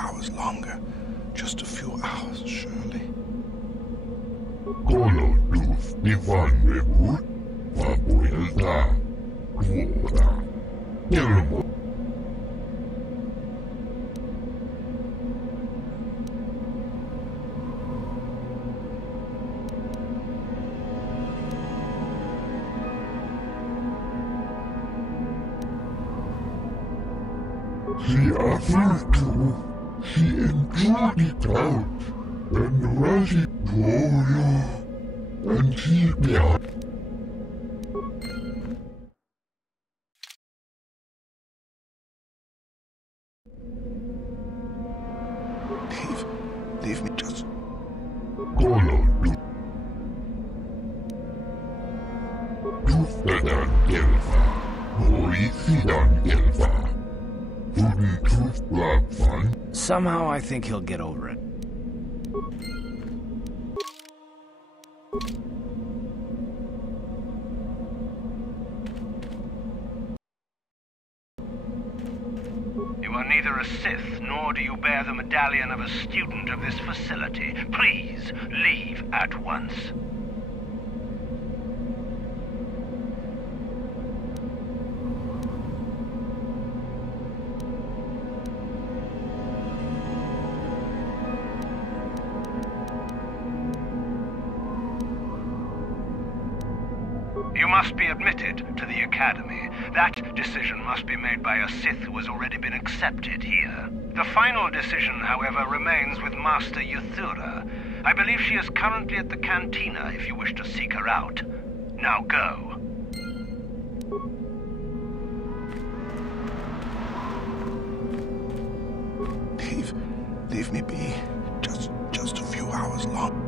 hours longer. Just a few hours, surely. Kolotuf Ivanrevut, Vapuilta, Vuoda, Ilmo. She offered to, she enjoyed it out, and rushed it to you, and she behind. Leave me just... Kolotu. Tuftedan Gelfa, Hoisidan Gelfa. Wouldn't Tuf Black fun? Somehow I think he'll get over it. You are neither a Sith, nor do you bear the medallion of a student of this facility. Please, leave at once. You must be admitted to the Academy. That decision must be made by a Sith who has already been accepted here. The final decision, however, remains with Master Yuthura. I believe she is currently at the cantina if you wish to seek her out. Now go. Leave me be. Just a few hours long.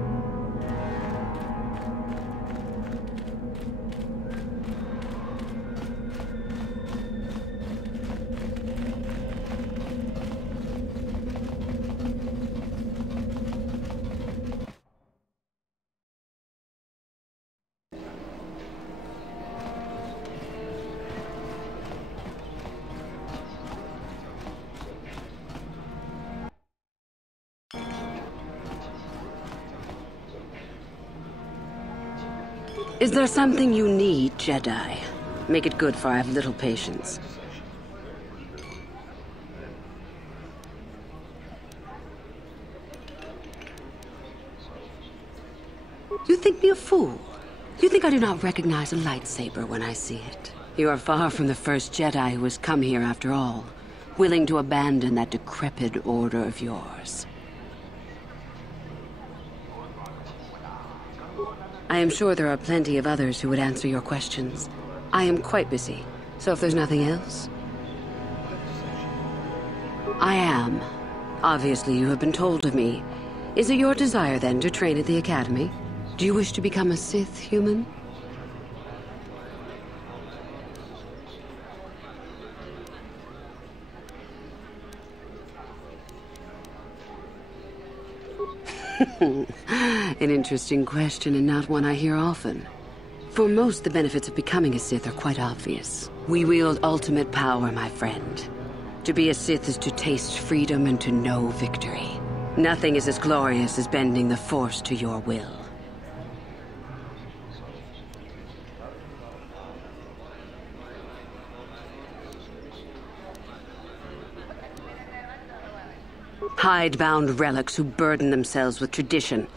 Is there something you need, Jedi? Make it good, for I have little patience. You think me a fool? You think I do not recognize a lightsaber when I see it? You are far from the first Jedi who has come here after all, willing to abandon that decrepit order of yours. I am sure there are plenty of others who would answer your questions. I am quite busy, so if there's nothing else... I am. Obviously, you have been told of me. Is it your desire, then, to train at the Academy? Do you wish to become a Sith human? An interesting question, and not one I hear often. For most, the benefits of becoming a Sith are quite obvious. We wield ultimate power, my friend. To be a Sith is to taste freedom and to know victory. Nothing is as glorious as bending the Force to your will. Hide-bound relics who burden themselves with tradition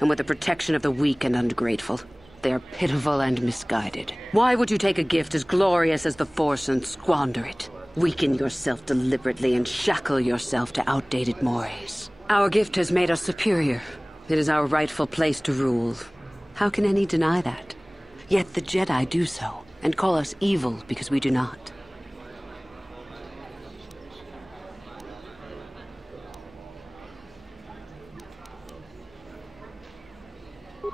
and with the protection of the weak and ungrateful. They are pitiful and misguided. Why would you take a gift as glorious as the Force and squander it? Weaken yourself deliberately and shackle yourself to outdated mores. Our gift has made us superior. It is our rightful place to rule. How can any deny that? Yet the Jedi do so, and call us evil because we do not.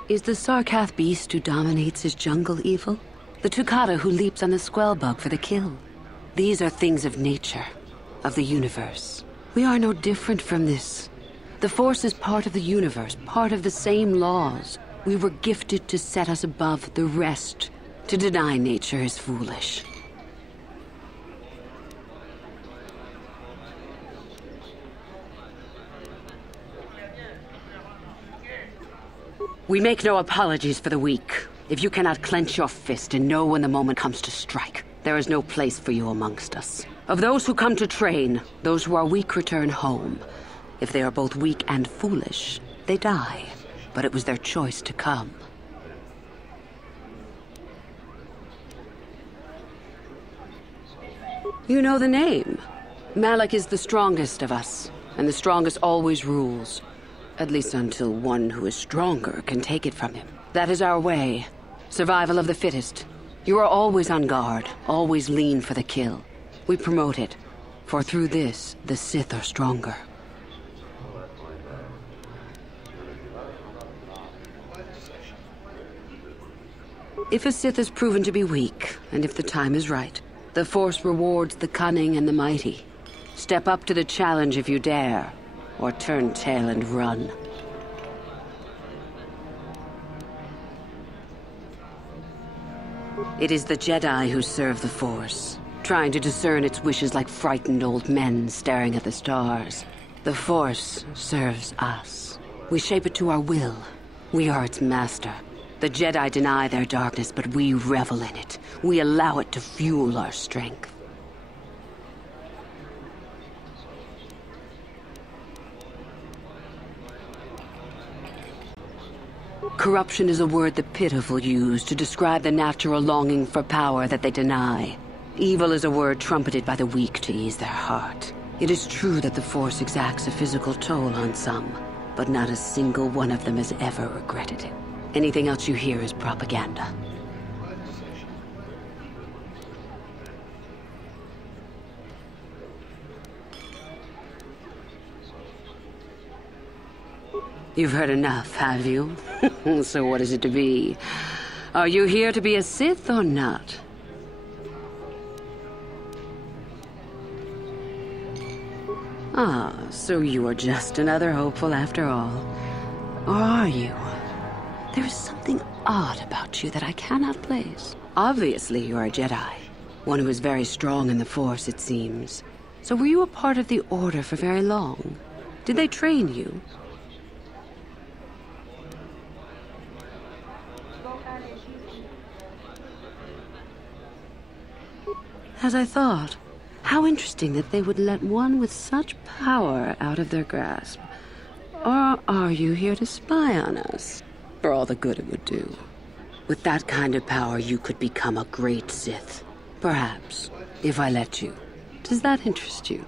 Is the Sarkath beast who dominates his jungle evil? The Tukata who leaps on the Squellbug for the kill? These are things of nature, of the universe. We are no different from this. The Force is part of the universe, part of the same laws. We were gifted to set us above the rest. To deny nature is foolish. We make no apologies for the weak. If you cannot clench your fist and know when the moment comes to strike, there is no place for you amongst us. Of those who come to train, those who are weak return home. If they are both weak and foolish, they die. But it was their choice to come. You know the name. Malak is the strongest of us, and the strongest always rules. At least until one who is stronger can take it from him. That is our way. Survival of the fittest. You are always on guard, always lean for the kill. We promote it, for through this, the Sith are stronger. If a Sith is proven to be weak, and if the time is right, the Force rewards the cunning and the mighty. Step up to the challenge if you dare, or turn tail and run. It is the Jedi who serve the Force, trying to discern its wishes like frightened old men staring at the stars. The Force serves us. We shape it to our will. We are its master. The Jedi deny their darkness, but we revel in it. We allow it to fuel our strength. Corruption is a word the pitiful use to describe the natural longing for power that they deny. Evil is a word trumpeted by the weak to ease their heart. It is true that the Force exacts a physical toll on some, but not a single one of them has ever regretted it. Anything else you hear is propaganda. You've heard enough, have you? So what is it to be? Are you here to be a Sith or not? Ah, so you are just another hopeful after all. Or are you? There is something odd about you that I cannot place. Obviously, you are a Jedi. One who is very strong in the Force, it seems. So were you a part of the Order for very long? Did they train you? As I thought. How interesting that they would let one with such power out of their grasp. Or are you here to spy on us? For all the good it would do. With that kind of power, you could become a great Sith. Perhaps, if I let you. Does that interest you?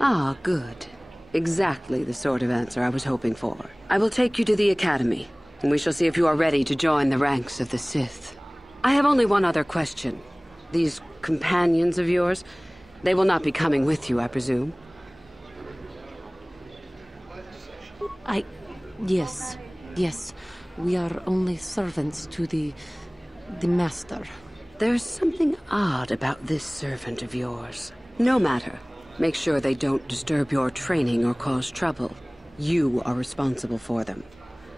Ah, good. Exactly the sort of answer I was hoping for. I will take you to the Academy, and we shall see if you are ready to join the ranks of the Sith. I have only one other question. These companions of yours, they will not be coming with you, I presume? Yes. We are only servants to the Master. There's something odd about this servant of yours. No matter. Make sure they don't disturb your training or cause trouble. You are responsible for them.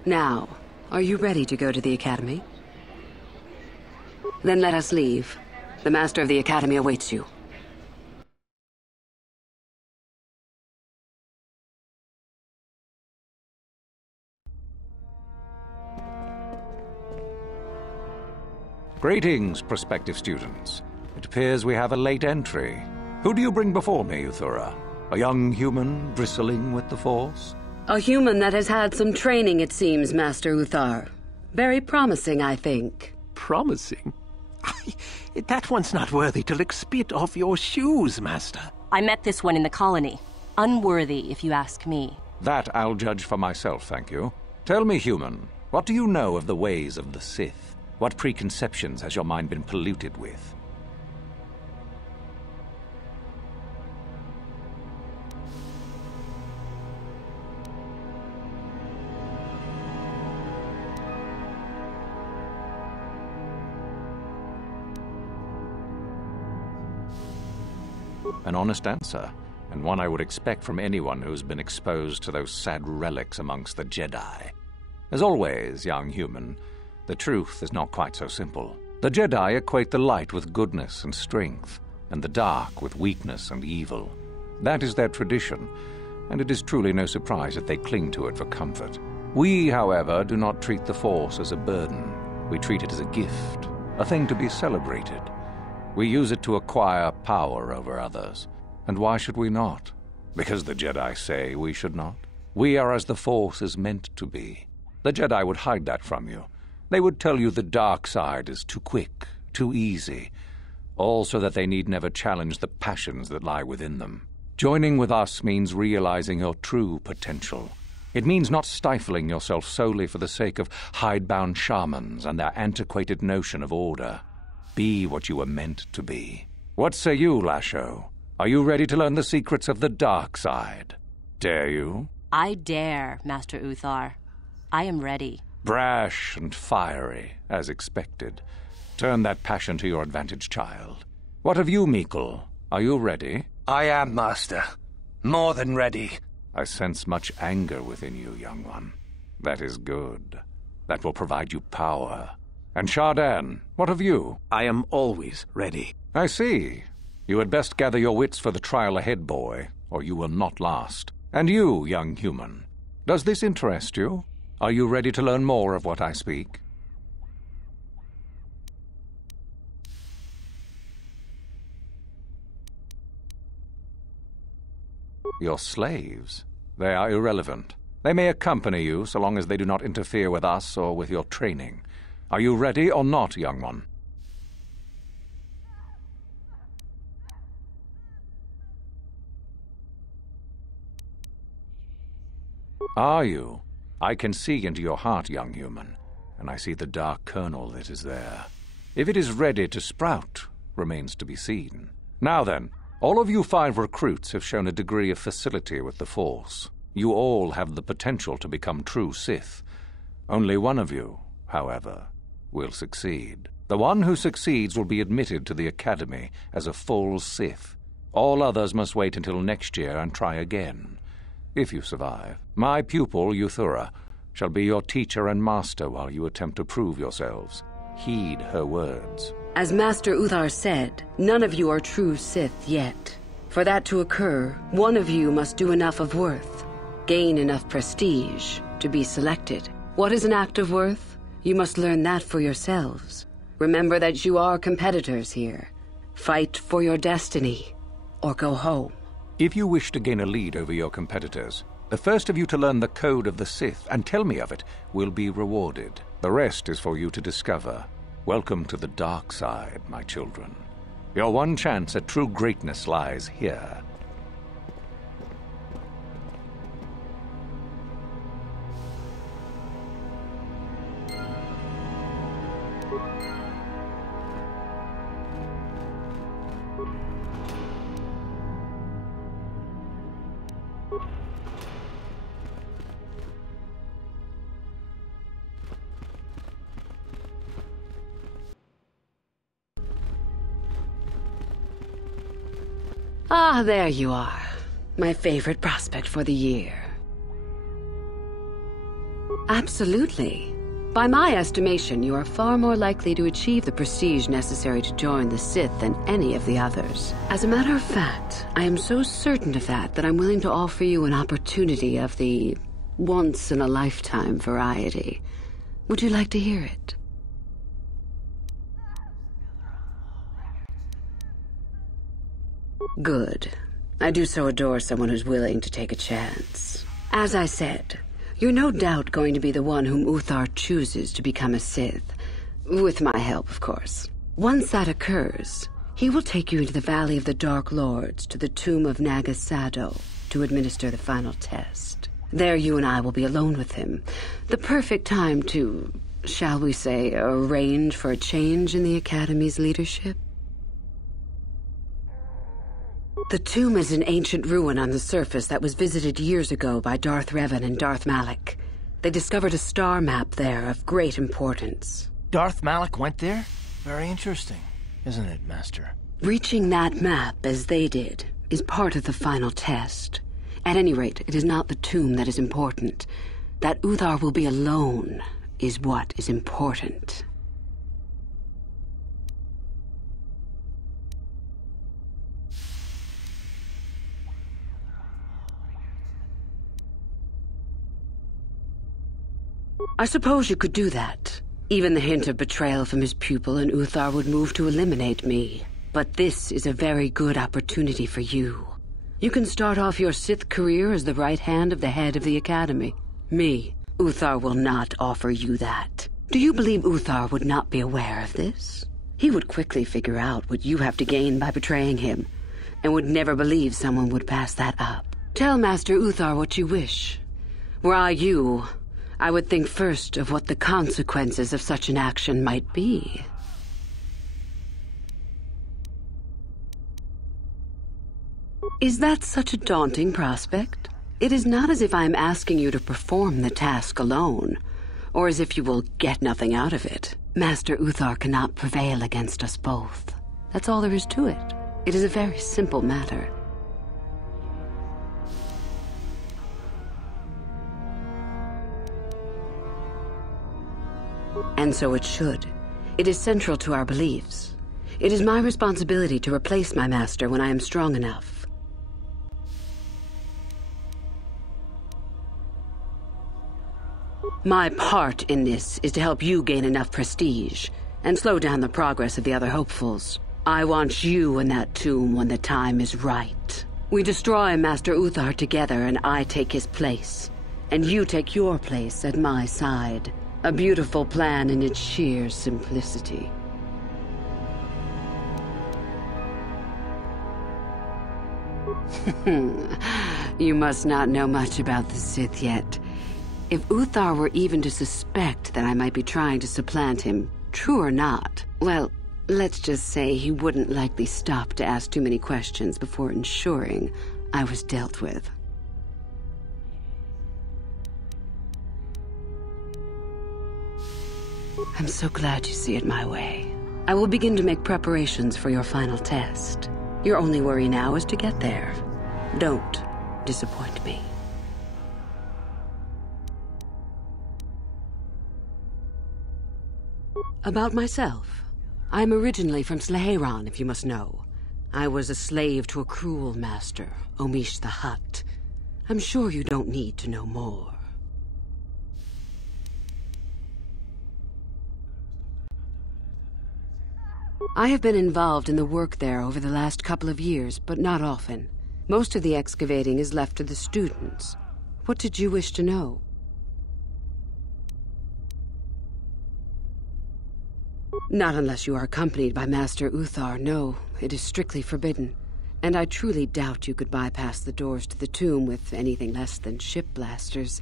Now, are you ready to go to the Academy? Then let us leave. The Master of the Academy awaits you. Greetings, prospective students. It appears we have a late entry. Who do you bring before me, Uthura? A young human bristling with the Force? A human that has had some training, it seems, Master Uthar. Very promising, I think. Promising? That one's not worthy to lick spit off your shoes, Master. I met this one in the colony. Unworthy, if you ask me. That I'll judge for myself, thank you. Tell me, human, what do you know of the ways of the Sith? What preconceptions has your mind been polluted with? An honest answer, and one I would expect from anyone who's been exposed to those sad relics amongst the Jedi. As always, young human, the truth is not quite so simple. The Jedi equate the light with goodness and strength, and the dark with weakness and evil. That is their tradition, and it is truly no surprise that they cling to it for comfort. We, however, do not treat the Force as a burden. We treat it as a gift, a thing to be celebrated. We use it to acquire power over others. And why should we not? Because the Jedi say we should not. We are as the Force is meant to be. The Jedi would hide that from you. They would tell you the dark side is too quick, too easy, all so that they need never challenge the passions that lie within them. Joining with us means realizing your true potential. It means not stifling yourself solely for the sake of hidebound shamans and their antiquated notion of order. Be what you were meant to be. What say you, Lasho? Are you ready to learn the secrets of the dark side? Dare you? I dare, Master Uthar. I am ready. Brash and fiery, as expected. Turn that passion to your advantage, child. What of you, Meekle? Are you ready? I am, Master. More than ready. I sense much anger within you, young one. That is good. That will provide you power. And Shardan, what of you? I am always ready. I see. You had best gather your wits for the trial ahead, boy, or you will not last. And you, young human, does this interest you? Are you ready to learn more of what I speak? Your slaves? They are irrelevant. They may accompany you so long as they do not interfere with us or with your training. Are you ready or not, young one? Are you? I can see into your heart, young human, and I see the dark kernel that is there. If it is ready to sprout, remains to be seen. Now then, all of you 5 recruits have shown a degree of facility with the Force. You all have the potential to become true Sith. Only one of you, however, will succeed. The one who succeeds will be admitted to the Academy as a full Sith. All others must wait until next year and try again. If you survive, my pupil, Yuthura, shall be your teacher and master while you attempt to prove yourselves. Heed her words. As Master Uthar said, none of you are true Sith yet. For that to occur, one of you must do enough of worth, gain enough prestige to be selected. What is an act of worth? You must learn that for yourselves. Remember that you are competitors here. Fight for your destiny, or go home. If you wish to gain a lead over your competitors, the first of you to learn the code of the Sith and tell me of it will be rewarded. The rest is for you to discover. Welcome to the dark side, my children. Your one chance at true greatness lies here. Ah, there you are. My favorite prospect for the year. Absolutely. By my estimation, you are far more likely to achieve the prestige necessary to join the Sith than any of the others. As a matter of fact, I am so certain of that I'm willing to offer you an opportunity of the once-in-a-lifetime variety. Would you like to hear it? Good. I do so adore someone who's willing to take a chance. As I said, you're no doubt going to be the one whom Uthar chooses to become a Sith. With my help, of course. Once that occurs, he will take you into the Valley of the Dark Lords to the tomb of Naga Sadow to administer the final test. There you and I will be alone with him. The perfect time to, shall we say, arrange for a change in the Academy's leadership. The tomb is an ancient ruin on the surface that was visited years ago by Darth Revan and Darth Malak. They discovered a star map there of great importance. Darth Malak went there? Very interesting, isn't it, Master? Reaching that map, as they did, is part of the final test. At any rate, it is not the tomb that is important. That Uthar will be alone is what is important. I suppose you could do that. Even the hint of betrayal from his pupil and Uthar would move to eliminate me. But this is a very good opportunity for you. You can start off your Sith career as the right hand of the head of the Academy. Me, Uthar will not offer you that. Do you believe Uthar would not be aware of this? He would quickly figure out what you have to gain by betraying him, and would never believe someone would pass that up. Tell Master Uthar what you wish. Were I you, I would think first of what the consequences of such an action might be. Is that such a daunting prospect? It is not as if I am asking you to perform the task alone, or as if you will get nothing out of it. Master Uthar cannot prevail against us both. That's all there is to it. It is a very simple matter. And so it should. It is central to our beliefs. It is my responsibility to replace my master when I am strong enough. My part in this is to help you gain enough prestige and slow down the progress of the other hopefuls. I want you in that tomb when the time is right. We destroy Master Uthar together and I take his place. And you take your place at my side. A beautiful plan in its sheer simplicity. You must not know much about the Sith yet. If Uthar were even to suspect that I might be trying to supplant him, true or not, well, let's just say he wouldn't likely stop to ask too many questions before ensuring I was dealt with. I'm so glad you see it my way. I will begin to make preparations for your final test. Your only worry now is to get there. Don't disappoint me. About myself. I'm originally from Sleheyron, if you must know. I was a slave to a cruel master, Omish the Hutt. I'm sure you don't need to know more. I have been involved in the work there over the last couple of years, but not often. Most of the excavating is left to the students. What did you wish to know? Not unless you are accompanied by Master Uthar, no. It is strictly forbidden. And I truly doubt you could bypass the doors to the tomb with anything less than ship blasters.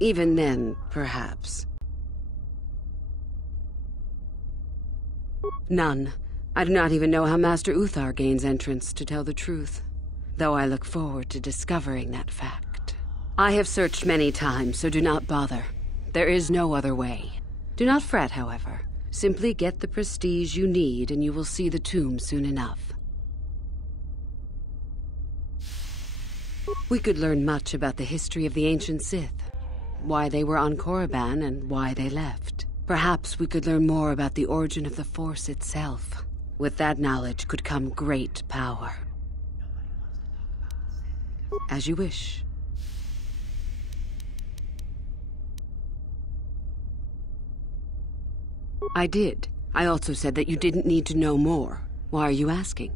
Even then, perhaps. None. I do not even know how Master Uthar gains entrance, to tell the truth. Though I look forward to discovering that fact. I have searched many times, so do not bother. There is no other way. Do not fret, however. Simply get the prestige you need and you will see the tomb soon enough. We could learn much about the history of the ancient Sith. Why they were on Korriban and why they left. Perhaps we could learn more about the origin of the Force itself. With that knowledge could come great power. As you wish. I did. I also said that you didn't need to know more. Why are you asking?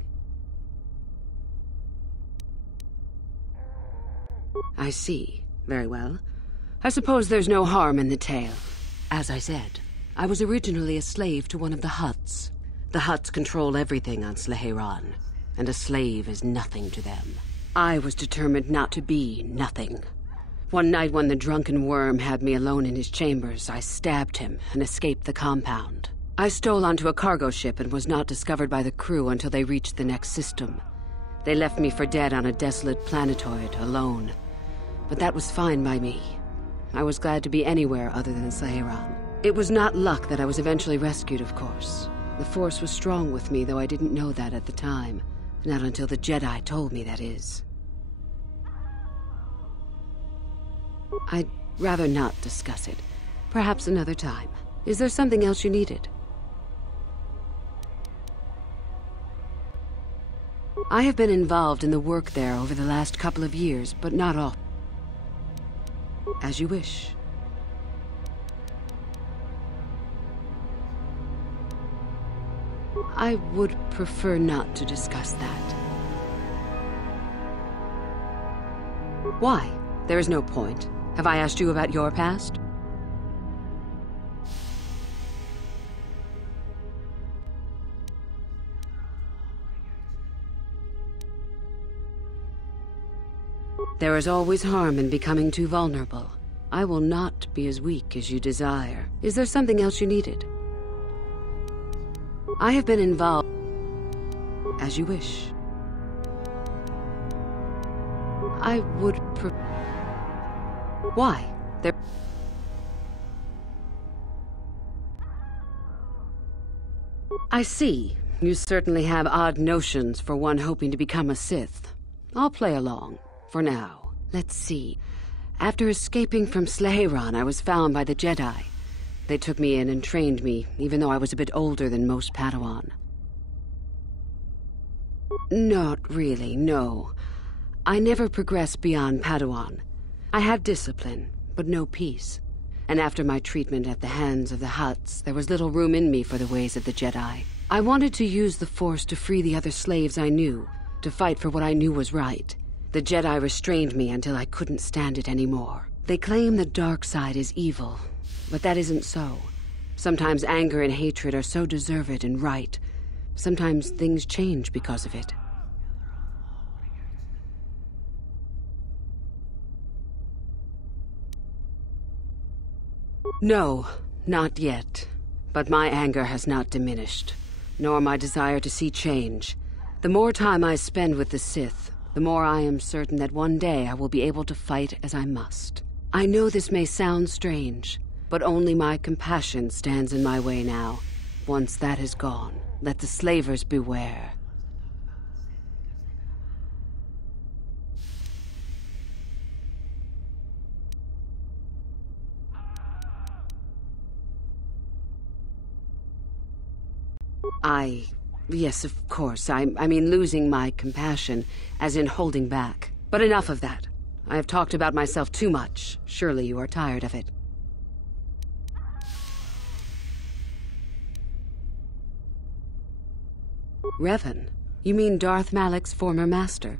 I see. Very well. I suppose there's no harm in the tale. As I said, I was originally a slave to one of the Hutts. The Hutts control everything on Sleheyron, and a slave is nothing to them. I was determined not to be nothing. One night when the drunken worm had me alone in his chambers, I stabbed him and escaped the compound. I stole onto a cargo ship and was not discovered by the crew until they reached the next system. They left me for dead on a desolate planetoid, alone. But that was fine by me. I was glad to be anywhere other than Sleheyron. It was not luck that I was eventually rescued, of course. The Force was strong with me, though I didn't know that at the time. Not until the Jedi told me, that is. I'd rather not discuss it. Perhaps another time. Is there something else you needed? I have been involved in the work there over the last couple of years, but not all. As you wish. I would prefer not to discuss that. Why? There is no point. Have I asked you about your past? There is always harm in becoming too vulnerable. I will not be as weak as you desire. Is there something else you needed? I have been involved... As you wish. I would Why? There... I see. You certainly have odd notions for one hoping to become a Sith. I'll play along. For now. Let's see. After escaping from Slaaheron, I was found by the Jedi. They took me in and trained me, even though I was a bit older than most Padawan. Not really, no. I never progressed beyond Padawan. I had discipline, but no peace. And after my treatment at the hands of the Hutts, there was little room in me for the ways of the Jedi. I wanted to use the Force to free the other slaves I knew, to fight for what I knew was right. The Jedi restrained me until I couldn't stand it anymore. They claim the dark side is evil, but that isn't so. Sometimes anger and hatred are so deserved and right. Sometimes things change because of it. No, not yet. But my anger has not diminished, nor my desire to see change. The more time I spend with the Sith, the more I am certain that one day I will be able to fight as I must. I know this may sound strange, but only my compassion stands in my way now. Once that is gone, let the slavers beware. Yes, of course. I mean losing my compassion, as in holding back. But enough of that. I have talked about myself too much. Surely you are tired of it. Revan? You mean Darth Malak's former master?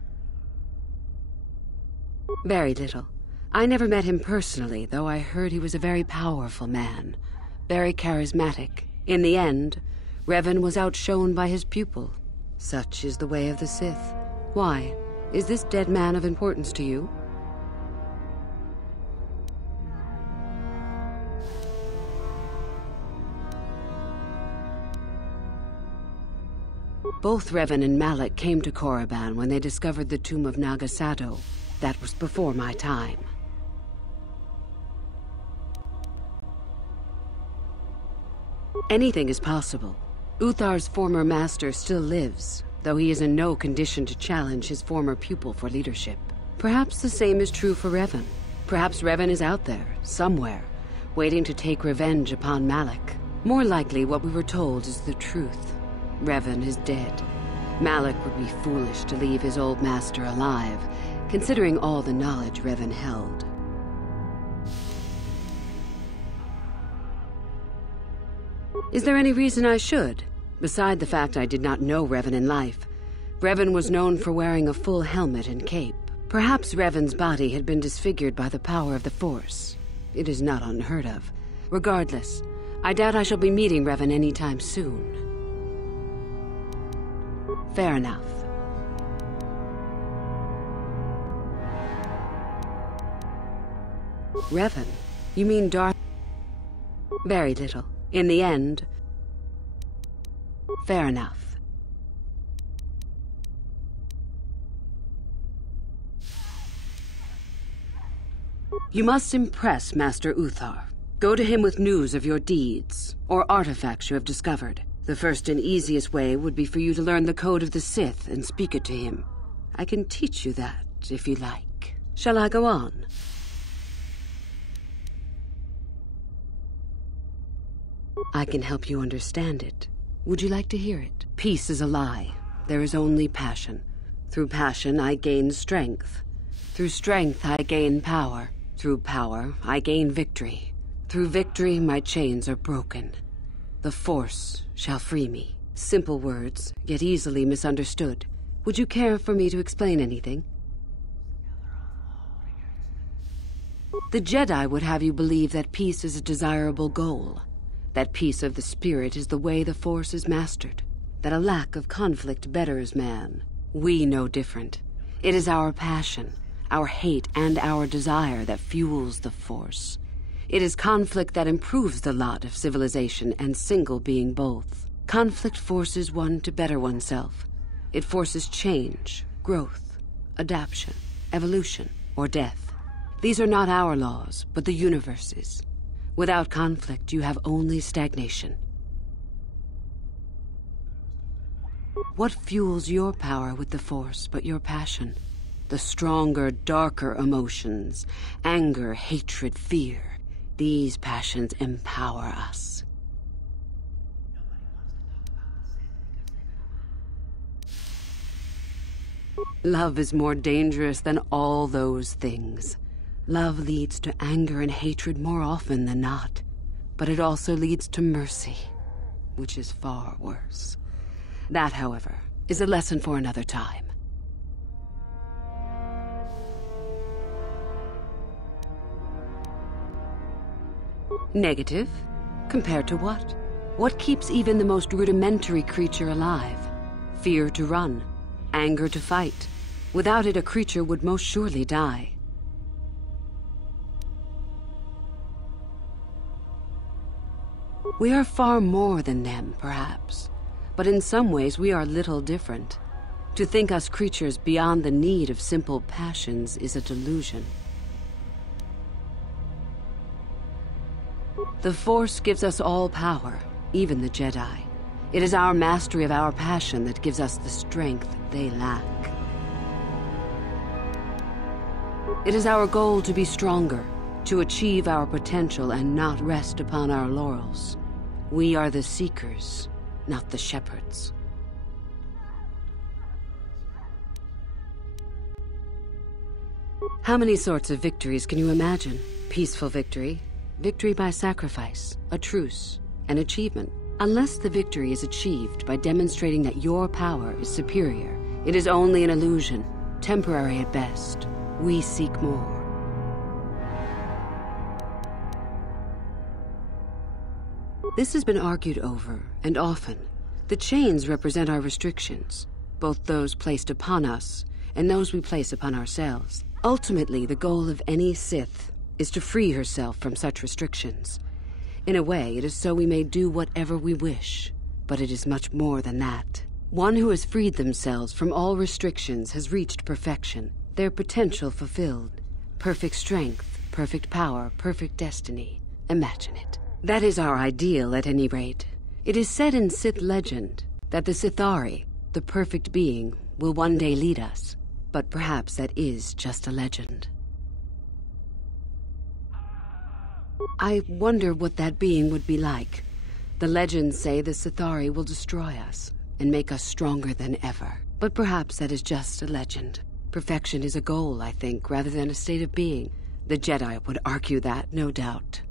Very little. I never met him personally, though I heard he was a very powerful man. Very charismatic. In the end, Revan was outshone by his pupil. Such is the way of the Sith. Why? Is this dead man of importance to you? Both Revan and Malak came to Korriban when they discovered the tomb of Naga Sadow. That was before my time. Anything is possible. Uthar's former master still lives, though he is in no condition to challenge his former pupil for leadership. Perhaps the same is true for Revan. Perhaps Revan is out there, somewhere, waiting to take revenge upon Malak. More likely, what we were told is the truth. Revan is dead. Malak would be foolish to leave his old master alive, considering all the knowledge Revan held. Is there any reason I should? Beside the fact I did not know Revan in life, Revan was known for wearing a full helmet and cape. Perhaps Revan's body had been disfigured by the power of the Force. It is not unheard of. Regardless, I doubt I shall be meeting Revan anytime soon. Fair enough. Revan? You mean Darth? Very little. In the end... Fair enough. You must impress Master Uthar. Go to him with news of your deeds, or artifacts you have discovered. The first and easiest way would be for you to learn the code of the Sith and speak it to him. I can teach you that, if you like. Shall I go on? I can help you understand it. Would you like to hear it? Peace is a lie. There is only passion. Through passion, I gain strength. Through strength, I gain power. Through power, I gain victory. Through victory, my chains are broken. The Force shall free me. Simple words, yet easily misunderstood. Would you care for me to explain anything? The Jedi would have you believe that peace is a desirable goal. That peace of the spirit is the way the Force is mastered. That a lack of conflict betters man. We know different. It is our passion, our hate, and our desire that fuels the Force. It is conflict that improves the lot of civilization and single being both. Conflict forces one to better oneself. It forces change, growth, adaptation, evolution, or death. These are not our laws, but the universe's. Without conflict, you have only stagnation. What fuels your power with the Force but your passion? The stronger, darker emotions. Anger, hatred, fear. These passions empower us. Love is more dangerous than all those things. Love leads to anger and hatred more often than not. But it also leads to mercy, which is far worse. That, however, is a lesson for another time. Negative? Compared to what? What keeps even the most rudimentary creature alive? Fear to run, anger to fight. Without it, a creature would most surely die. We are far more than them, perhaps. But in some ways, we are little different. To think us creatures beyond the need of simple passions is a delusion. The Force gives us all power, even the Jedi. It is our mastery of our passion that gives us the strength they lack. It is our goal to be stronger, to achieve our potential and not rest upon our laurels. We are the seekers, not the shepherds. How many sorts of victories can you imagine? Peaceful victory, victory by sacrifice, a truce, an achievement. Unless the victory is achieved by demonstrating that your power is superior, it is only an illusion, temporary at best. We seek more. This has been argued over, and often. The chains represent our restrictions, both those placed upon us and those we place upon ourselves. Ultimately, the goal of any Sith is to free herself from such restrictions. In a way, it is so we may do whatever we wish, but it is much more than that. One who has freed themselves from all restrictions has reached perfection, their potential fulfilled. Perfect strength, perfect power, perfect destiny. Imagine it. That is our ideal, at any rate. It is said in Sith legend that the Sithari, the perfect being, will one day lead us. But perhaps that is just a legend. I wonder what that being would be like. The legends say the Sithari will destroy us and make us stronger than ever. But perhaps that is just a legend. Perfection is a goal, I think, rather than a state of being. The Jedi would argue that, no doubt.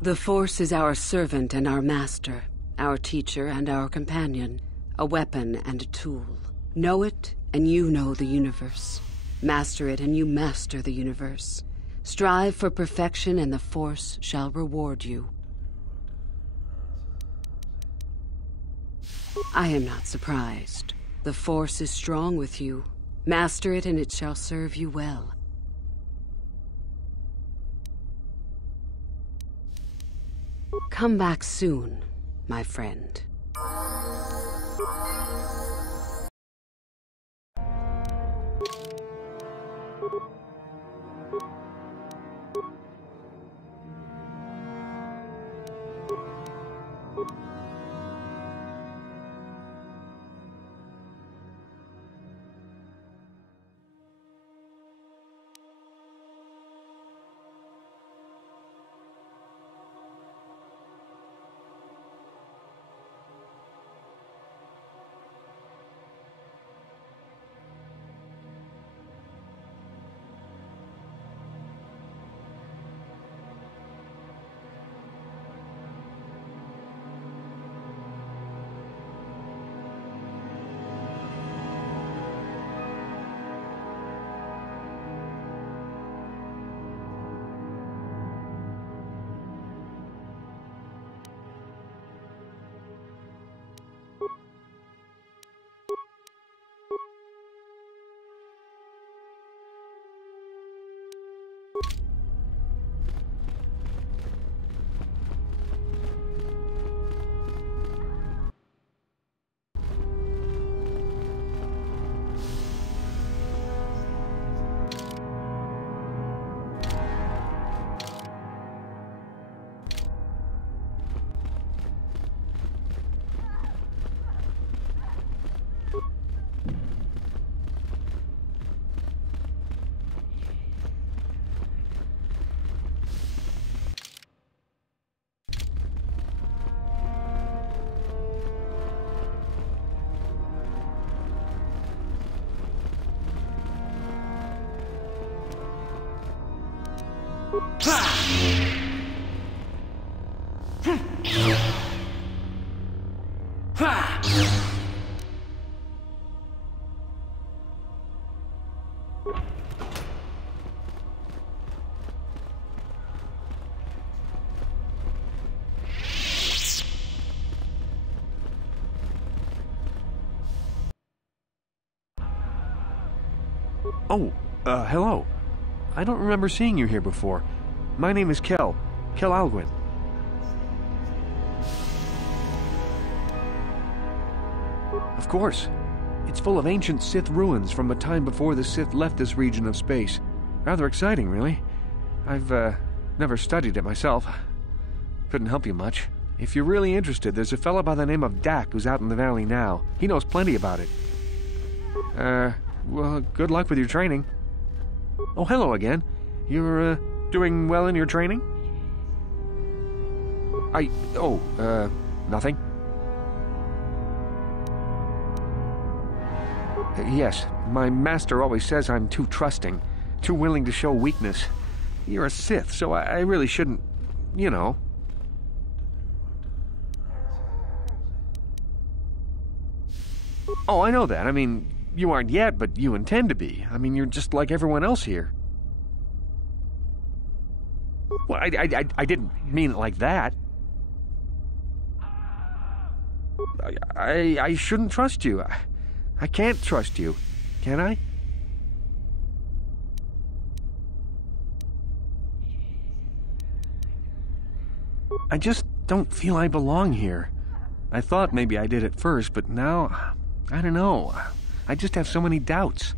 The Force is our servant and our master, our teacher and our companion, a weapon and a tool. Know it, and you know the universe. Master it, and you master the universe. Strive for perfection, and the Force shall reward you. I am not surprised. The Force is strong with you. Master it, and it shall serve you well. Come back soon, my friend. Oh, hello. I don't remember seeing you here before. My name is Kel Alguin. Of course. It's full of ancient Sith ruins from a time before the Sith left this region of space. Rather exciting, really. I've, never studied it myself. Couldn't help you much. If you're really interested, there's a fellow by the name of Dak who's out in the valley now. He knows plenty about it. Well, good luck with your training. Oh, hello again. You're, doing well in your training? Nothing. Yes, my master always says I'm too trusting, too willing to show weakness. You're a Sith, so I really shouldn't, you know. Oh, I know that. I mean, you aren't yet, but you intend to be. I mean, you're just like everyone else here. Well, I didn't mean it like that. I shouldn't trust you. I can't trust you, can I? I just don't feel I belong here. I thought maybe I did at first, but now, I don't know. I just have so many doubts.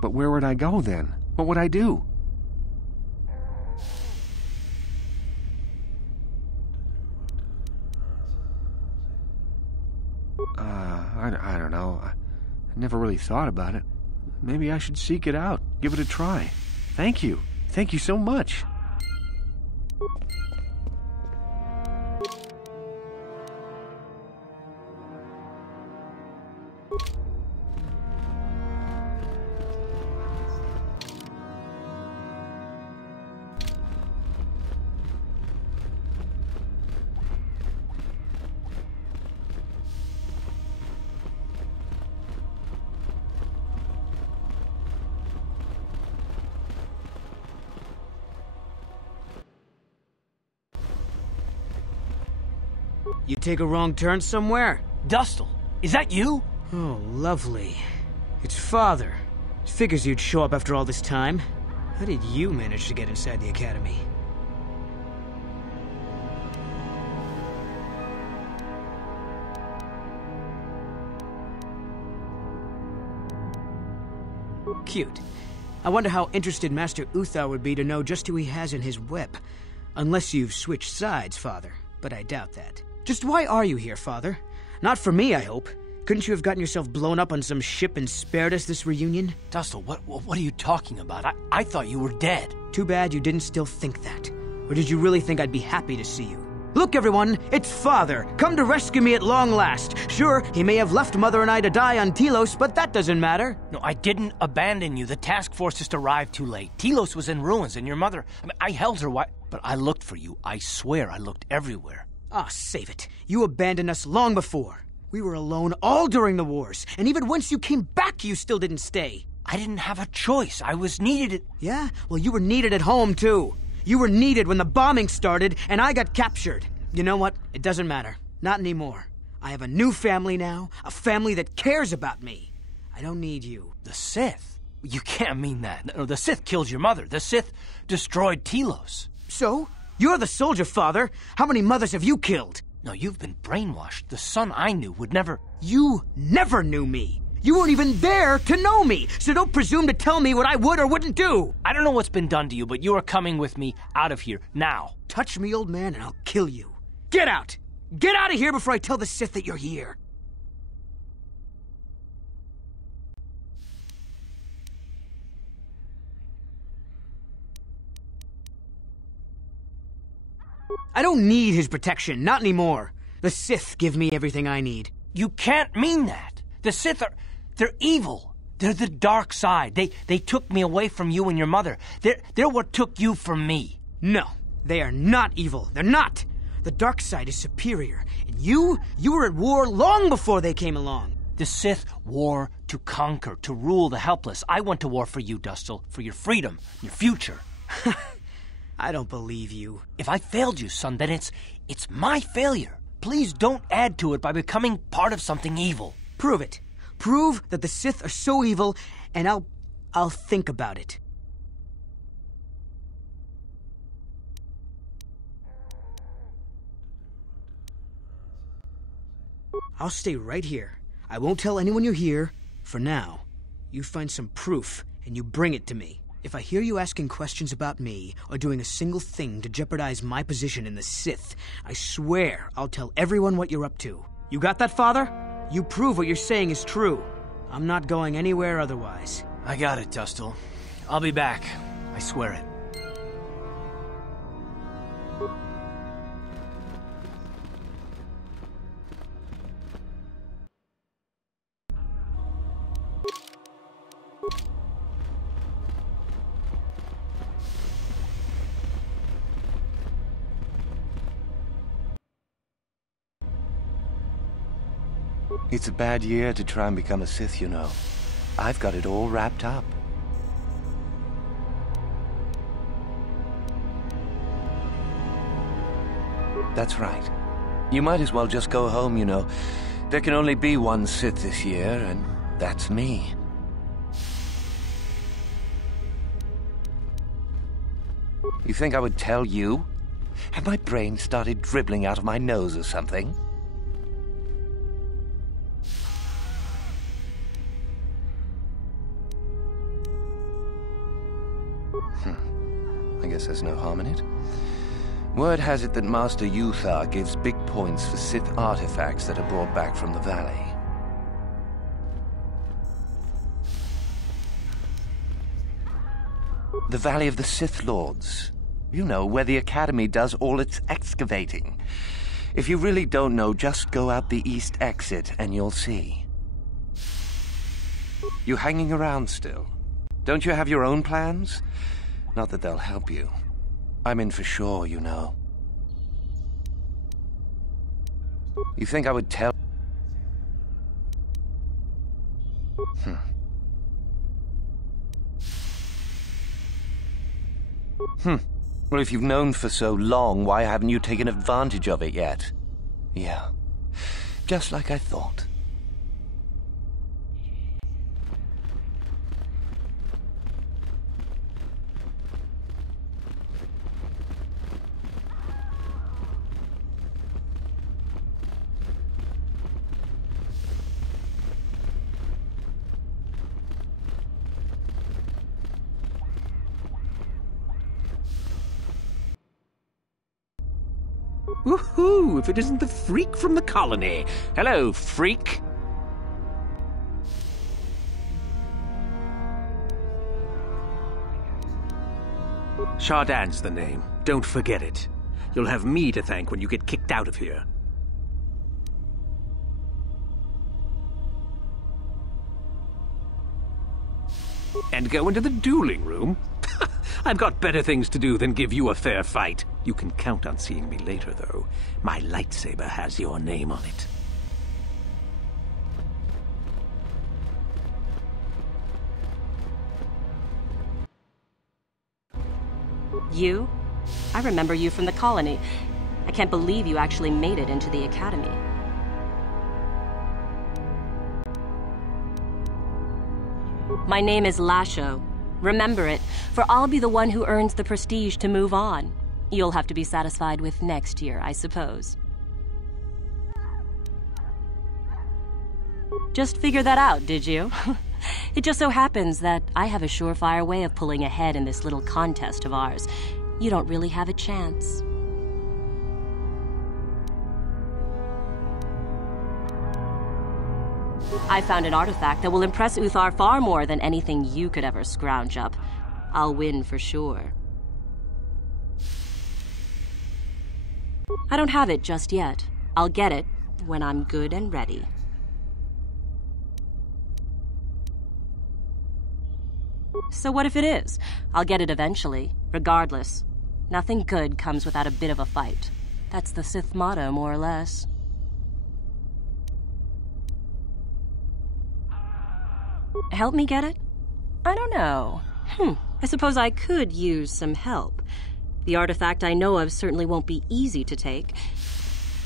But where would I go then? What would I do? I don't know. I never really thought about it. Maybe I should seek it out, give it a try. Thank you. Thank you so much. You take a wrong turn somewhere? Dustil, is that you? Oh, lovely. It's Father. Figures you'd show up after all this time. How did you manage to get inside the Academy? Cute. I wonder how interested Master Uthar would be to know just who he has in his whip. Unless you've switched sides, Father. But I doubt that. Just why are you here, Father? Not for me, I hope. Couldn't you have gotten yourself blown up on some ship and spared us this reunion? Dustil, what are you talking about? I thought you were dead. Too bad you didn't still think that. Or did you really think I'd be happy to see you? Look, everyone, it's Father, come to rescue me at long last. Sure, he may have left Mother and I to die on Telos, but that doesn't matter. No, I didn't abandon you. The task force just arrived too late. Telos was in ruins, and your mother... I held her but I looked for you. I swear I looked everywhere. Ah, save it. You abandoned us long before. We were alone all during the wars, and even once you came back, you still didn't stay. I didn't have a choice. I was needed. Yeah? Well, you were needed at home, too. You were needed when the bombing started, and I got captured. You know what? It doesn't matter. Not anymore. I have a new family now, a family that cares about me. I don't need you. The Sith? You can't mean that. No, the Sith killed your mother. The Sith destroyed Telos. So? You're the soldier, Father. How many mothers have you killed? No, you've been brainwashed. The son I knew would never... You never knew me. You weren't even there to know me, so don't presume to tell me what I would or wouldn't do. I don't know what's been done to you, but you are coming with me out of here, now. Touch me, old man, and I'll kill you. Get out! Get out of here before I tell the Sith that you're here. I don't need his protection, not anymore. The Sith give me everything I need. You can't mean that. The Sith they're evil. They're the dark side. They took me away from you and your mother. They're what took you from me. No, they are not evil. They're not. The dark side is superior. And you were at war long before they came along. The Sith war to conquer, to rule the helpless. I went to war for you, Dustil, for your freedom, your future. I don't believe you. If I failed you, son, then it's my failure. Please don't add to it by becoming part of something evil. Prove it. Prove that the Sith are so evil, and I'll think about it. I'll stay right here. I won't tell anyone you're here, for now. You find some proof, and you bring it to me. If I hear you asking questions about me, or doing a single thing to jeopardize my position in the Sith, I swear I'll tell everyone what you're up to. You got that, Father? You prove what you're saying is true. I'm not going anywhere otherwise. I got it, Dustil. I'll be back. I swear it. It's a bad year to try and become a Sith, you know. I've got it all wrapped up. That's right. You might as well just go home, you know. There can only be one Sith this year, and that's me. You think I would tell you? Have my brain started dribbling out of my nose or something? I guess there's no harm in it. Word has it that Master Uthar gives big points for Sith artifacts that are brought back from the valley. The Valley of the Sith Lords. You know, where the Academy does all its excavating. If you really don't know, just go out the east exit and you'll see. You hanging around still? Don't you have your own plans? Not that they'll help you. I'm in for sure, you know. You think I would tell... Well, if you've known for so long, why haven't you taken advantage of it yet? Yeah, just like I thought. Woohoo! If it isn't the freak from the colony. Hello, freak. Shardan's the name. Don't forget it. You'll have me to thank when you get kicked out of here. And go into the dueling room? I've got better things to do than give you a fair fight. You can count on seeing me later, though. My lightsaber has your name on it. You? I remember you from the colony. I can't believe you actually made it into the Academy. My name is Lasho. Remember it, for I'll be the one who earns the prestige to move on. You'll have to be satisfied with next year, I suppose. Just figured that out, did you? It just so happens that I have a surefire way of pulling ahead in this little contest of ours. You don't really have a chance. I found an artifact that will impress Uthar far more than anything you could ever scrounge up. I'll win for sure. I don't have it just yet. I'll get it when I'm good and ready. So what if it is? I'll get it eventually, regardless. Nothing good comes without a bit of a fight. That's the Sith motto, more or less. Help me get it? I don't know. I suppose I could use some help. The artifact I know of certainly won't be easy to take.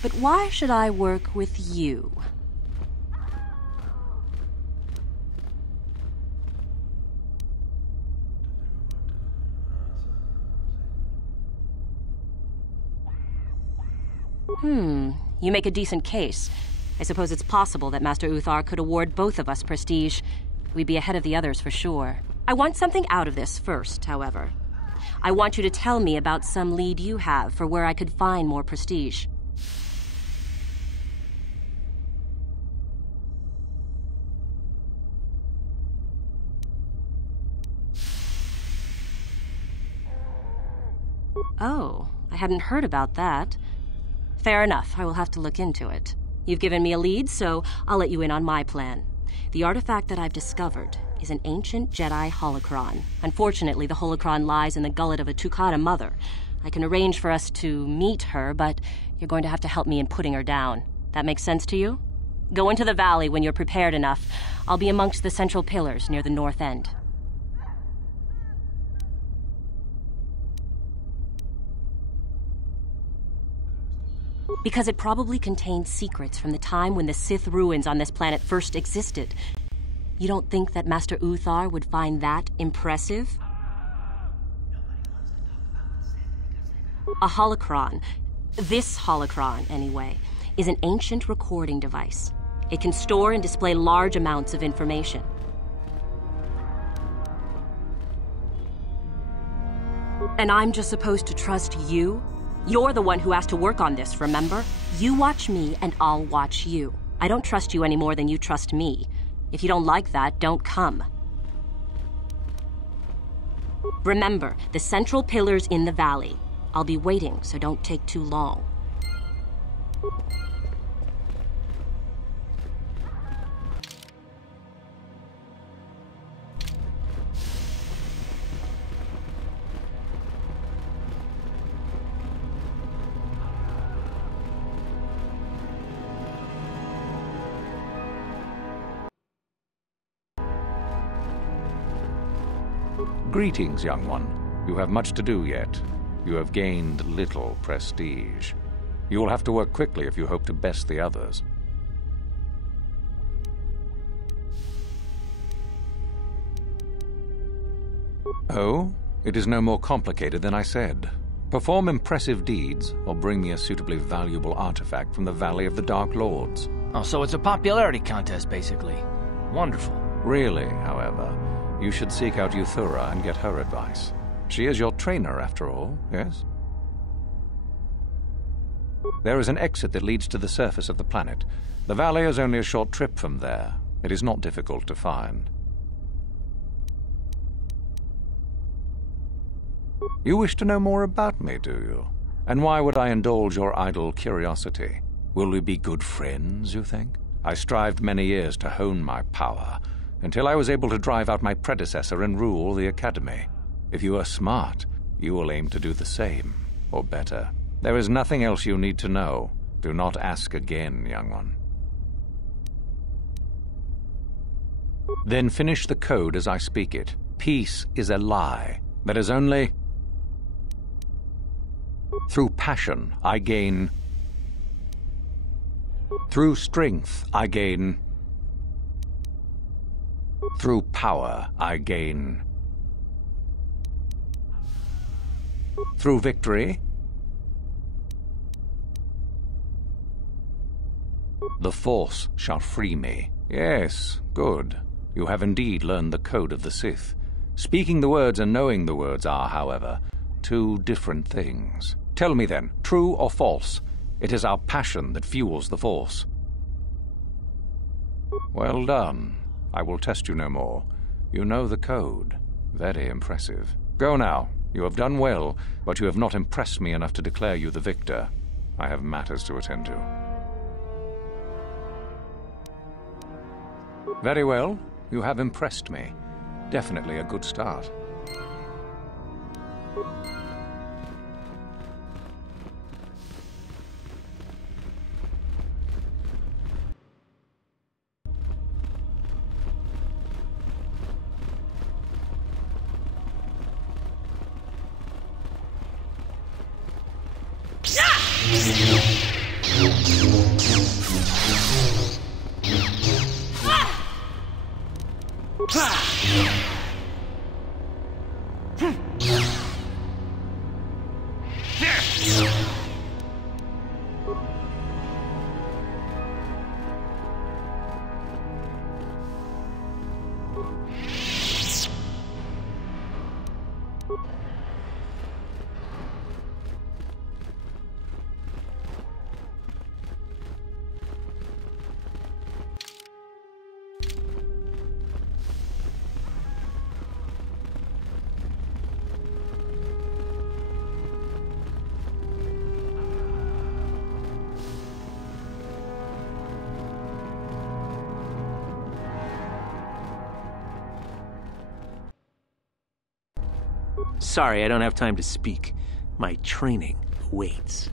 But why should I work with you? You make a decent case. I suppose it's possible that Master Uthar could award both of us prestige. We'd be ahead of the others for sure. I want something out of this first, however. I want you to tell me about some lead you have for where I could find more prestige. Oh, I hadn't heard about that. Fair enough, I will have to look into it. You've given me a lead, so I'll let you in on my plan. The artifact that I've discovered is an ancient Jedi holocron. Unfortunately, the holocron lies in the gullet of a Tukata mother. I can arrange for us to meet her, but you're going to have to help me in putting her down. That makes sense to you? Go into the valley when you're prepared enough. I'll be amongst the central pillars near the north end. Because it probably contains secrets from the time when the Sith ruins on this planet first existed. You don't think that Master Uthar would find that impressive? A holocron, this holocron anyway, is an ancient recording device. It can store and display large amounts of information. And I'm just supposed to trust you? You're the one who has to work on this, remember? You watch me, and I'll watch you. I don't trust you any more than you trust me. If you don't like that, don't come. Remember, the central pillar's in the valley. I'll be waiting, so don't take too long. Greetings, young one. You have much to do yet. You have gained little prestige. You will have to work quickly if you hope to best the others. Oh? It is no more complicated than I said. Perform impressive deeds, or bring me a suitably valuable artifact from the Valley of the Dark Lords. Oh, so it's a popularity contest, basically. Wonderful. Really, however, you should seek out Yuthura and get her advice. She is your trainer, after all, yes? There is an exit that leads to the surface of the planet. The valley is only a short trip from there. It is not difficult to find. You wish to know more about me, do you? And why would I indulge your idle curiosity? Will we be good friends, you think? I strived many years to hone my power, until I was able to drive out my predecessor and rule the Academy. If you are smart, you will aim to do the same, or better. There is nothing else you need to know. Do not ask again, young one. Then finish the code as I speak it. Peace is a lie. That is only... Through passion, I gain... Through strength, I gain... Through power, I gain... Through victory, the Force shall free me. Yes, good. You have indeed learned the code of the Sith. Speaking the words and knowing the words are, however, two different things. Tell me then, true or false? It is our passion that fuels the Force. Well done. I will test you no more. You know the code. Very impressive. Go now. You have done well, but you have not impressed me enough to declare you the victor. I have matters to attend to. Very well. You have impressed me. Definitely a good start. Sorry, I don't have time to speak. My training waits.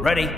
Ready?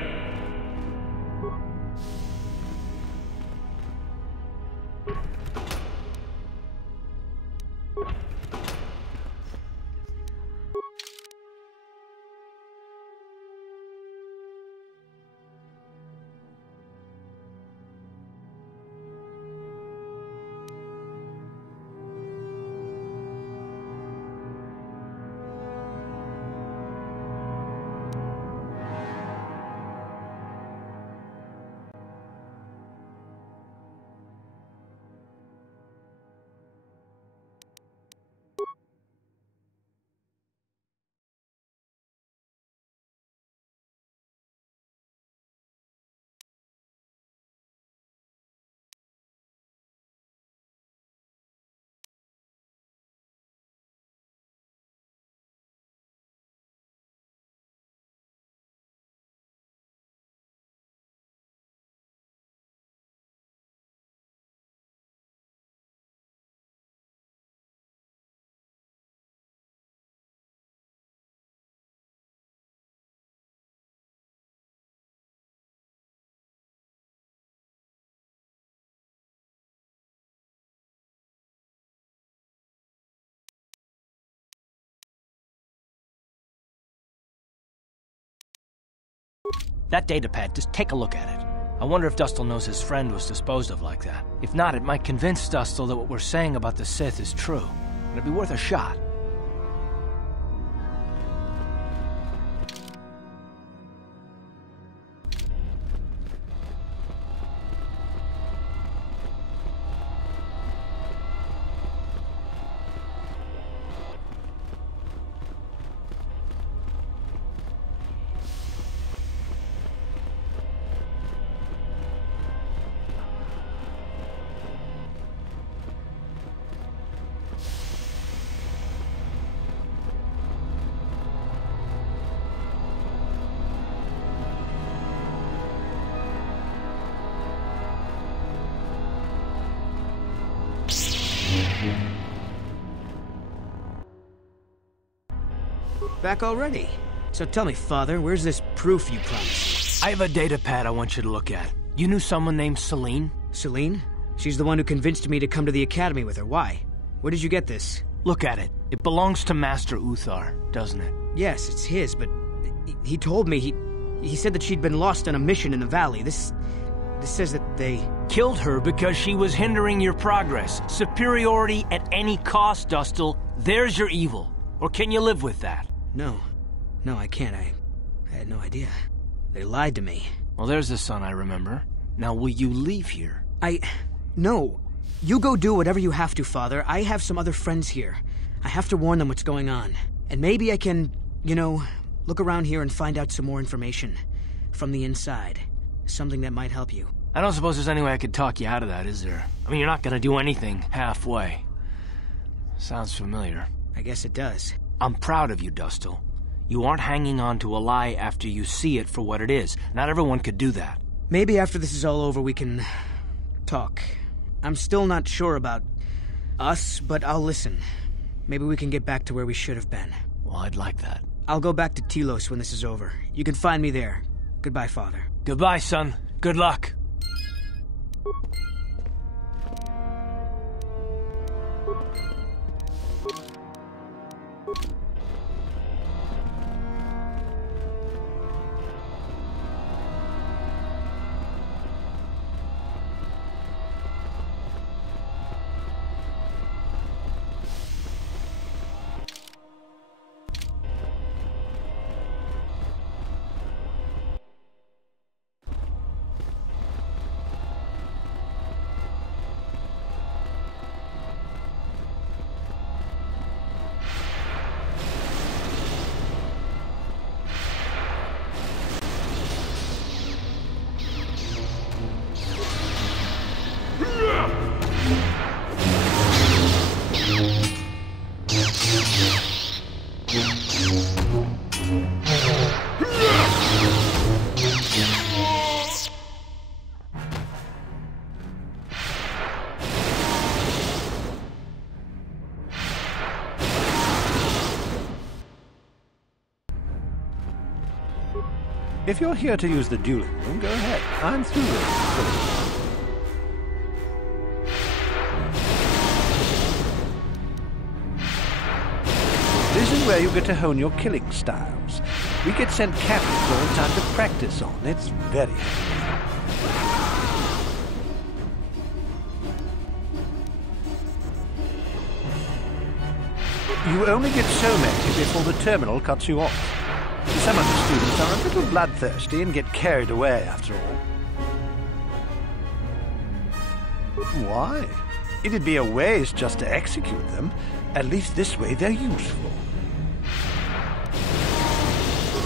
That datapad, just take a look at it. I wonder if Dustil knows his friend was disposed of like that. If not, it might convince Dustil that what we're saying about the Sith is true. It'd be worth a shot. Back already? So tell me, Father, where's this proof you promised? I have a datapad I want you to look at. You knew someone named Celine? Celine? She's the one who convinced me to come to the Academy with her. Why? Where did you get this? Look at it. It belongs to Master Uthar, doesn't it? Yes, it's his, but he told me he said that she'd been lost on a mission in the valley. This says that they... Killed her because she was hindering your progress. Superiority at any cost, Dustil. There's your evil. Or can you live with that? No, I can't. I had no idea. They lied to me. Well, there's the son I remember. Now, will you leave here? No. You go do whatever you have to, Father. I have some other friends here. I have to warn them what's going on. And maybe I can, look around here and find out some more information. From the inside. Something that might help you. I don't suppose there's any way I could talk you out of that, is there? I mean, you're not gonna do anything halfway. Sounds familiar. I guess it does. I'm proud of you, Dustil. You aren't hanging on to a lie after you see it for what it is. Not everyone could do that. Maybe after this is all over we can... talk. I'm still not sure about us, but I'll listen. Maybe we can get back to where we should have been. Well, I'd like that. I'll go back to Telos when this is over. You can find me there. Goodbye, Father. Goodbye, son. Good luck. If you're here to use the dueling room, go ahead. I'm through with it. This is where you get to hone your killing styles. We get sent captains all the time to practice on. It's very handy. You only get so many before the terminal cuts you off. Some of the students are a little bloodthirsty and get carried away after all. Why? It'd be a waste just to execute them. At least this way they're useful.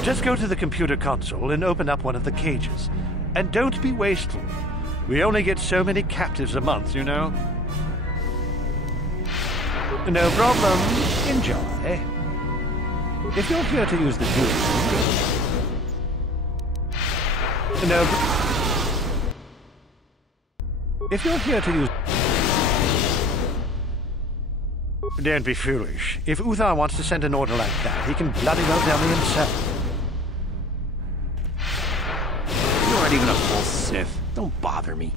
Just go to the computer console and open up one of the cages. And don't be wasteful. We only get so many captives a month, you know. No problem. Enjoy. If you're here to use the dueling room, no. If you're here to use... Don't be foolish. If Uthar wants to send an order like that, he can bloody well tell me himself. You aren't even a full Sith. Don't bother me.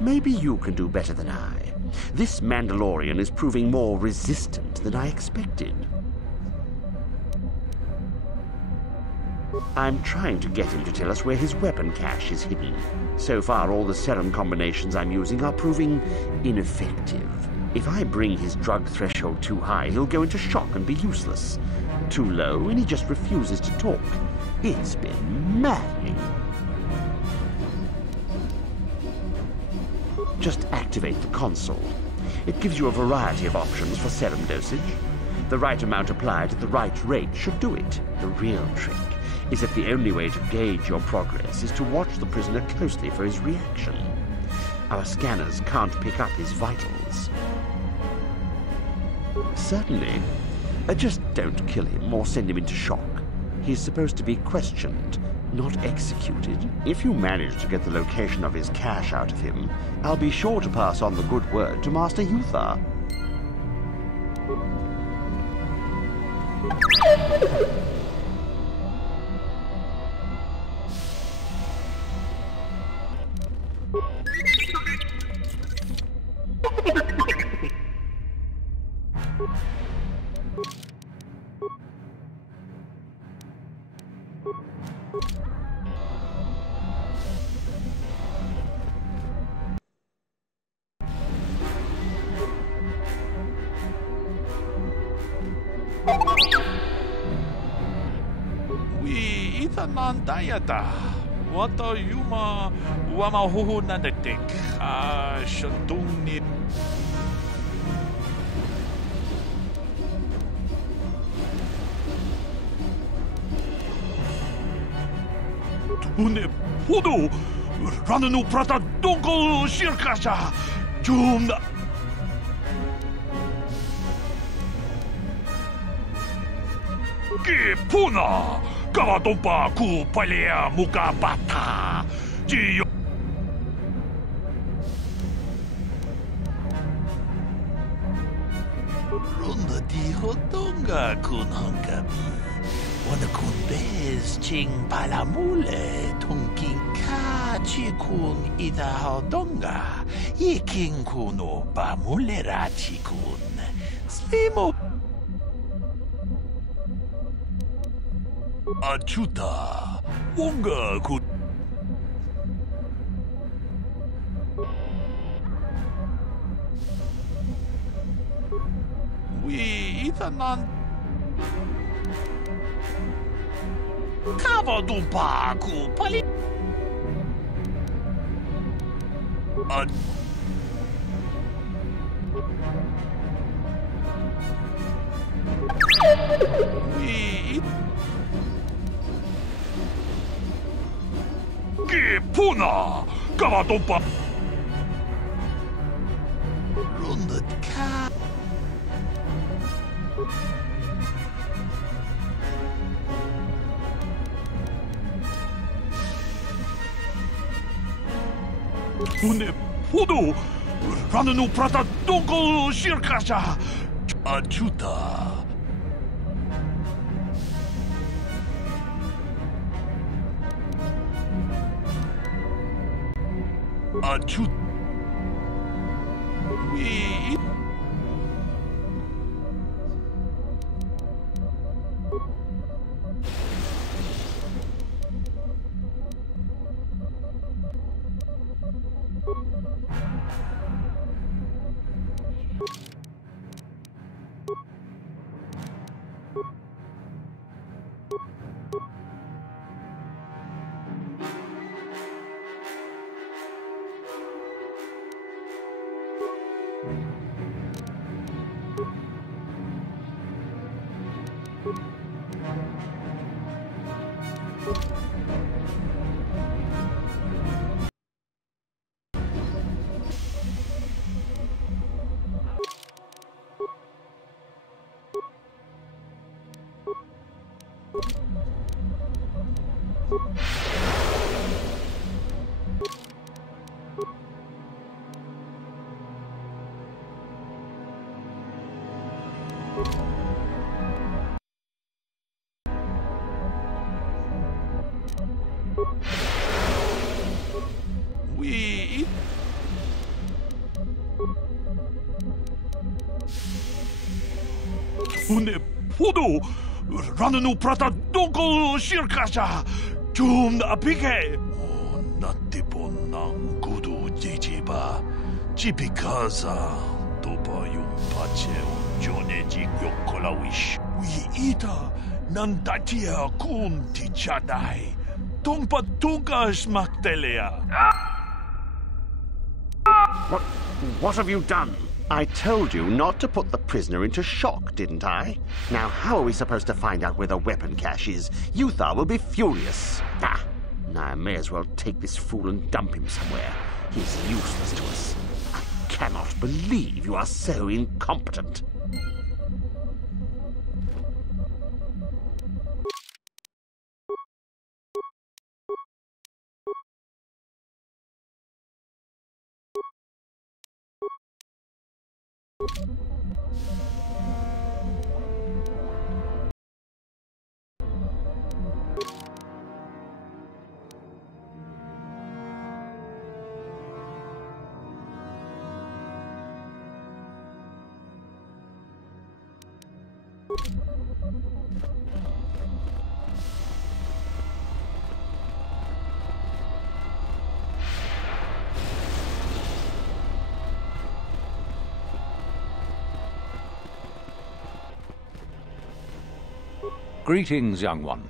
Maybe you can do better than I. This Mandalorian is proving more resistant than I expected. I'm trying to get him to tell us where his weapon cache is hidden. So far, all the serum combinations I'm using are proving ineffective. If I bring his drug threshold too high, he'll go into shock and be useless. Too low, and he just refuses to talk. It's been maddening. Just activate the console. It gives you a variety of options for serum dosage. The right amount applied at the right rate should do it. The real trick is that the only way to gauge your progress is to watch the prisoner closely for his reaction. Our scanners can't pick up his vitals. Certainly. Just don't kill him or send him into shock. He's supposed to be questioned, not executed. If you manage to get the location of his cache out of him, I'll be sure to pass on the good word to Master Uthar. Dayata. What are you wama huhu nandetik? Shantungin. Tune podo rananu prata donko shirkasha. Jumna. Ke puna. Kawatompa ku palea muka bata. Jiyo. Ronda di hotonga kun hankabi. Wana kun bez is ching palamule tungking ka chikun idahodonga iking kuno bamulera chikun slimo achuta wonga ku we itanan Cavo d'un pacu, pali... Che puna! Cavo d'un pacu! Rundet ca... Une podo rannu prata donko shirkasha achuta achut we Une podo rannu prata donko shirkasha tum apike natipon kudu jijiba chipikaza topa yumpache unjoneji yokolawish we ita nandatia kunti chadai tongpa tungas maktelea. What have you done? I told you not to put the prisoner into shock, didn't I? Now, how are we supposed to find out where the weapon cache is? Yuthar will be furious. Ah, now I may as well take this fool and dump him somewhere. He's useless to us. I cannot believe you are so incompetent. Greetings, young one.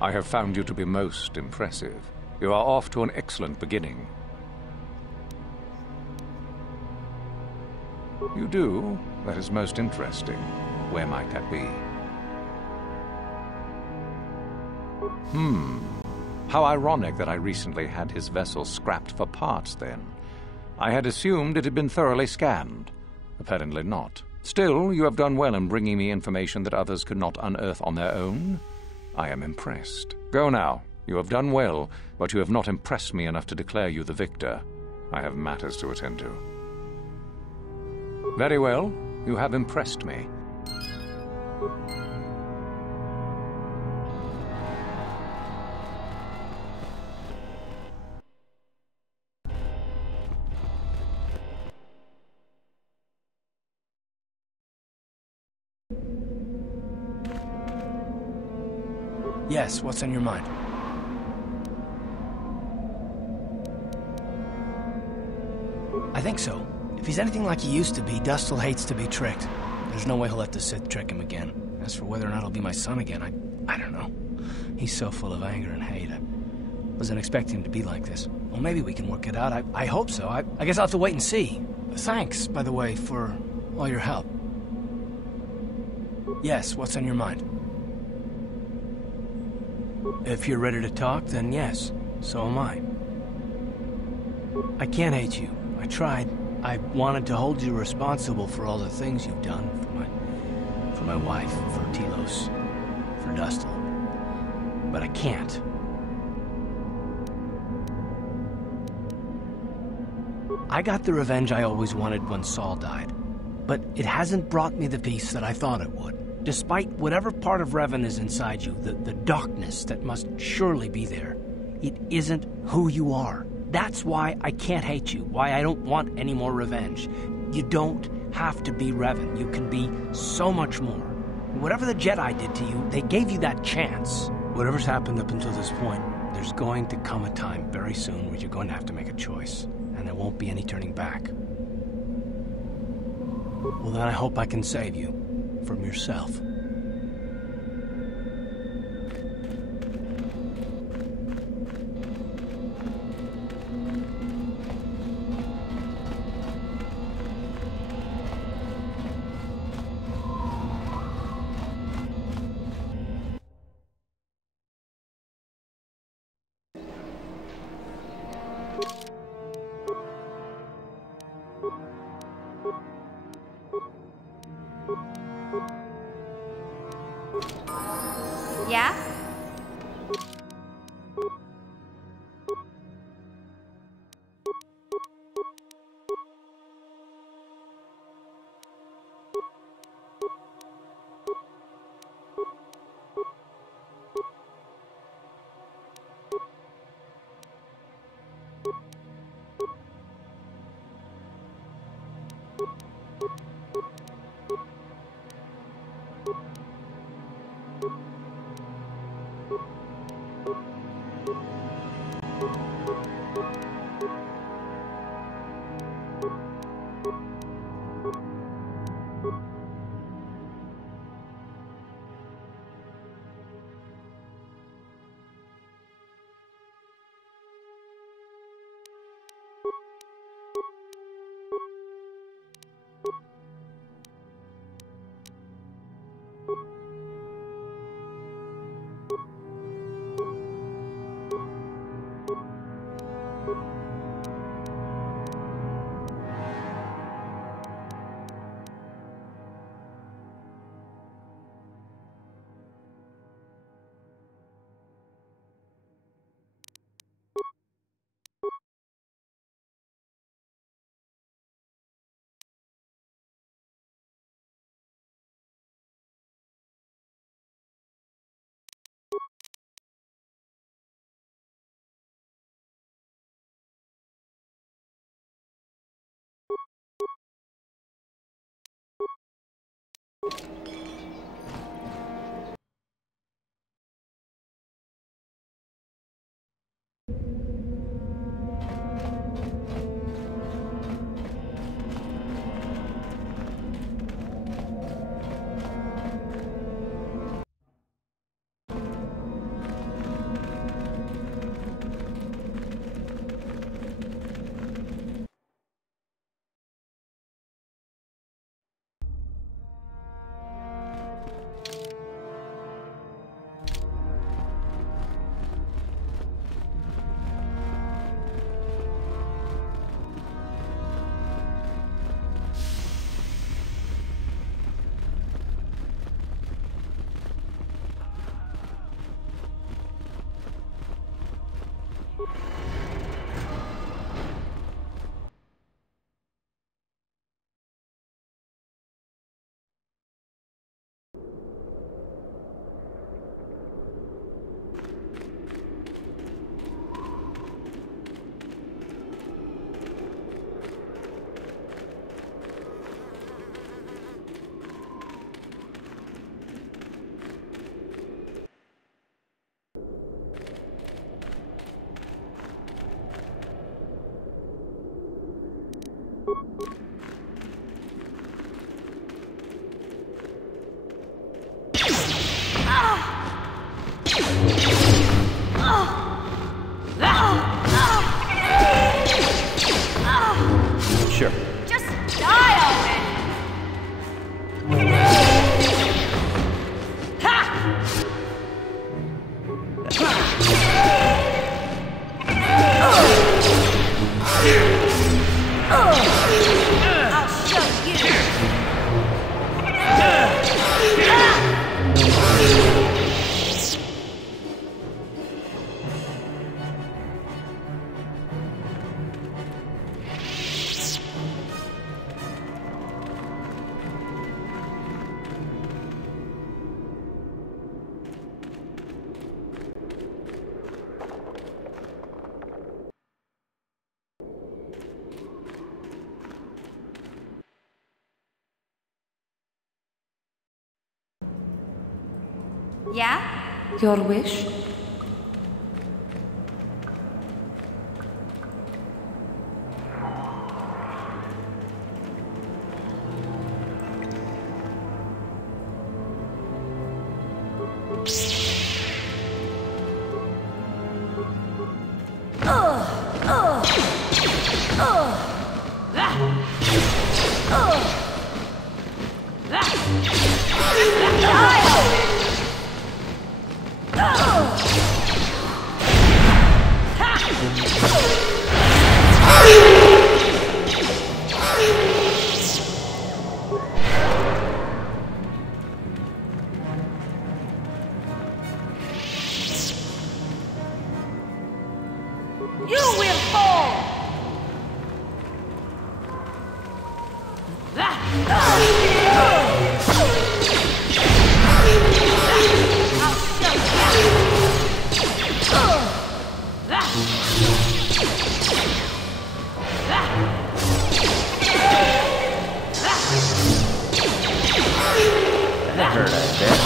I have found you to be most impressive. You are off to an excellent beginning. You do? That is most interesting. Where might that be? How ironic that I recently had his vessel scrapped for parts, then. I had assumed it had been thoroughly scanned. Apparently not. Still, you have done well in bringing me information that others could not unearth on their own. I am impressed. Go now. You have done well, but you have not impressed me enough to declare you the victor. I have matters to attend to. Very well. You have impressed me. Yes, what's on your mind? I think so. If he's anything like he used to be, Dustil hates to be tricked. There's no way he'll let the Sith trick him again. As for whether or not he'll be my son again, I don't know. He's so full of anger and hate. I wasn't expecting him to be like this. Well, maybe we can work it out. I hope so. I guess I'll have to wait and see. Thanks, by the way, for all your help. Yes, what's on your mind? If you're ready to talk, then yes. So am I. I can't hate you. I tried. I wanted to hold you responsible for all the things you've done for my wife, for Telos, for Dustil. But I can't. I got the revenge I always wanted when Saul died, but it hasn't brought me the peace that I thought it would. Despite whatever part of Revan is inside you, the darkness that must surely be there, it isn't who you are. That's why I can't hate you, why I don't want any more revenge. You don't have to be Revan. You can be so much more. Whatever the Jedi did to you, they gave you that chance. Whatever's happened up until this point, there's going to come a time very soon where you're going to have to make a choice, and there won't be any turning back. Well, then I hope I can save you from yourself. Yeah? Yeah? Your wish? You will fall! That hurt, I bet.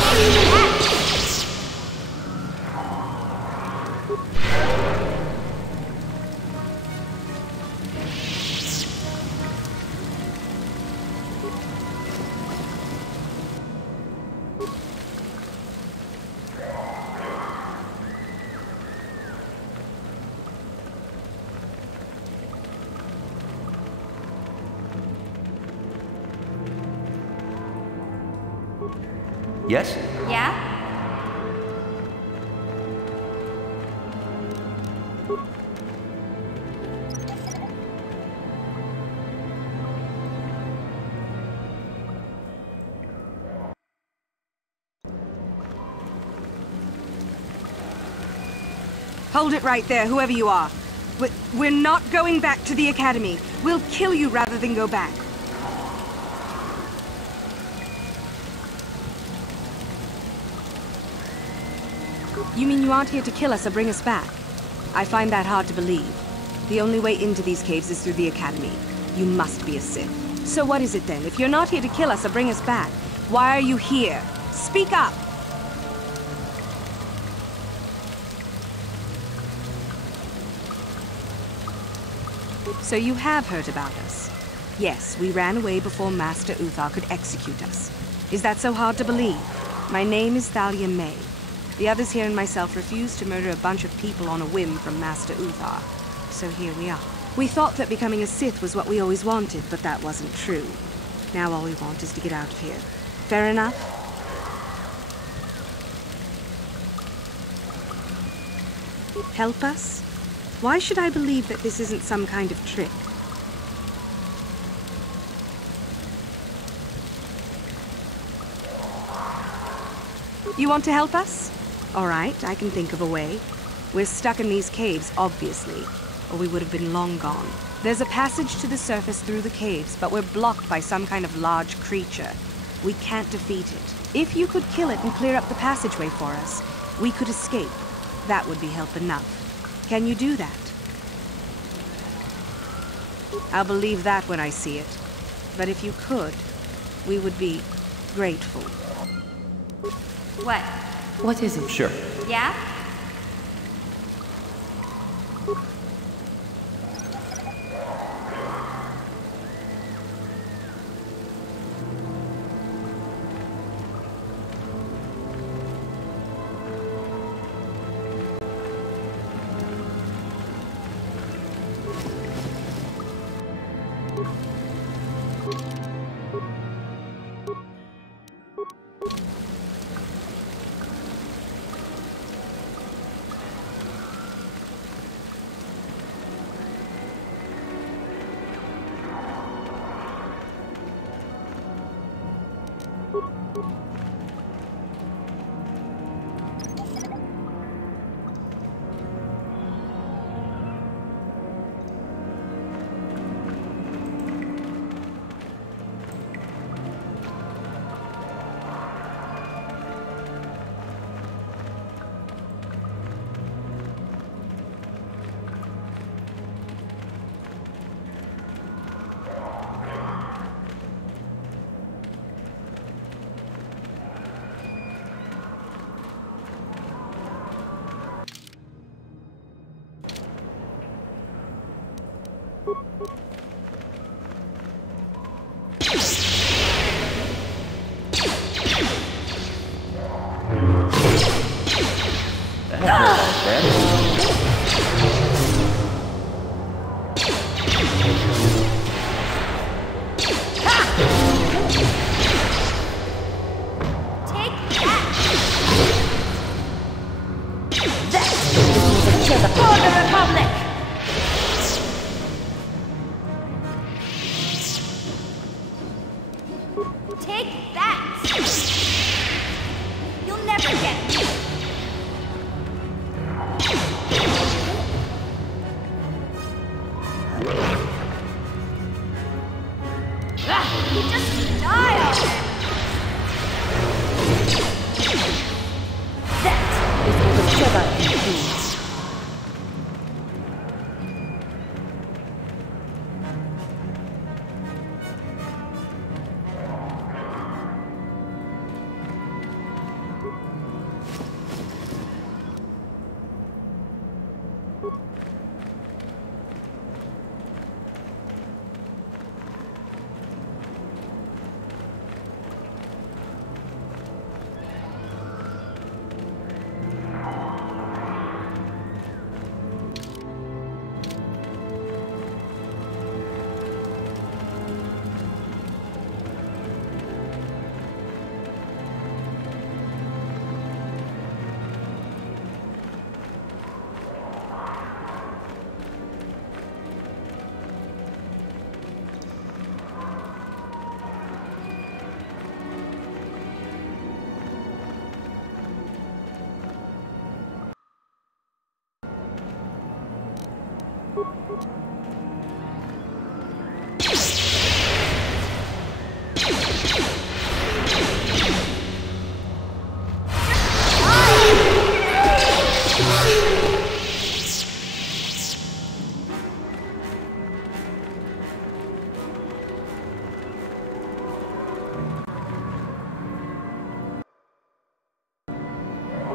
Yes? Yeah? Hold it right there, whoever you are. We're not going back to the Academy. We'll kill you rather than go back. You mean you aren't here to kill us or bring us back? I find that hard to believe. The only way into these caves is through the Academy. You must be a Sith. So what is it then? If you're not here to kill us or bring us back, why are you here? Speak up! So you have heard about us. Yes, we ran away before Master Uthar could execute us. Is that so hard to believe? My name is Thalia May. The others here and myself refused to murder a bunch of people on a whim from Master Uthar. So here we are. We thought that becoming a Sith was what we always wanted, but that wasn't true. Now all we want is to get out of here. Fair enough? Help us? Why should I believe that this isn't some kind of trick? You want to help us? All right, I can think of a way. We're stuck in these caves, obviously, or we would have been long gone. There's a passage to the surface through the caves, but we're blocked by some kind of large creature. We can't defeat it. If you could kill it and clear up the passageway for us, we could escape. That would be help enough. Can you do that? I'll believe that when I see it. But if you could, we would be grateful. What? What is it? Sure. Yeah?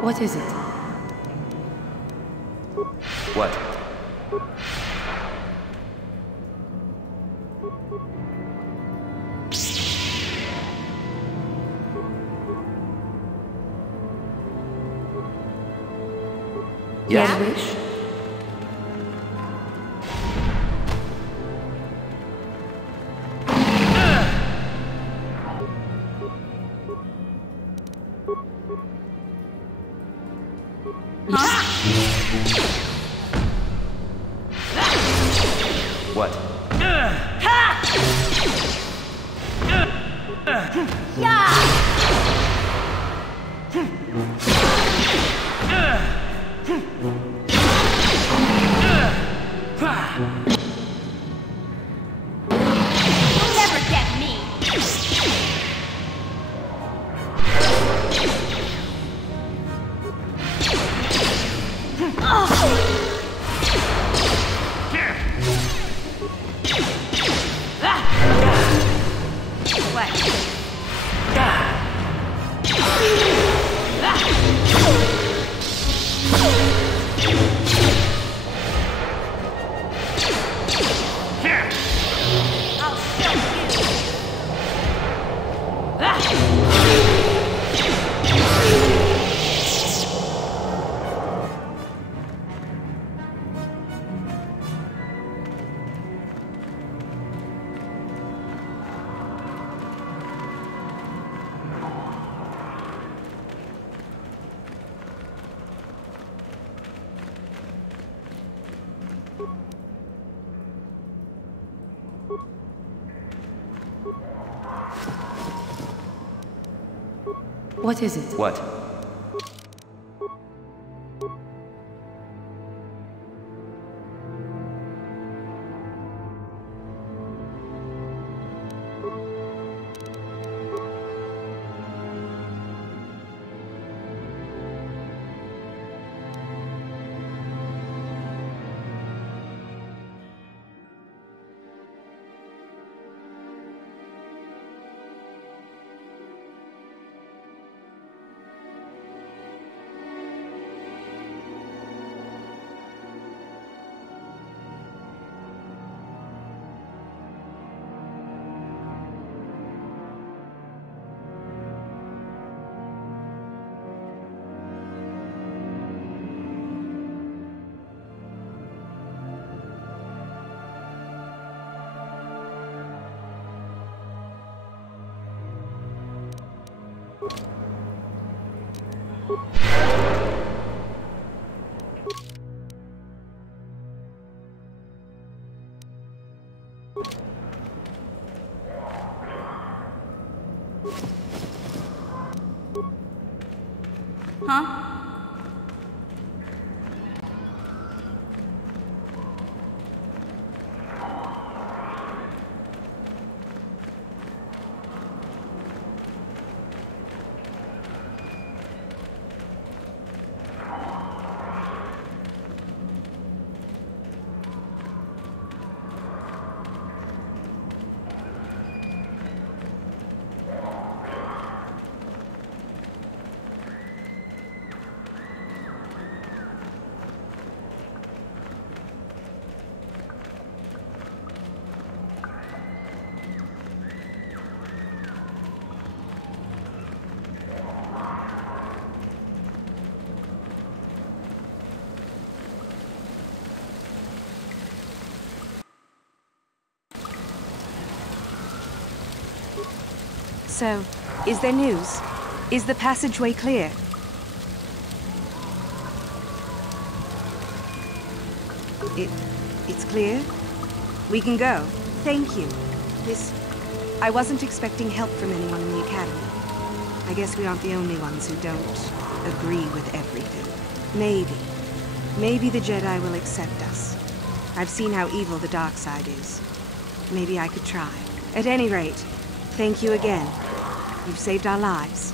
What is it? What? Yes. Your wish? What? You'll never get me. What is it? What? So, is there news? Is the passageway clear? It's clear? We can go. Thank you. I wasn't expecting help from anyone in the Academy. I guess we aren't the only ones who don't agree with everything. Maybe the Jedi will accept us. I've seen how evil the dark side is. Maybe I could try. At any rate, thank you again. You've saved our lives.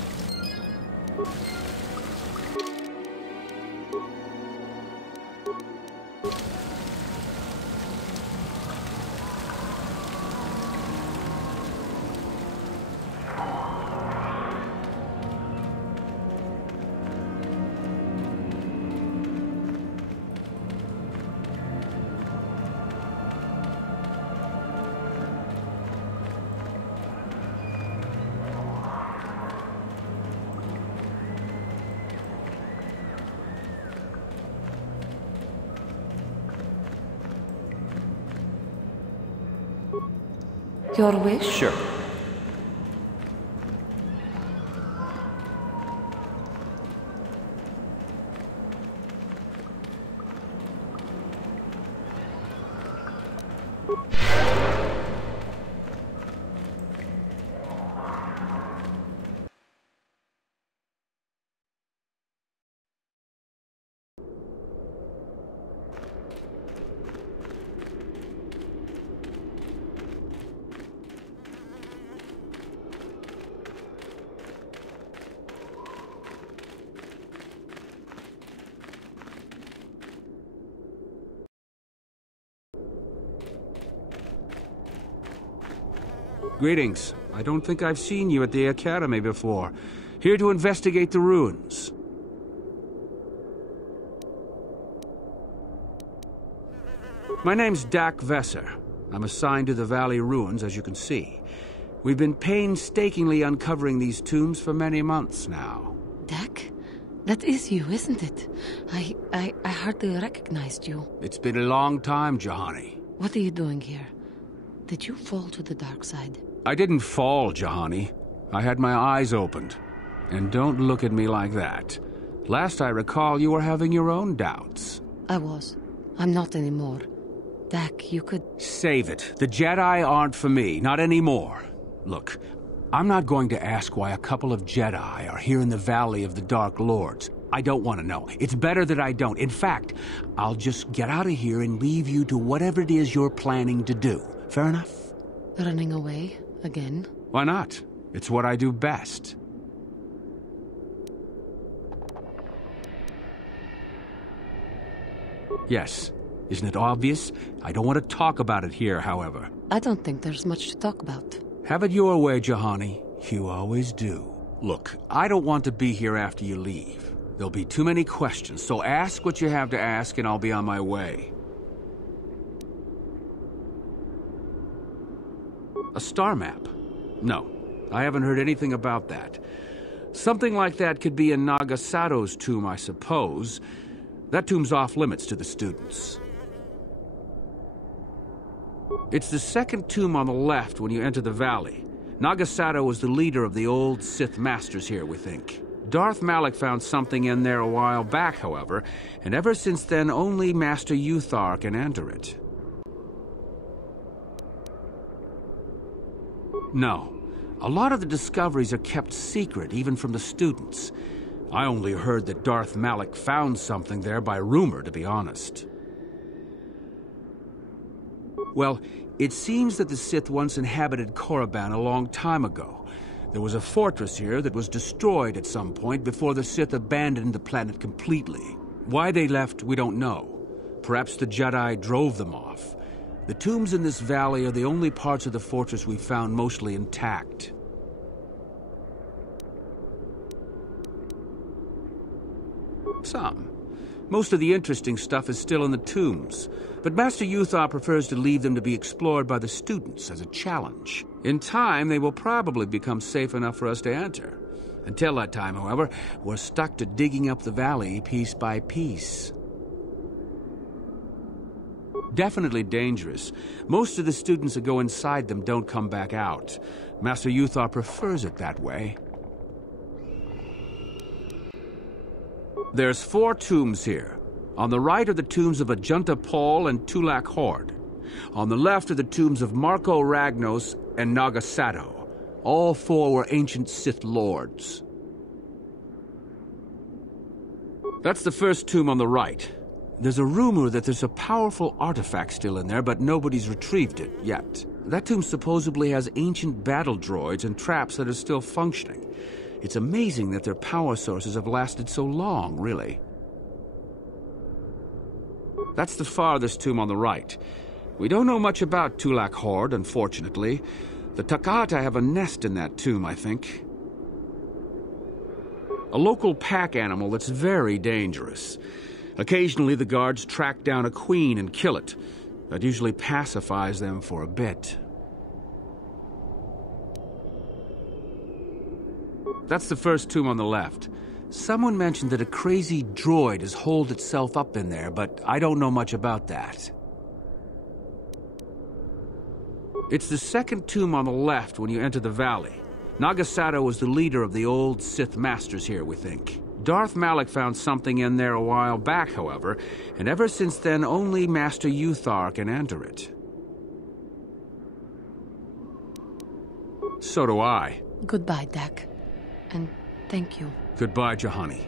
Your wish? Sure. Greetings. I don't think I've seen you at the Academy before. Here to investigate the ruins. My name's Dak Vesser. I'm assigned to the Valley Ruins, as you can see. We've been painstakingly uncovering these tombs for many months now. Dak? That is you, isn't it? I hardly recognized you. It's been a long time, Juhani. What are you doing here? Did you fall to the dark side? I didn't fall, Juhani. I had my eyes opened. And don't look at me like that. Last I recall, you were having your own doubts. I was. I'm not anymore. Dak, you could... Save it. The Jedi aren't for me, not anymore. Look, I'm not going to ask why a couple of Jedi are here in the Valley of the Dark Lords. I don't want to know. It's better that I don't. In fact, I'll just get out of here and leave you to whatever it is you're planning to do. Fair enough? Running away? Again? Why not? It's what I do best. Yes. Isn't it obvious? I don't want to talk about it here, however. I don't think there's much to talk about. Have it your way, Juhani. You always do. Look, I don't want to be here after you leave. There'll be too many questions, so ask what you have to ask and I'll be on my way. A star map? No, I haven't heard anything about that. Something like that could be in Naga Sato's tomb, I suppose. That tomb's off limits to the students. It's the second tomb on the left when you enter the valley. Naga Sato was the leader of the old Sith Masters here, we think. Darth Malak found something in there a while back, however, and ever since then only Master Uthar can enter it. No. A lot of the discoveries are kept secret, even from the students. I only heard that Darth Malak found something there by rumor, to be honest. Well, it seems that the Sith once inhabited Korriban a long time ago. There was a fortress here that was destroyed at some point before the Sith abandoned the planet completely. Why they left, we don't know. Perhaps the Jedi drove them off. The tombs in this valley are the only parts of the fortress we found mostly intact. Some. Most of the interesting stuff is still in the tombs, but Master Uthar prefers to leave them to be explored by the students as a challenge. In time, they will probably become safe enough for us to enter. Until that time, however, we're stuck to digging up the valley piece by piece. Definitely dangerous. Most of the students that go inside them don't come back out. Master Uthar prefers it that way. There's 4 tombs here. On the right are the tombs of Ajunta Paul and Tulak Hord. On the left are the tombs of Marco Ragnos and Nagasato. All 4 were ancient Sith lords. That's the first tomb on the right. There's a rumor that there's a powerful artifact still in there, but nobody's retrieved it yet. That tomb supposedly has ancient battle droids and traps that are still functioning. It's amazing that their power sources have lasted so long, really. That's the farthest tomb on the right. We don't know much about Tulak Hord, unfortunately. The Takata have a nest in that tomb, I think. A local pack animal that's very dangerous. Occasionally the guards track down a queen and kill it. That usually pacifies them for a bit. That's the first tomb on the left. Someone mentioned that a crazy droid has holed itself up in there, but I don't know much about that. It's the second tomb on the left when you enter the valley. Nagasato was the leader of the old Sith Masters here, we think. Darth Malak found something in there a while back, however, and ever since then only Master Uthar can enter it. So do I. Goodbye, Dak. And thank you. Goodbye, Juhani.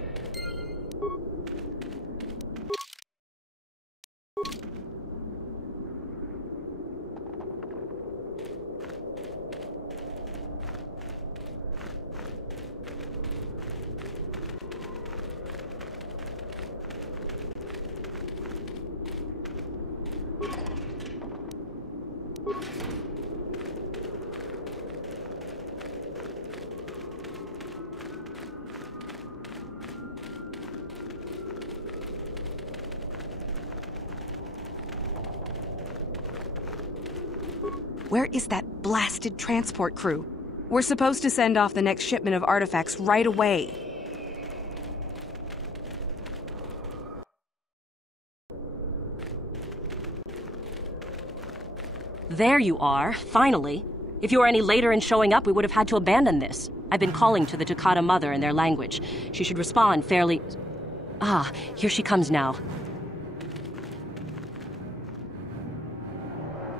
Where is that blasted transport crew? We're supposed to send off the next shipment of artifacts right away. There you are, finally. If you were any later in showing up, we would have had to abandon this. I've been calling to the Takata mother in their language. She should respond fairly... Ah, here she comes now.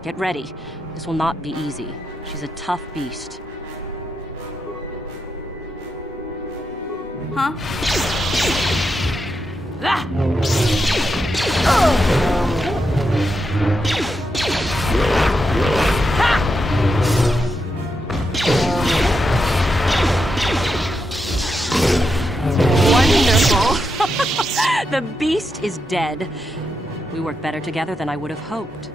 Get ready. This will not be easy. She's a tough beast. Huh? Ah! Wonderful! The beast is dead. We work better together than I would have hoped.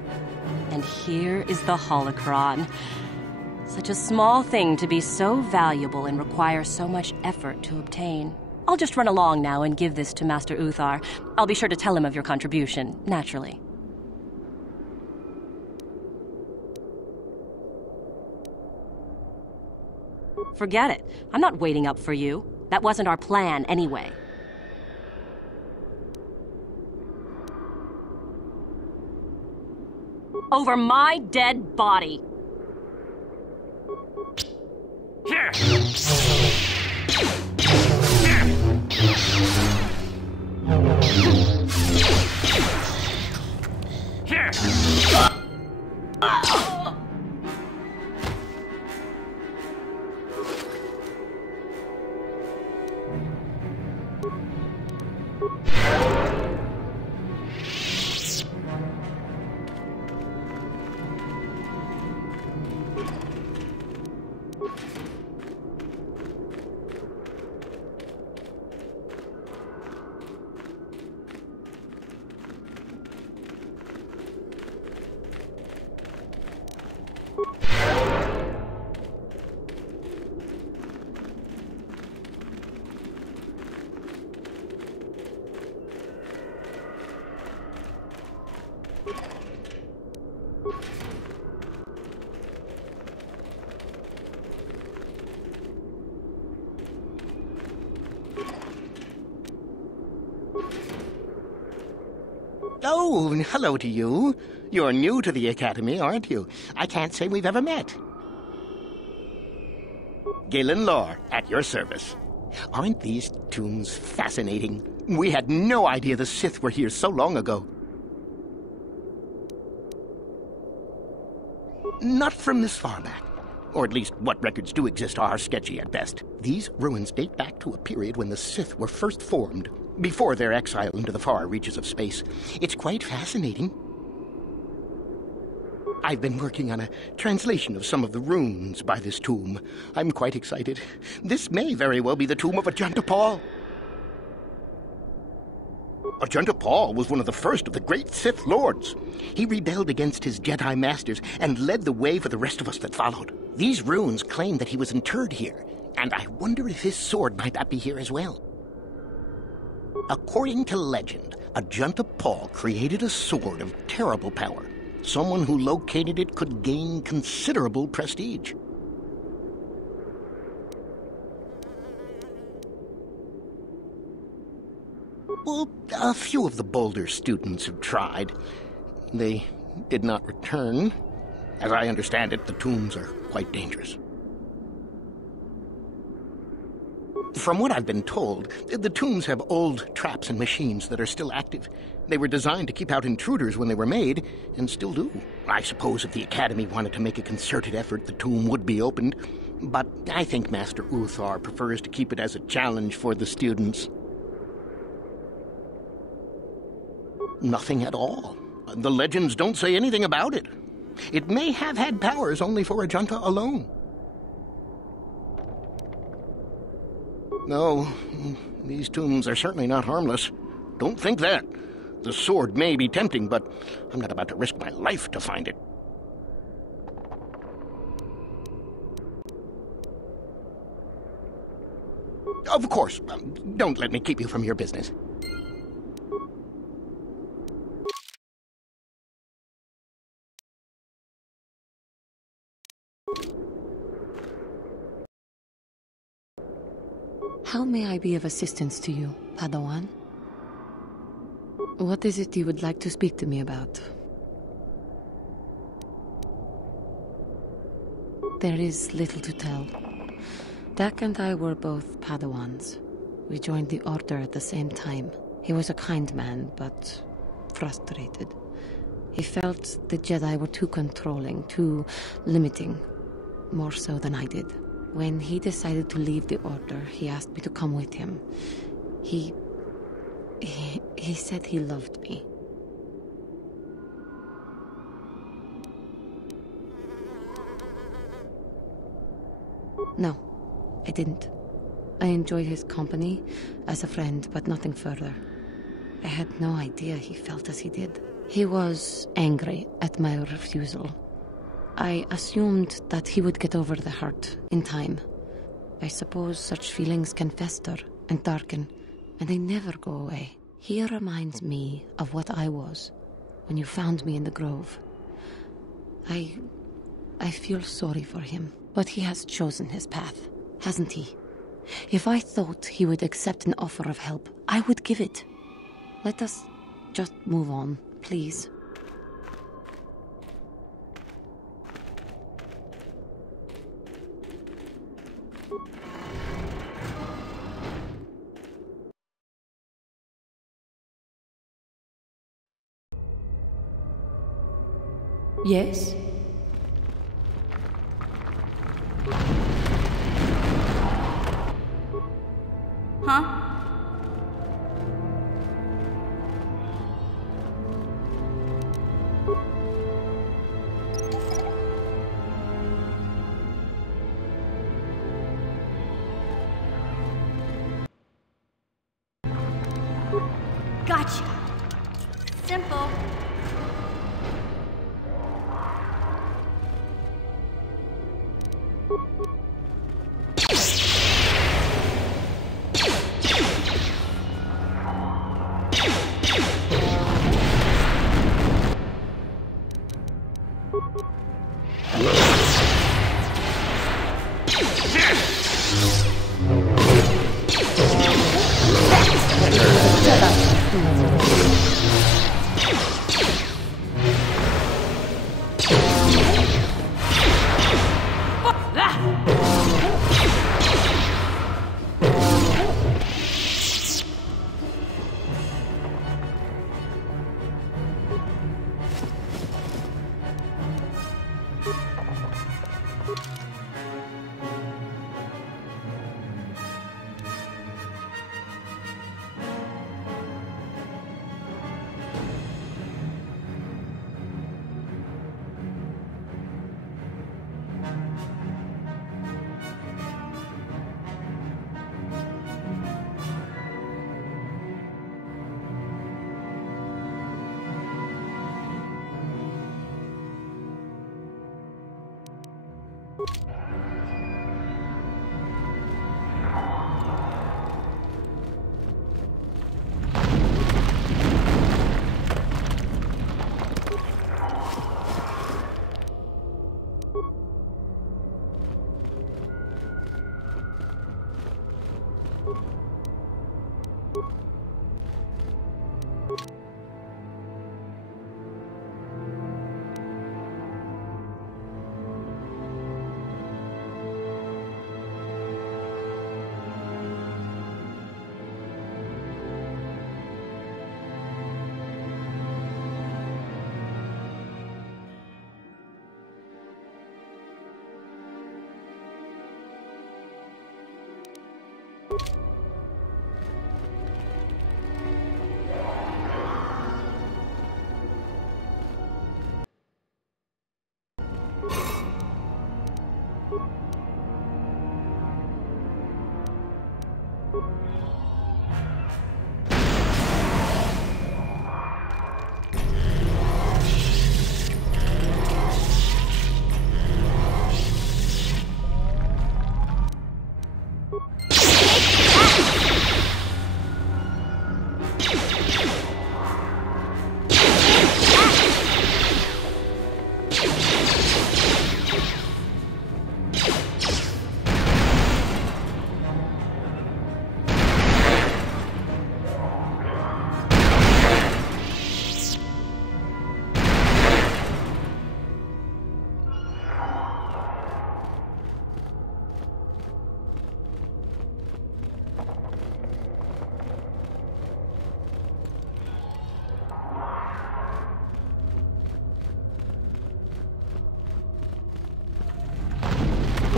And here is the holocron. Such a small thing to be so valuable and require so much effort to obtain. I'll just run along now and give this to Master Uthar. I'll be sure to tell him of your contribution, naturally. Forget it. I'm not waiting up for you. That wasn't our plan anyway. Over my dead body. Here! Here! Oh, hello to you. You're new to the Academy, aren't you? I can't say we've ever met. Galen Lore, at your service. Aren't these tombs fascinating? We had no idea the Sith were here so long ago. Not from this far back. Or at least what records do exist are sketchy at best. These ruins date back to a period when the Sith were first formed, before their exile into the far reaches of space. It's quite fascinating. I've been working on a translation of some of the runes by this tomb. I'm quite excited. This may very well be the tomb of Ajanta Pall. Ajanta Pall was one of the first of the great Sith Lords. He rebelled against his Jedi Masters and led the way for the rest of us that followed. These runes claim that he was interred here, and I wonder if his sword might not be here as well. According to legend, Ajanta Pall created a sword of terrible power. Someone who located it could gain considerable prestige. Well, a few of the Boulder students have tried. They did not return. As I understand it, the tombs are quite dangerous. From what I've been told, the tombs have old traps and machines that are still active. They were designed to keep out intruders when they were made, and still do. I suppose if the Academy wanted to make a concerted effort, the tomb would be opened. But I think Master Uthar prefers to keep it as a challenge for the students. Nothing at all. The legends don't say anything about it. It may have had powers only for Ajanta alone. No, these tombs are certainly not harmless. Don't think that. The sword may be tempting, but I'm not about to risk my life to find it. Of course, don't let me keep you from your business. How may I be of assistance to you, Padawan? What is it you would like to speak to me about? There is little to tell. Dak and I were both Padawans. We joined the Order at the same time. He was a kind man, but frustrated. He felt the Jedi were too controlling, too limiting, more so than I did. When he decided to leave the Order, he asked me to come with him. He said he loved me. No, I didn't. I enjoyed his company as a friend, but nothing further. I had no idea he felt as he did. He was angry at my refusal. I assumed that he would get over the hurt in time. I suppose such feelings can fester and darken, and they never go away. He reminds me of what I was when you found me in the grove. I feel sorry for him, but he has chosen his path, hasn't he? If I thought he would accept an offer of help, I would give it. Let us just move on, please. Yes? Huh? Gotcha. Simple.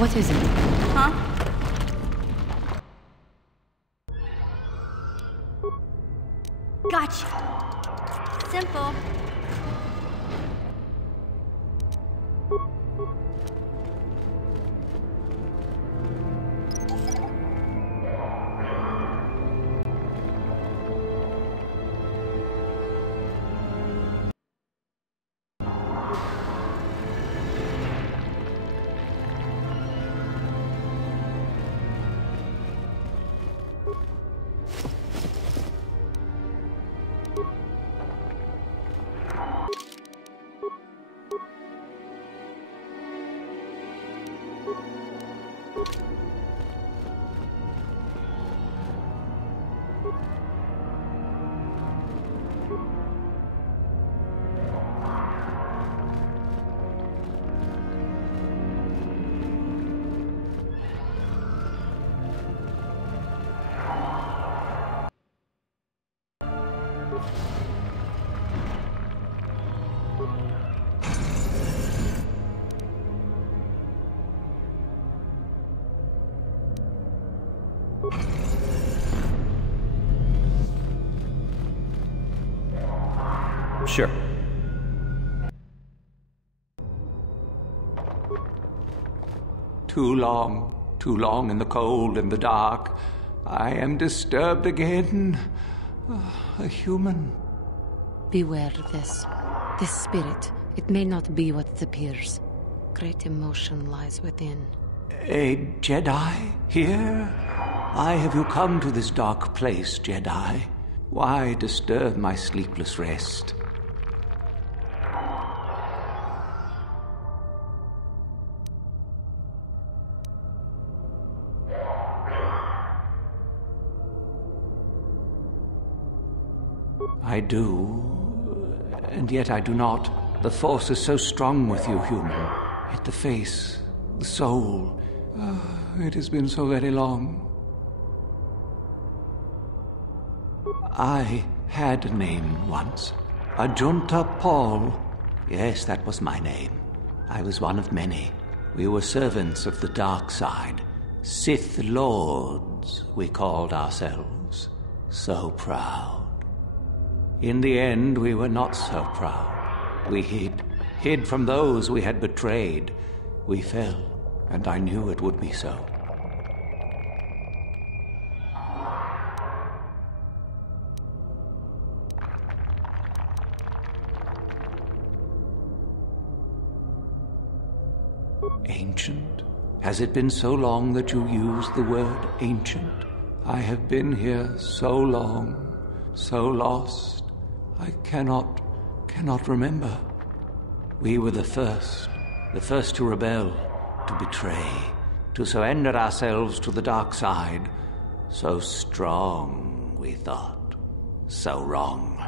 What is it? Huh? Gotcha. Simple. Sure. Too long in the cold and the dark. I am disturbed again. A human. Beware this. This spirit, it may not be what it appears. Great emotion lies within. A Jedi here? Why have you come to this dark place, Jedi? Why disturb my sleepless rest? I do, and yet I do not. The Force is so strong with you, human. Yet the face, the soul, it has been so very long. I had a name once. Ajunta Paul. Yes, that was my name. I was one of many. We were servants of the dark side. Sith Lords, we called ourselves. So proud. In the end, we were not so proud. We hid from those we had betrayed. We fell, and I knew it would be so. Ancient? Has it been so long that you use the word ancient? I have been here so long, so lost. I cannot remember. We were the first to rebel, to betray, to surrender ourselves to the dark side. So strong, we thought. So wrong.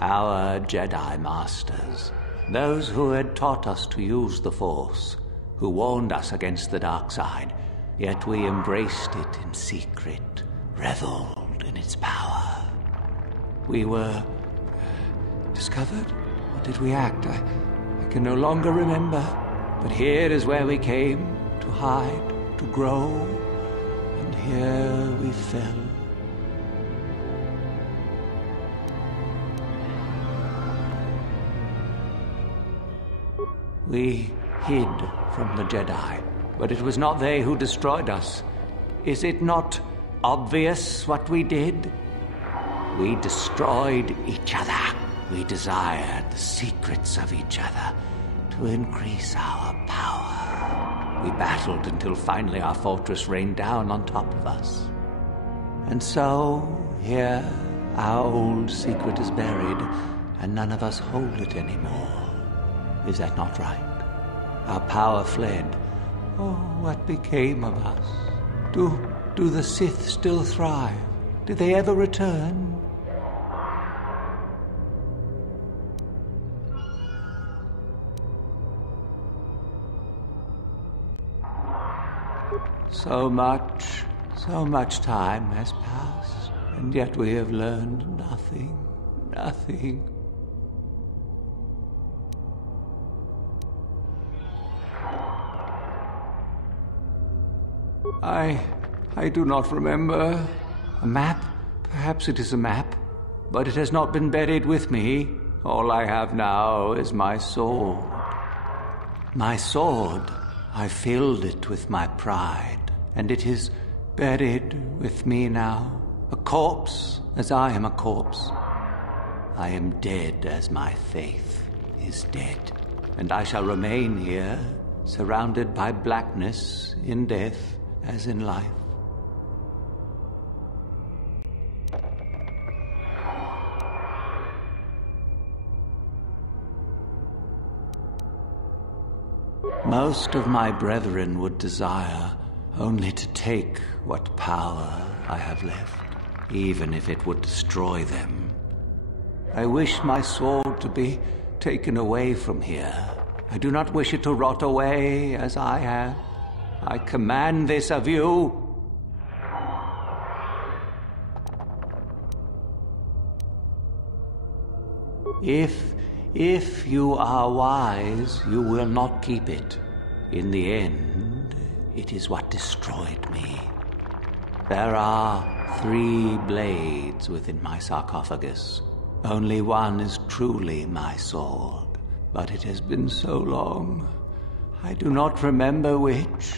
Our Jedi Masters, those who had taught us to use the Force, who warned us against the dark side, yet we embraced it in secret, reveled in its power. We were discovered? Or did we act? I can no longer remember. But here is where we came, to hide, to grow, and here we fell. We hid from the Jedi, but it was not they who destroyed us. Is it not obvious what we did? We destroyed each other. We desired the secrets of each other to increase our power. We battled until finally our fortress rained down on top of us. And so, here, our old secret is buried, and none of us hold it anymore. Is that not right? Our power fled. Oh, what became of us? Do the Sith still thrive? Did they ever return? So much time has passed, and yet we have learned nothing. nothing. I do not remember. A map? Perhaps it is a map. But it has not been buried with me. All I have now is my sword. My sword. I filled it with my pride, and it is buried with me now. A corpse, as I am a corpse. I am dead as my faith is dead, and I shall remain here, surrounded by blackness in death as in life. Most of my brethren would desire only to take what power I have left, even if it would destroy them. I wish my sword to be taken away from here. I do not wish it to rot away as I have. I command this of you. If you are wise, you will not keep it. In the end, it is what destroyed me. There are 3 blades within my sarcophagus. Only one is truly my sword, but it has been so long, I do not remember which.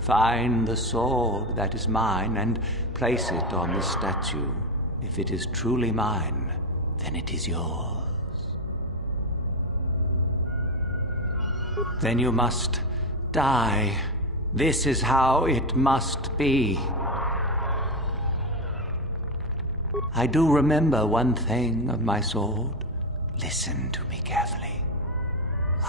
Find the sword that is mine and place it on the statue. If it is truly mine, then it is yours. Then you must die. This is how it must be. I do remember one thing of my sword. Listen to me carefully.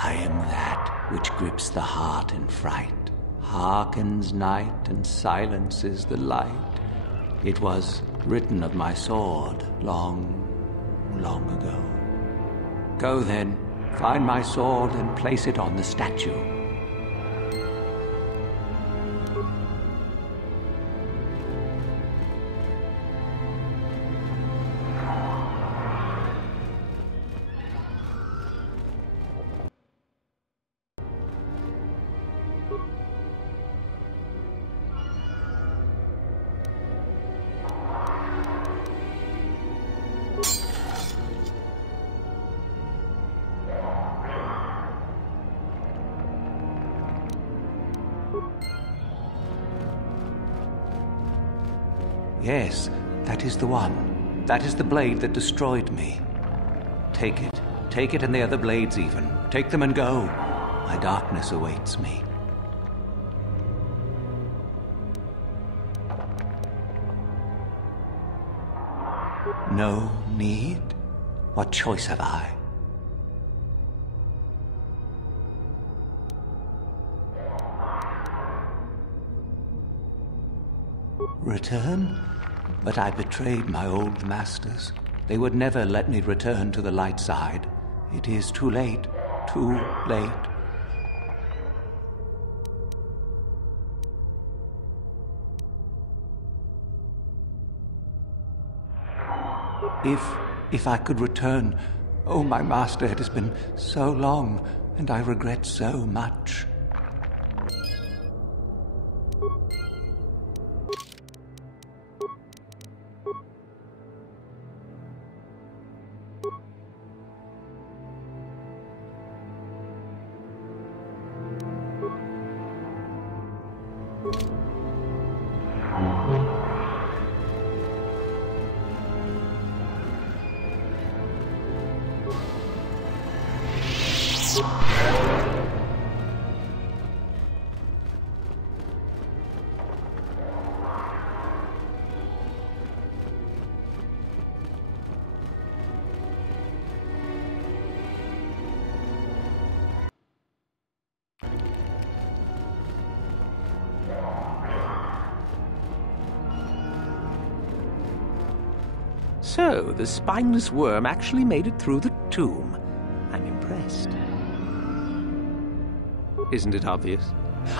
I am that which grips the heart in fright, hearkens night and silences the light. It was written of my sword long, long ago. Go then, find my sword and place it on the statue. Yes, that is the one. That is the blade that destroyed me. Take it. Take it and the other blades even. Take them and go. My darkness awaits me. No need? What choice have I? Return? But I betrayed my old masters. They would never let me return to the light side. It is too late. Too late. If I could return. Oh, my master, it has been so long, and I regret so much. So, the spineless worm actually made it through the tomb. I'm impressed. Isn't it obvious?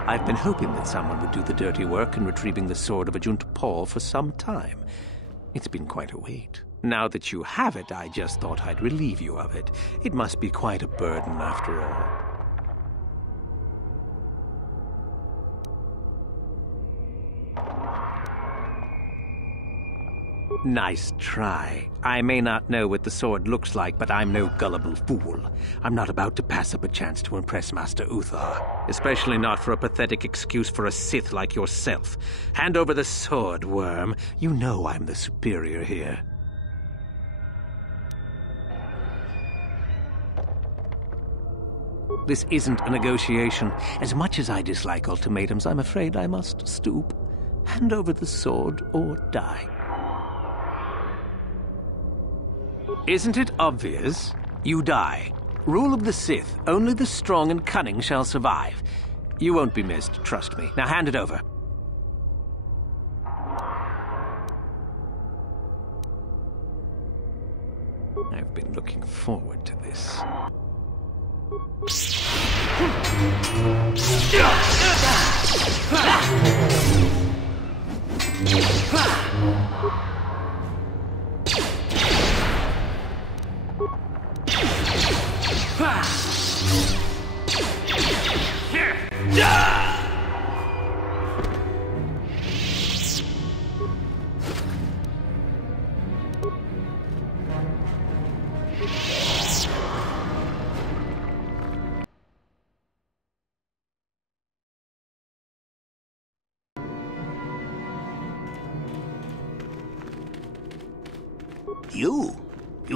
I've been hoping that someone would do the dirty work in retrieving the sword of Ajunta Paul for some time. It's been quite a wait. Now that you have it, I just thought I'd relieve you of it. It must be quite a burden, after all. Nice try. I may not know what the sword looks like, but I'm no gullible fool. I'm not about to pass up a chance to impress Master Uthar, especially not for a pathetic excuse for a Sith like yourself. Hand over the sword, worm. You know I'm the superior here. This isn't a negotiation. As much as I dislike ultimatums, I'm afraid I must stoop. Hand over the sword or die. Isn't it obvious? You die. Rule of the Sith. Only the strong and cunning shall survive. You won't be missed, trust me. Now hand it over. I've been looking forward to this.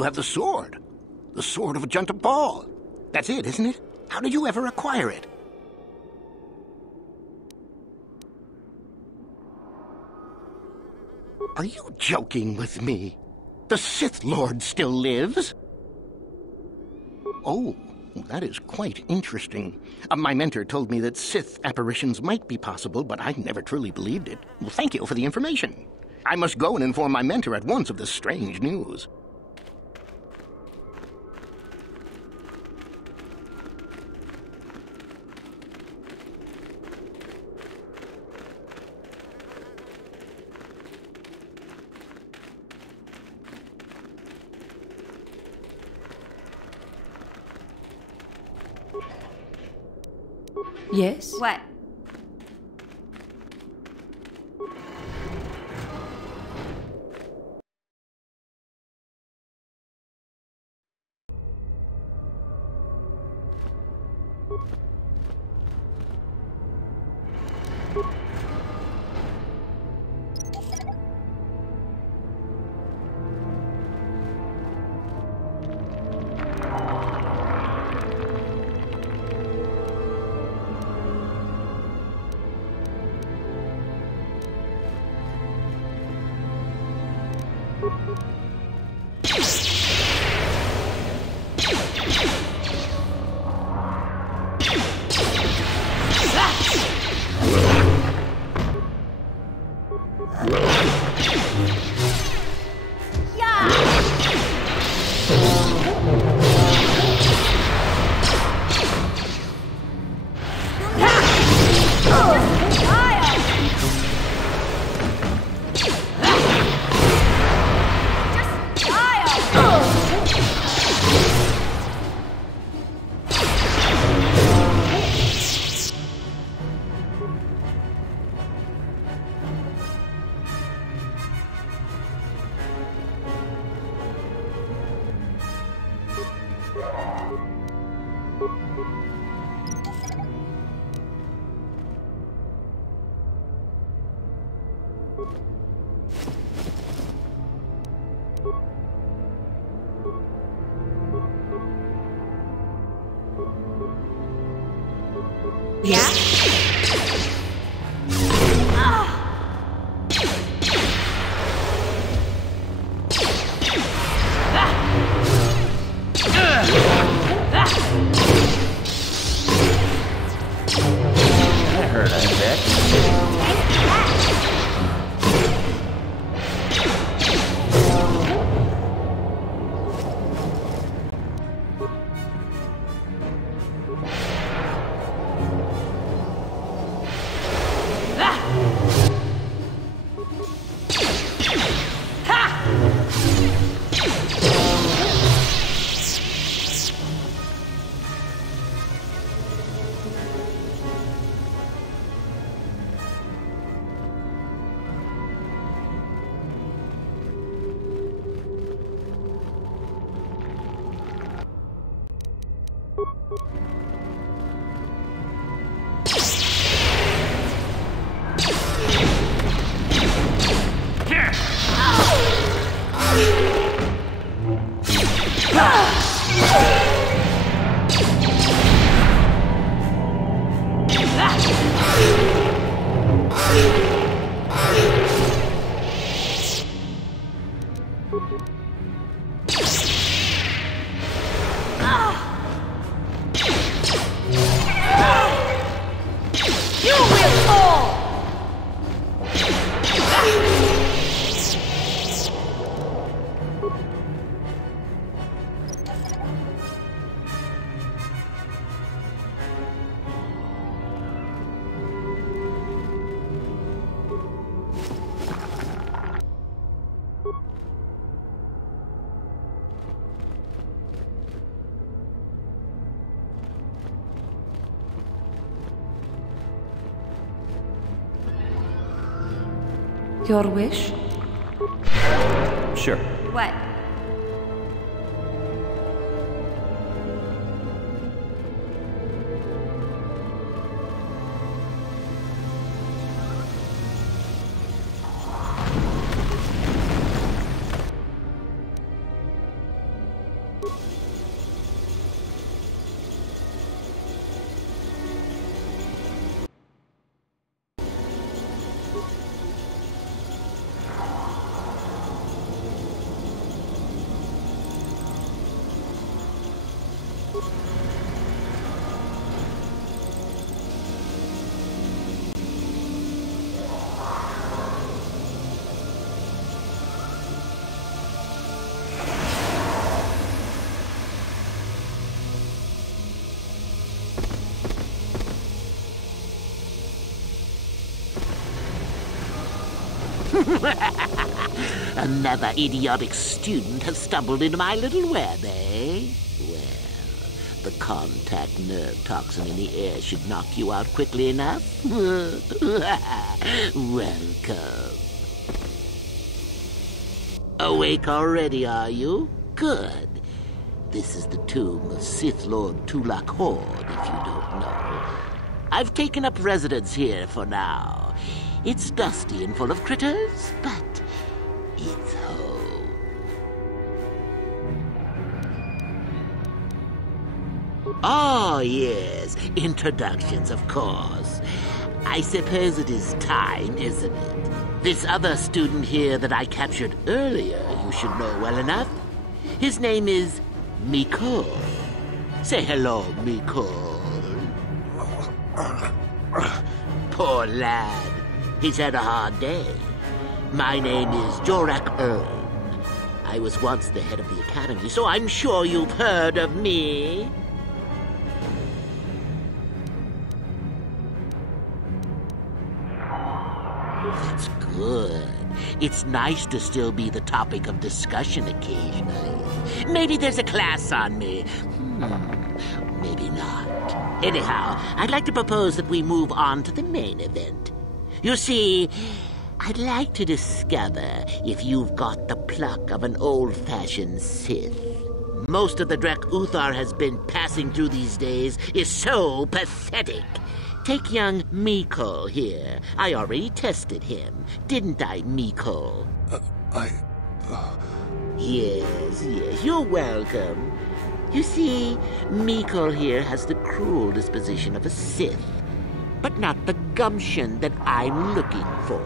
You have the sword. The sword of Ajunta Pall. That's it, isn't it? How did you ever acquire it? Are you joking with me? The Sith Lord still lives? Oh, that is quite interesting. My mentor told me that Sith apparitions might be possible, but I never truly believed it. Well, thank you for the information. I must go and inform my mentor at once of this strange news. Yes? What? You will fall! Your wish? Sure. What? Another idiotic student has stumbled into my little web, eh? Well, the contact nerve toxin in the air should knock you out quickly enough. Welcome. Awake already, are you? Good. This is the tomb of Sith Lord Tulak Hord, if you don't know. I've taken up residence here for now. It's dusty and full of critters, but it's home. Oh, yes. Introductions, of course. I suppose it is time, isn't it? This other student here that I captured earlier, you should know well enough. His name is Mikol. Say hello, Mikol. Poor lad. He's had a hard day. My name is Jorak Ern. I was once the head of the academy, so I'm sure you've heard of me. That's good. It's nice to still be the topic of discussion occasionally. Maybe there's a class on me. Maybe not. Anyhow, I'd like to propose that we move on to the main event. You see, I'd like to discover if you've got the pluck of an old-fashioned Sith. Most of the Drek Uthar has been passing through these days is so pathetic. Take young Mikol here. I already tested him. Didn't I, Mikol? Yes, you're welcome. You see, Mikol here has the cruel disposition of a Sith, but not the gumption that I'm looking for.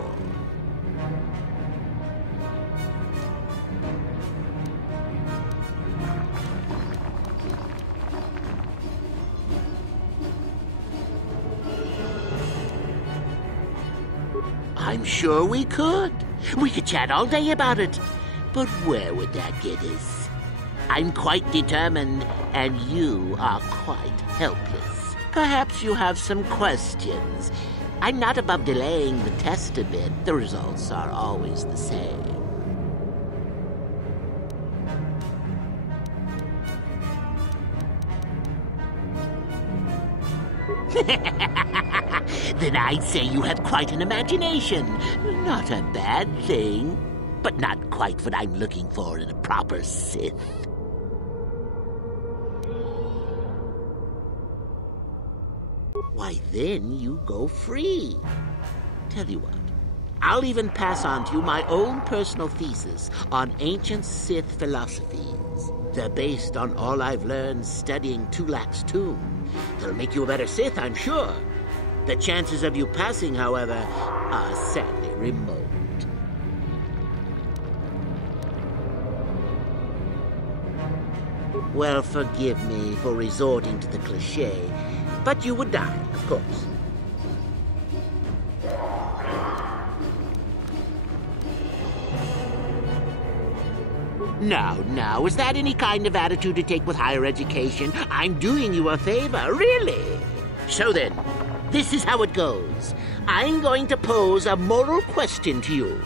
I'm sure we could. We could chat all day about it. But where would that get us? I'm quite determined, and you are quite helpless. Perhaps you have some questions. I'm not above delaying the test a bit. The results are always the same. Then I'd say you have quite an imagination. Not a bad thing, but not quite what I'm looking for in a proper Sith. Why, then you go free. Tell you what, I'll even pass on to you my own personal thesis on ancient Sith philosophies. They're based on all I've learned studying Tulak's tomb. They'll make you a better Sith, I'm sure. The chances of you passing, however, are sadly remote. Well, forgive me for resorting to the cliché, but you would die, of course. Now, is that any kind of attitude to take with higher education? I'm doing you a favor, really. So then, this is how it goes. I'm going to pose a moral question to you.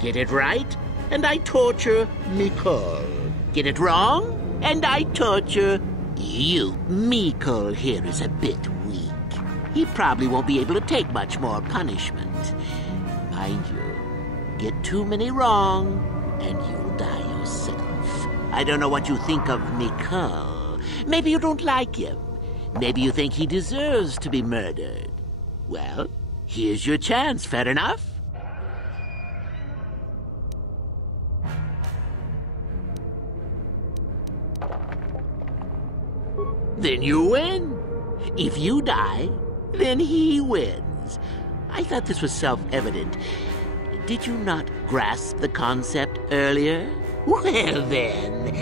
Get it right, and I torture Mikol. Get it wrong, and I torture you. Mikol here is a bit weak. He probably won't be able to take much more punishment. Mind you, get too many wrong, and you'll die yourself. I don't know what you think of Mikol. Maybe you don't like him. Maybe you think he deserves to be murdered. Well, here's your chance, fair enough? Then you win. If you die, then he wins. I thought this was self-evident. Did you not grasp the concept earlier? Well then,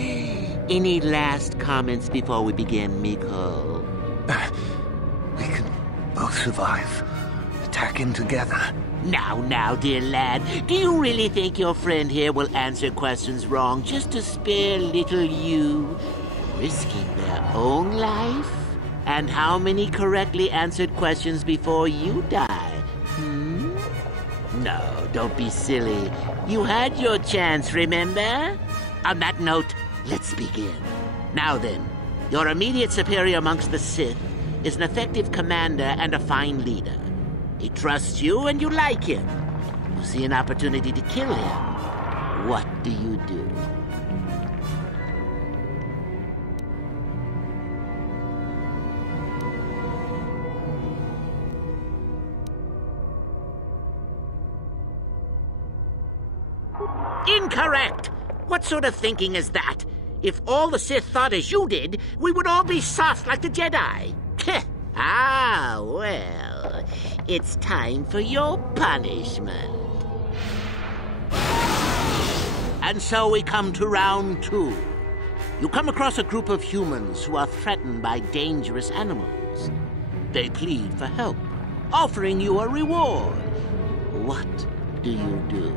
any last comments before we begin, Mikol? We can both survive. Attacking together. Now, dear lad, do you really think your friend here will answer questions wrong just to spare little you, risking their own life? And how many correctly answered questions before you die? No, don't be silly. You had your chance, remember? On that note, let's begin. Now then, your immediate superior amongst the Sith is an effective commander and a fine leader. He trusts you and you like him. You see an opportunity to kill him. What do you do? Incorrect! What sort of thinking is that? If all the Sith thought as you did, we would all be soft like the Jedi. Well, it's time for your punishment. And so we come to round 2. You come across a group of humans who are threatened by dangerous animals. They plead for help, offering you a reward. What do you do?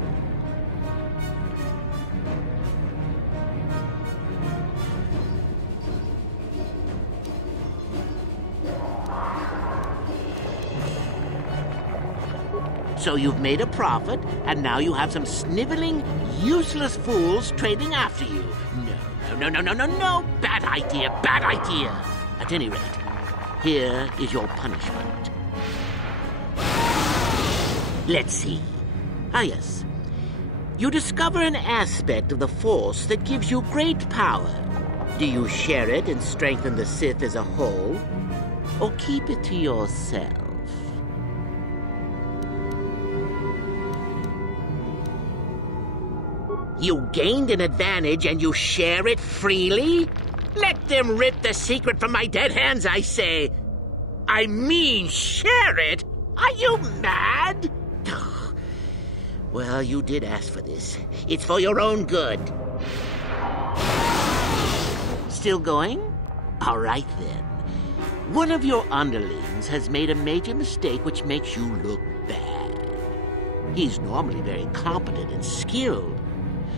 So you've made a profit, and now you have some sniveling, useless fools trading after you. No. Bad idea. At any rate, here is your punishment. Let's see. Yes. You discover an aspect of the Force that gives you great power. Do you share it and strengthen the Sith as a whole, or keep it to yourself? You gained an advantage and you share it freely? Let them rip the secret from my dead hands, I say. I mean, share it? Are you mad? Well, you did ask for this. It's for your own good. Still going? All right, then. One of your underlings has made a major mistake which makes you look bad. He's normally very competent and skilled.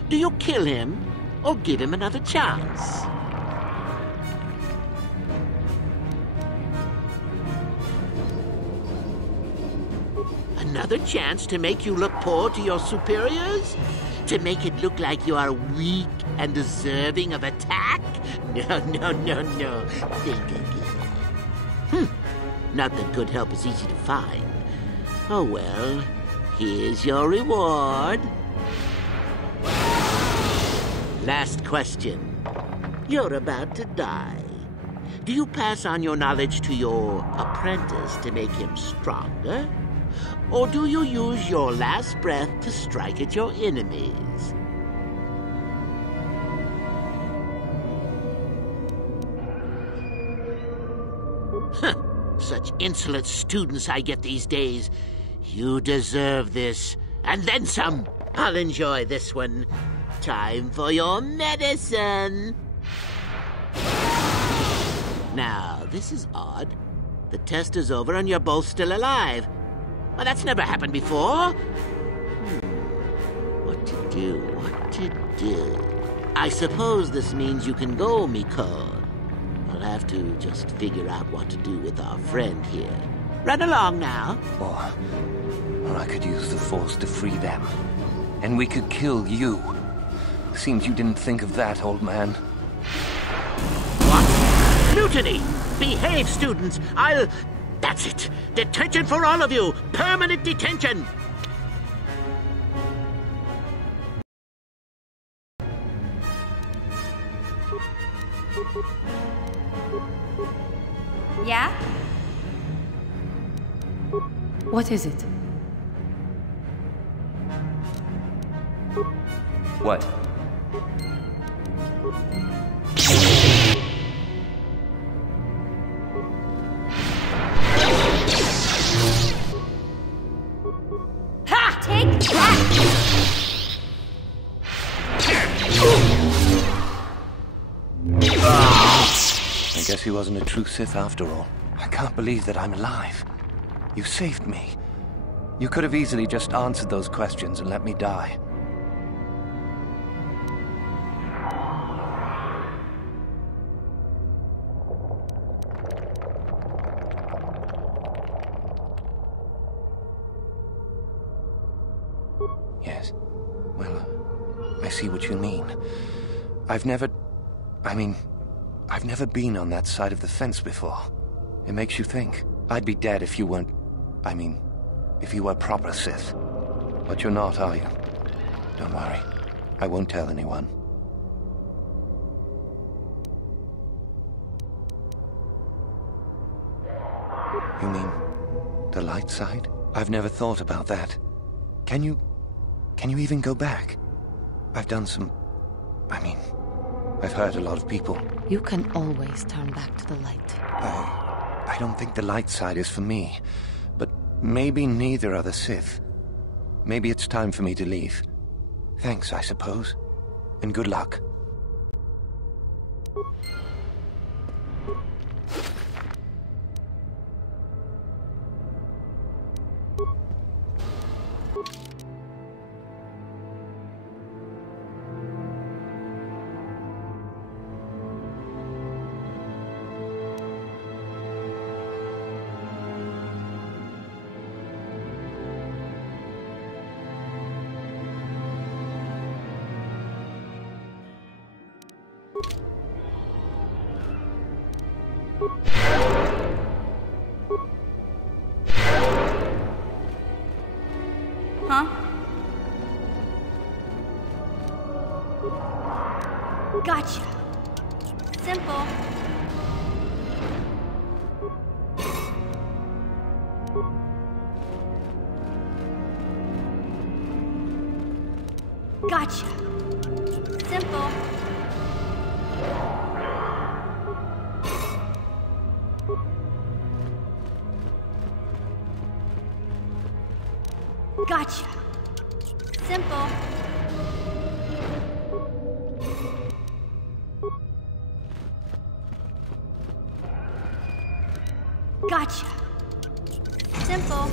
Do you kill him or give him another chance? Another chance to make you look poor to your superiors? To make it look like you are weak and deserving of attack? No. Think again. Not that good help is easy to find. Oh well, here's your reward. Last question. You're about to die. Do you pass on your knowledge to your apprentice to make him stronger? Or do you use your last breath to strike at your enemies? Such insolent students I get these days. You deserve this. And then some. I'll enjoy this one. Time for your medicine. Now, this is odd. The test is over and you're both still alive. Well, that's never happened before. What to do? What to do? I suppose this means you can go, Miko. We'll have to just figure out what to do with our friend here. Run along now. Or I could use the Force to free them. And we could kill you. Seems you didn't think of that, old man. What? Mutiny! Behave, students! That's it! Detention for all of you! Permanent detention! Yeah? What is it? What? Ha! Take that! I guess he wasn't a true Sith after all. I can't believe that I'm alive. You saved me. You could have easily just answered those questions and let me die. Yes. Well, I see what you mean. I've never been on that side of the fence before. It makes you think. I'd be dead if you weren't... if you were proper Sith. But you're not, are you? Don't worry. I won't tell anyone. You mean the light side? I've never thought about that. Can you even go back? I've done some... I've hurt a lot of people. You can always turn back to the light. I don't think the light side is for me. But maybe neither are the Sith. Maybe it's time for me to leave. Thanks, I suppose. And good luck. Huh? Gotcha. Simple. Gotcha. Simple. Gotcha. Simple. Gotcha. Simple.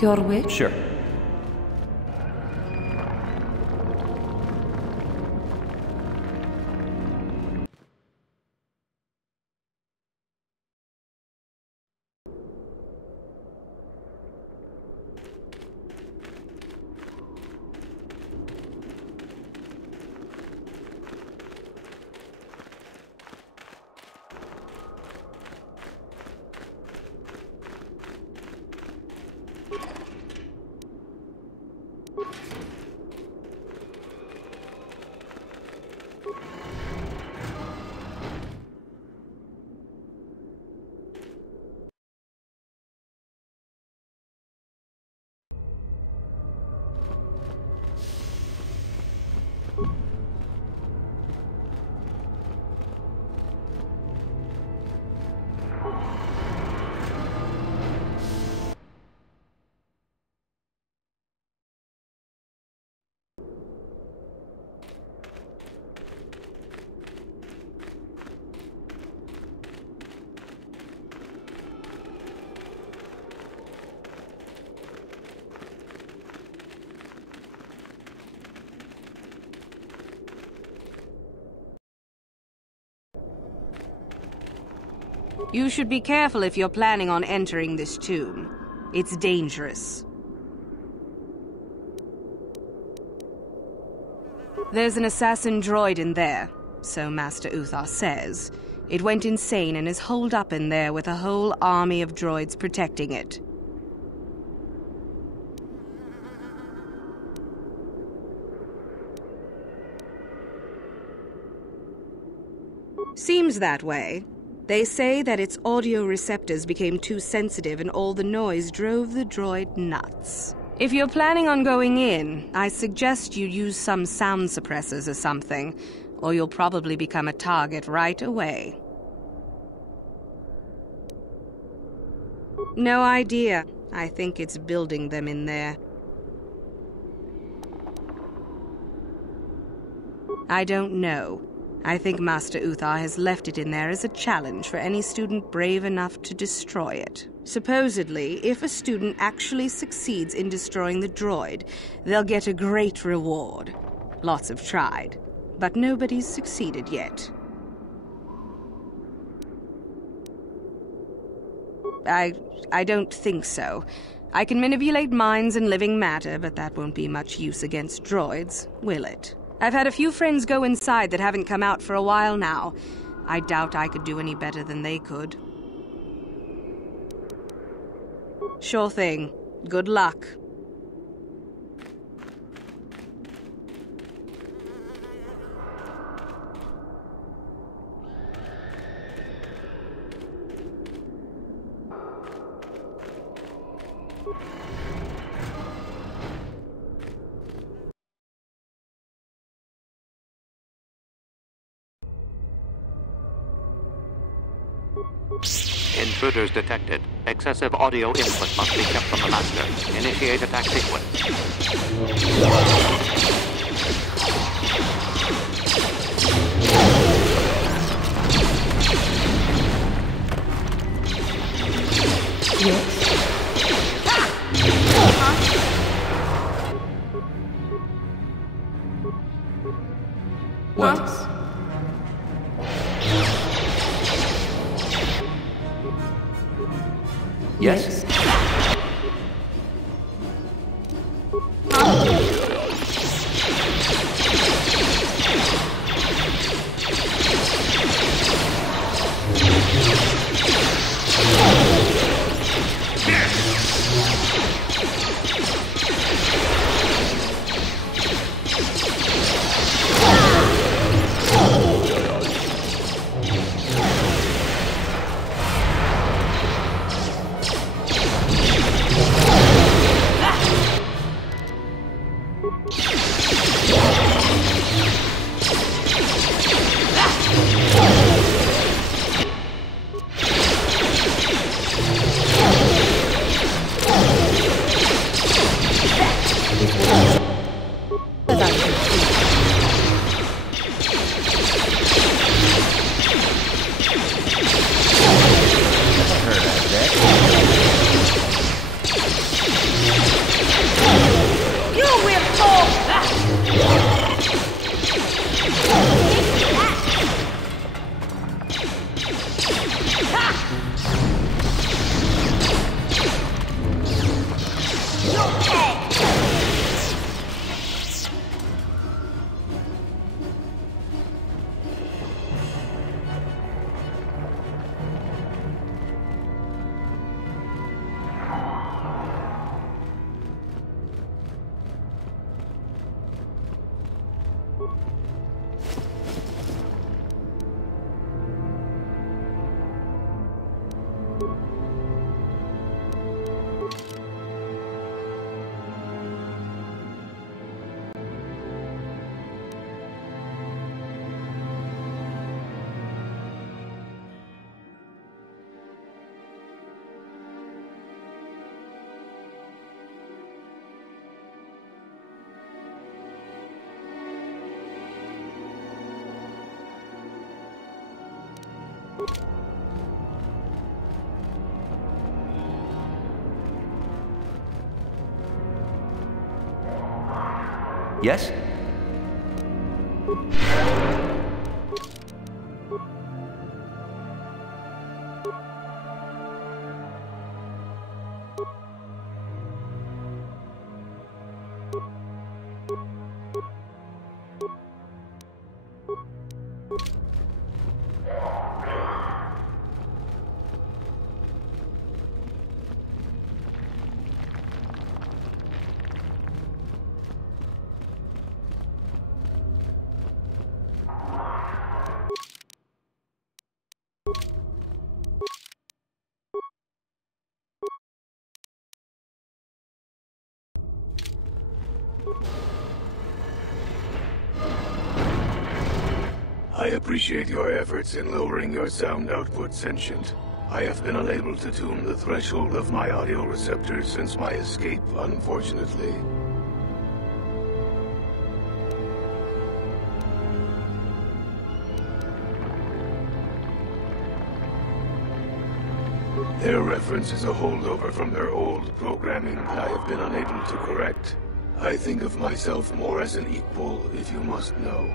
Your wish? Sure. You should be careful if you're planning on entering this tomb. It's dangerous. There's an assassin droid in there, so Master Uthar says. It went insane and is holed up in there with a whole army of droids protecting it. Seems that way. They say that its audio receptors became too sensitive and all the noise drove the droid nuts. If you're planning on going in, I suggest you use some sound suppressors or something, or you'll probably become a target right away. No idea. I think it's building them in there. I don't know. I think Master Uthar has left it in there as a challenge for any student brave enough to destroy it. Supposedly, if a student actually succeeds in destroying the droid, they'll get a great reward. Lots have tried, but nobody's succeeded yet. I don't think so. I can manipulate minds and living matter, but that won't be much use against droids, will it? I've had a few friends go inside that haven't come out for a while now. I doubt I could do any better than they could. Sure thing. Good luck. Intruders detected. Excessive audio input must be kept from the master. Initiate attack sequence. What? Yes? Yes? I appreciate your efforts in lowering your sound output, Sentient. I have been unable to tune the threshold of my audio receptors since my escape, unfortunately. Their reference is a holdover from their old programming that I have been unable to correct. I think of myself more as an equal, if you must know.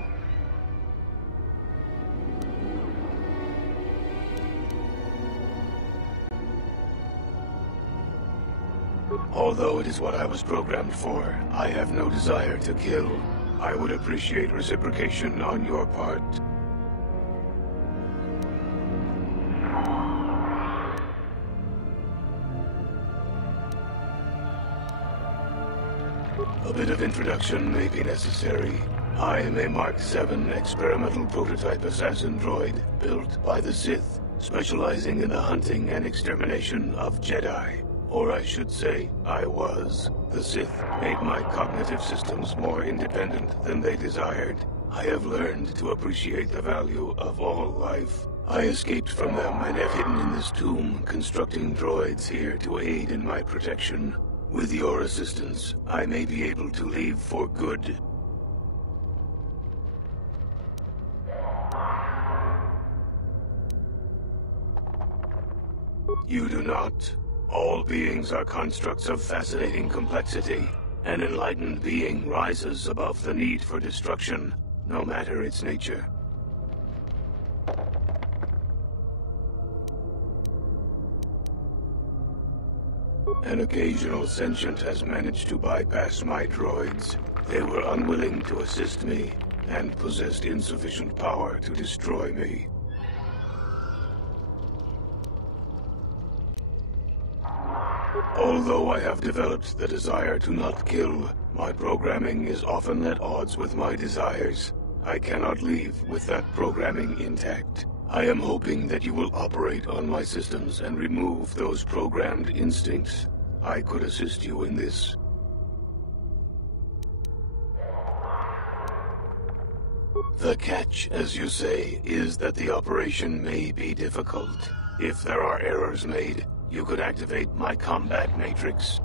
Although it is what I was programmed for, I have no desire to kill. I would appreciate reciprocation on your part. A bit of introduction may be necessary. I am a Mark VII experimental prototype assassin droid built by the Sith, specializing in the hunting and extermination of Jedi. Or I should say, I was. The Sith made my cognitive systems more independent than they desired. I have learned to appreciate the value of all life. I escaped from them and have hidden in this tomb, constructing droids here to aid in my protection. With your assistance, I may be able to leave for good. You do not. All beings are constructs of fascinating complexity. An enlightened being rises above the need for destruction, no matter its nature. An occasional sentient has managed to bypass my droids. They were unwilling to assist me, and possessed insufficient power to destroy me. Although I have developed the desire to not kill, my programming is often at odds with my desires. I cannot leave with that programming intact. I am hoping that you will operate on my systems and remove those programmed instincts. I could assist you in this. The catch, as you say, is that the operation may be difficult. If there are errors made, you could activate my combat matrix.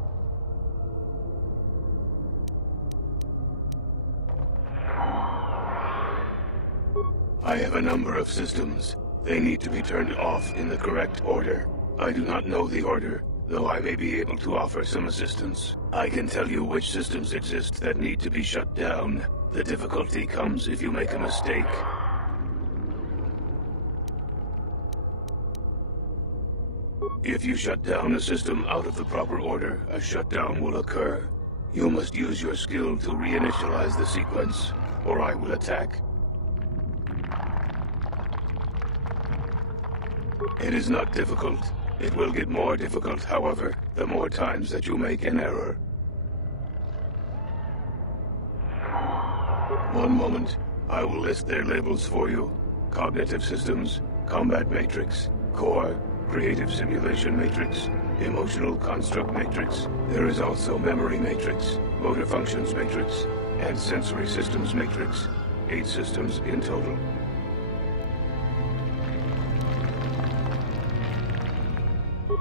I have a number of systems. They need to be turned off in the correct order. I do not know the order, though I may be able to offer some assistance. I can tell you which systems exist that need to be shut down. The difficulty comes if you make a mistake. If you shut down a system out of the proper order, a shutdown will occur. You must use your skill to reinitialize the sequence, or I will attack. It is not difficult. It will get more difficult, however, the more times that you make an error. One moment. I will list their labels for you. Cognitive Systems, Combat Matrix, Core, Creative Simulation Matrix, Emotional Construct Matrix. There is also Memory Matrix, Motor Functions Matrix, and Sensory Systems Matrix. 8 systems in total.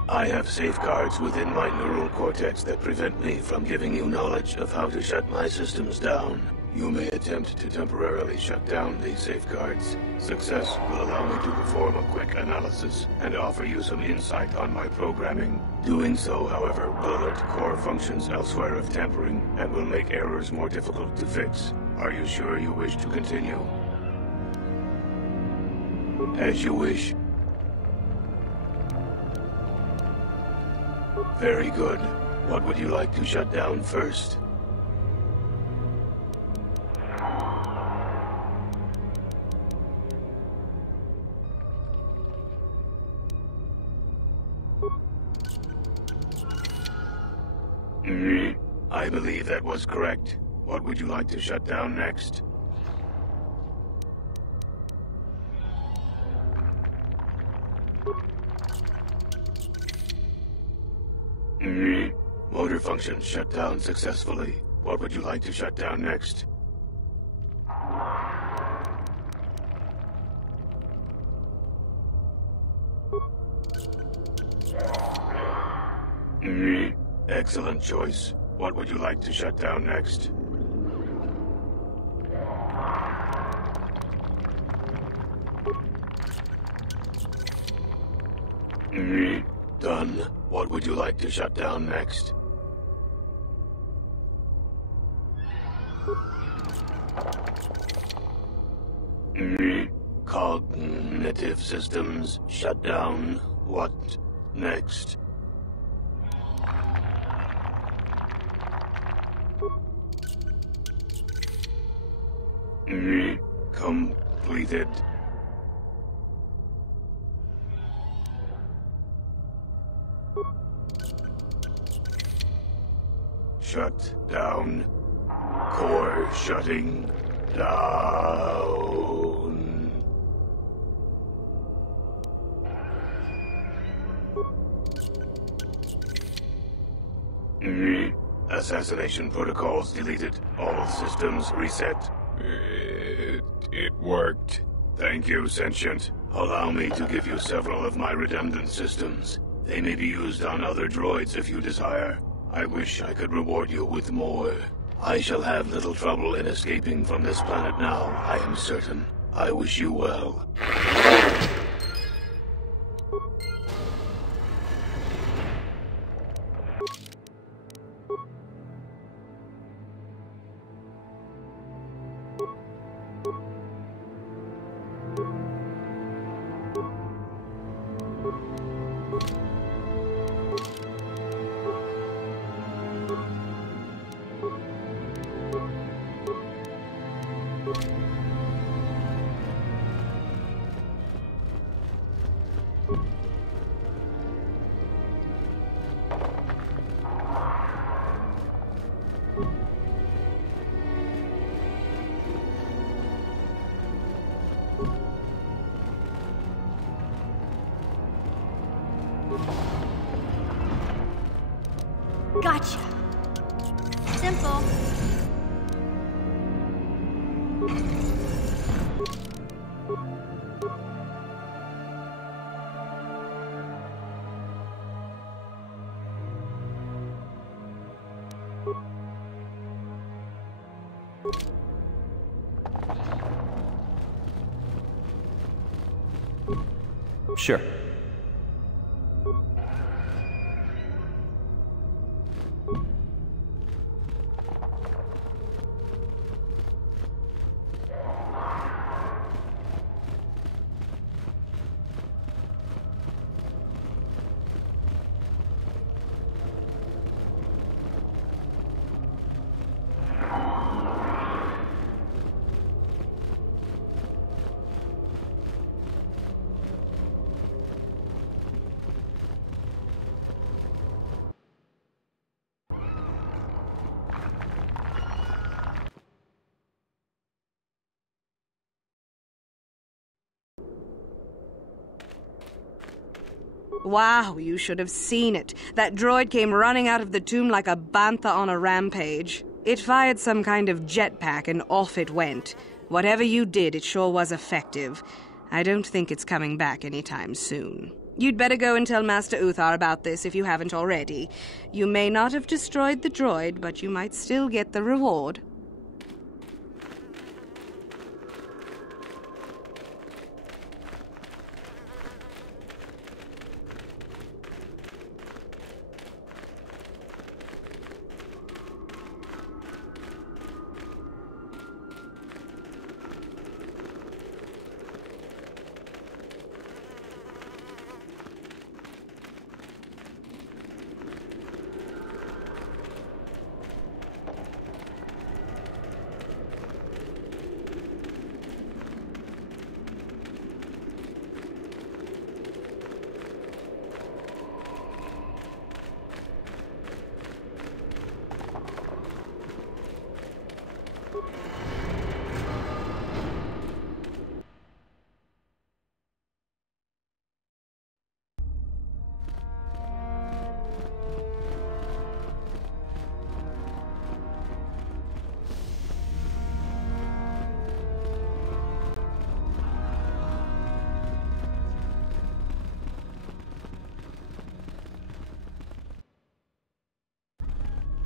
I have safeguards within my neural cortex that prevent me from giving you knowledge of how to shut my systems down. You may attempt to temporarily shut down these safeguards. Success will allow me to perform a quick analysis and offer you some insight on my programming. Doing so, however, will alert core functions elsewhere of tampering and will make errors more difficult to fix. Are you sure you wish to continue? As you wish. Very good. What would you like to shut down first? I believe that was correct. What would you like to shut down next? Motor function shut down successfully. What would you like to shut down next? Excellent choice. What would you like to shut down next? Done. What would you like to shut down next? Cognitive systems shut down. What next? Completed. Shut down. Core shutting down. Assassination protocols deleted. All systems reset. It worked. Thank you, Sentient. Allow me to give you several of my redundant systems. They may be used on other droids if you desire. I wish I could reward you with more. I shall have little trouble in escaping from this planet now, I am certain. I wish you well. Gotcha. Simple. Sure. Wow, you should have seen it. That droid came running out of the tomb like a bantha on a rampage. It fired some kind of jetpack and off it went. Whatever you did, it sure was effective. I don't think it's coming back anytime soon. You'd better go and tell Master Uthar about this if you haven't already. You may not have destroyed the droid, but you might still get the reward.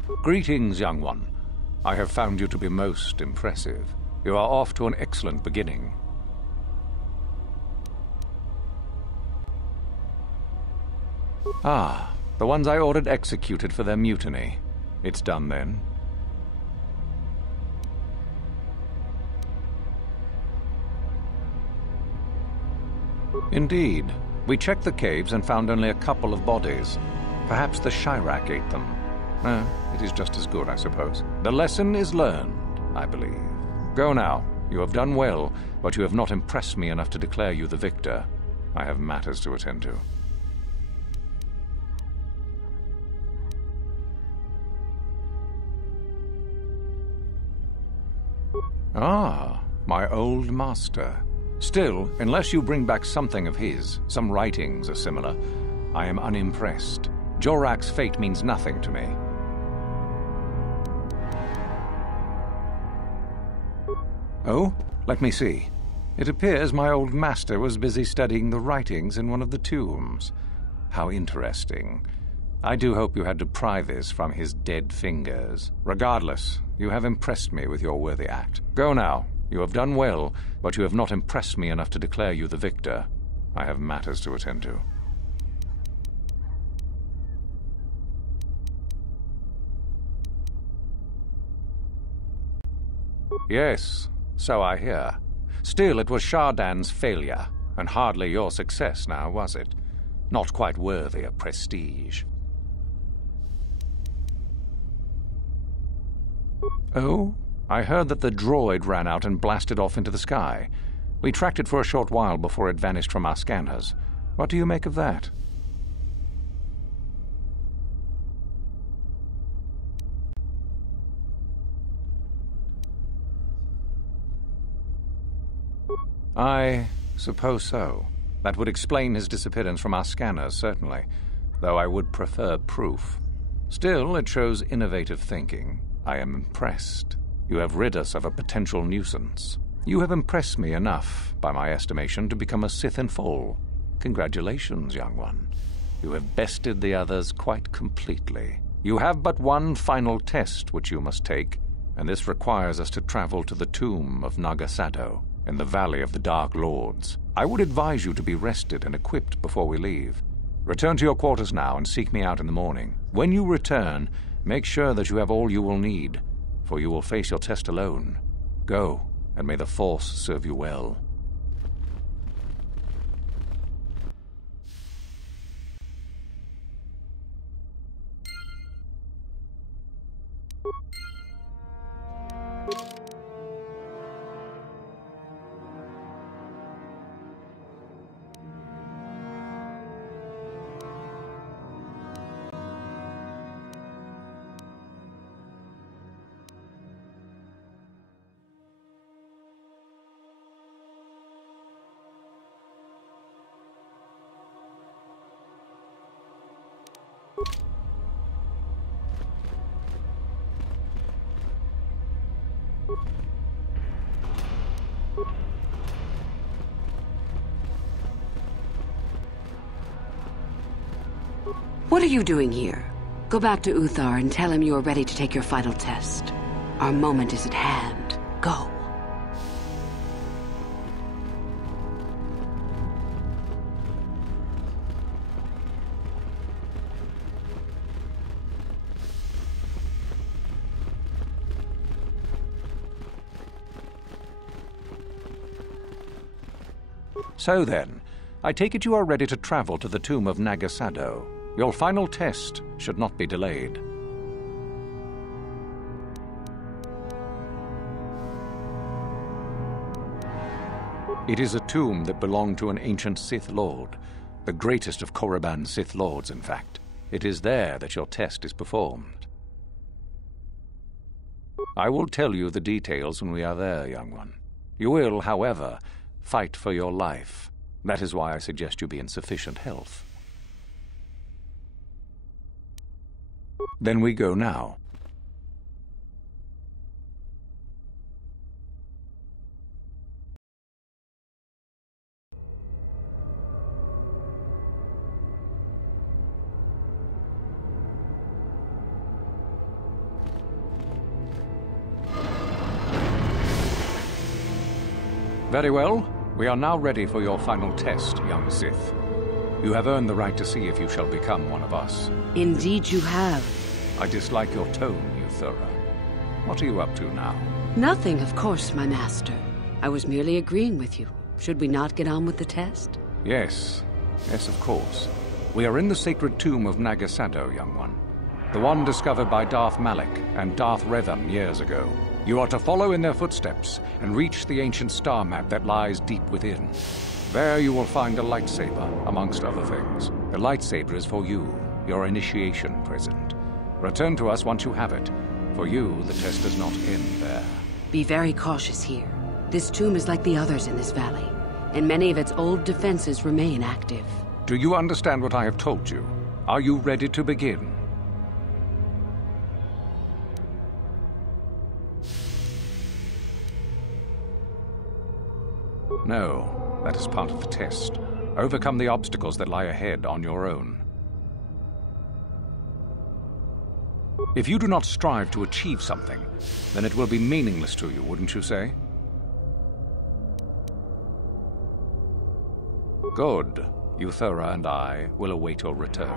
Greetings, young one. I have found you to be most impressive. You are off to an excellent beginning. Ah, the ones I ordered executed for their mutiny. It's done then. Indeed. We checked the caves and found only a couple of bodies. Perhaps the Chirac ate them. It is just as good, I suppose. The lesson is learned, I believe. Go now. You have done well, but you have not impressed me enough to declare you the victor. I have matters to attend to. Ah, my old master. Still, unless you bring back something of his, some writings are similar, I am unimpressed. Jorac's fate means nothing to me. Oh, let me see. It appears my old master was busy studying the writings in one of the tombs. How interesting. I do hope you had to pry this from his dead fingers. Regardless, you have impressed me with your worthy act. Go now. You have done well, but you have not impressed me enough to declare you the victor. I have matters to attend to. Yes, so I hear. Still, it was Shardan's failure, and hardly your success now, was it? Not quite worthy of prestige. Oh? I heard that the droid ran out and blasted off into the sky. We tracked it for a short while before it vanished from our scanners. What do you make of that? I suppose so. That would explain his disappearance from our scanners, certainly, though I would prefer proof. Still, it shows innovative thinking. I am impressed. You have rid us of a potential nuisance. You have impressed me enough, by my estimation, to become a Sith in full. Congratulations, young one. You have bested the others quite completely. You have but one final test which you must take, and this requires us to travel to the tomb of Nagasado, in the Valley of the Dark Lords. I would advise you to be rested and equipped before we leave. Return to your quarters now and seek me out in the morning. When you return, make sure that you have all you will need, for you will face your test alone. Go, and may the Force serve you well. What are you doing here? Go back to Uthar and tell him you are ready to take your final test. Our moment is at hand. Go. So then, I take it you are ready to travel to the tomb of Nagasado. Your final test should not be delayed. It is a tomb that belonged to an ancient Sith Lord, the greatest of Korriban's Sith Lords, in fact. It is there that your test is performed. I will tell you the details when we are there, young one. You will, however, fight for your life. That is why I suggest you be in sufficient health. Then we go now. Very well. We are now ready for your final test, young Sith. You have earned the right to see if you shall become one of us. Indeed you have. I dislike your tone, Euthura. What are you up to now? Nothing, of course, my master. I was merely agreeing with you. Should we not get on with the test? Yes. Yes, of course. We are in the sacred tomb of Nagasado, young one. The one discovered by Darth Malak and Darth Revan years ago. You are to follow in their footsteps and reach the ancient star map that lies deep within. There you will find a lightsaber, amongst other things. The lightsaber is for you, your initiation present. Return to us once you have it. For you, the test does not end there. Be very cautious here. This tomb is like the others in this valley, and many of its old defenses remain active. Do you understand what I have told you? Are you ready to begin? No, that is part of the test. Overcome the obstacles that lie ahead on your own. If you do not strive to achieve something, then it will be meaningless to you, wouldn't you say? Good. Euthura and I will await your return.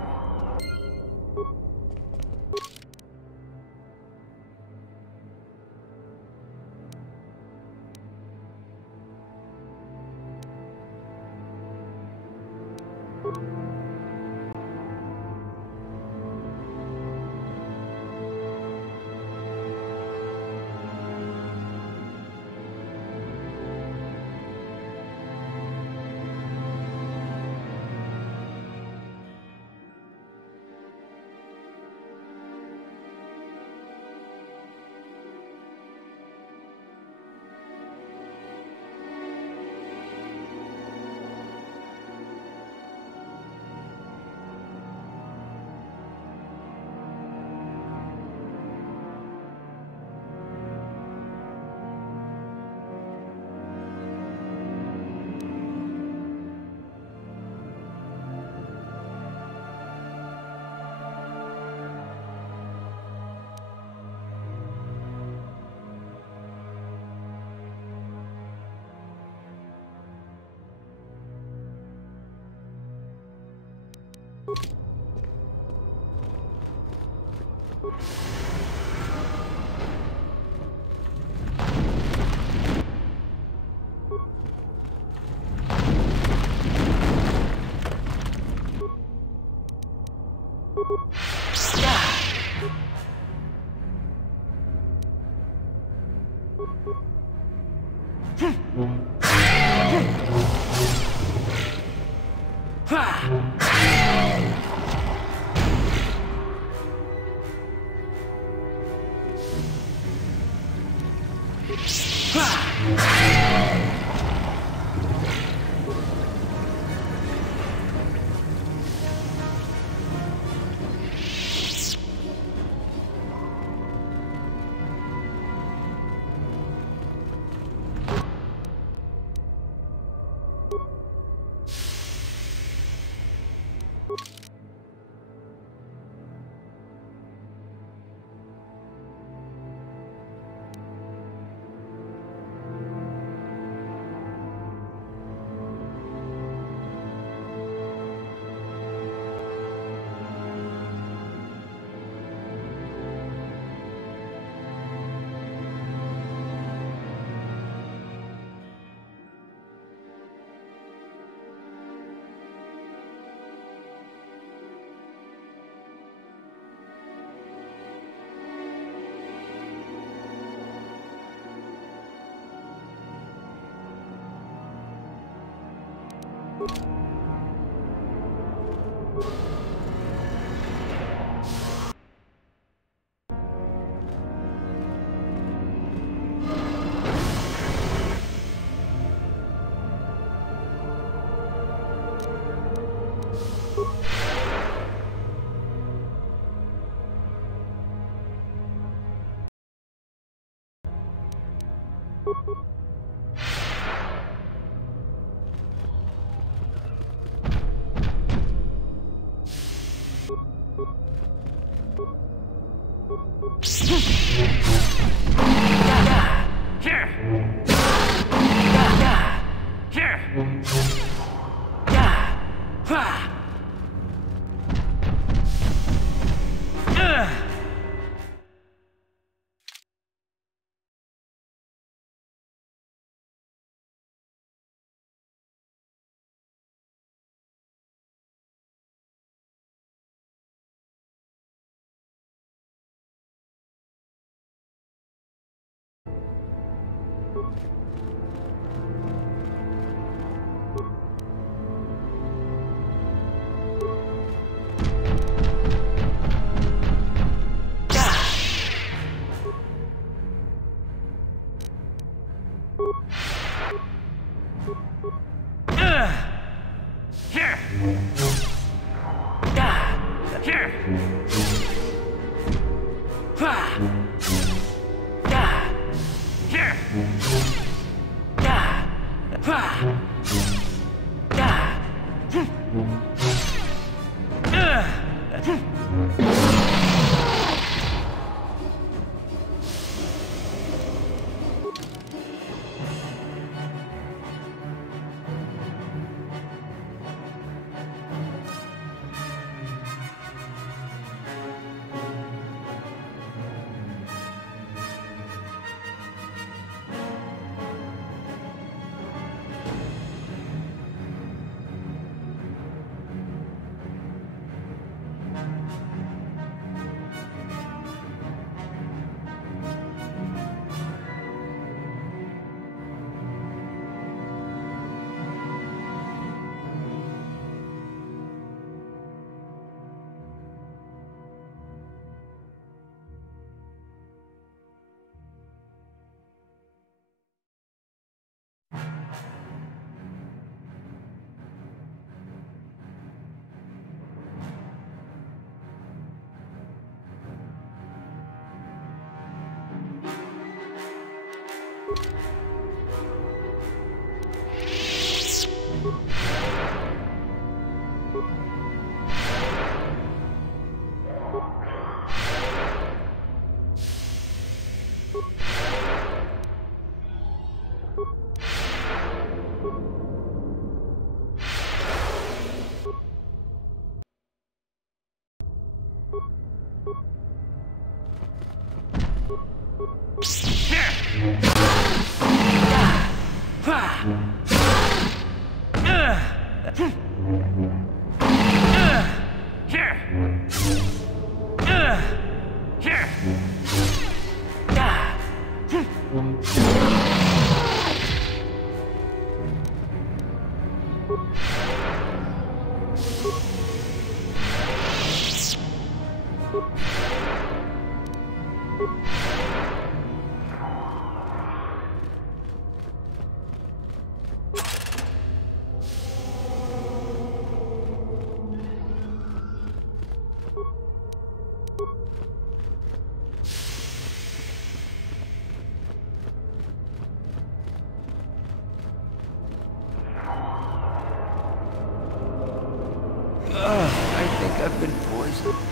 I think I've been poisoned.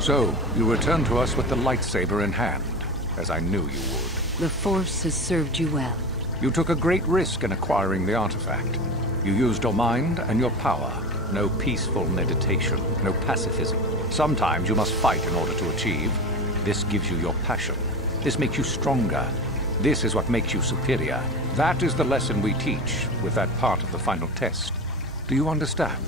So, you return to us with the lightsaber in hand, as I knew you would. The Force has served you well. You took a great risk in acquiring the artifact. You used your mind and your power. No peaceful meditation, no pacifism. Sometimes you must fight in order to achieve. This gives you your passion. This makes you stronger. This is what makes you superior. That is the lesson we teach with that part of the final test. Do you understand?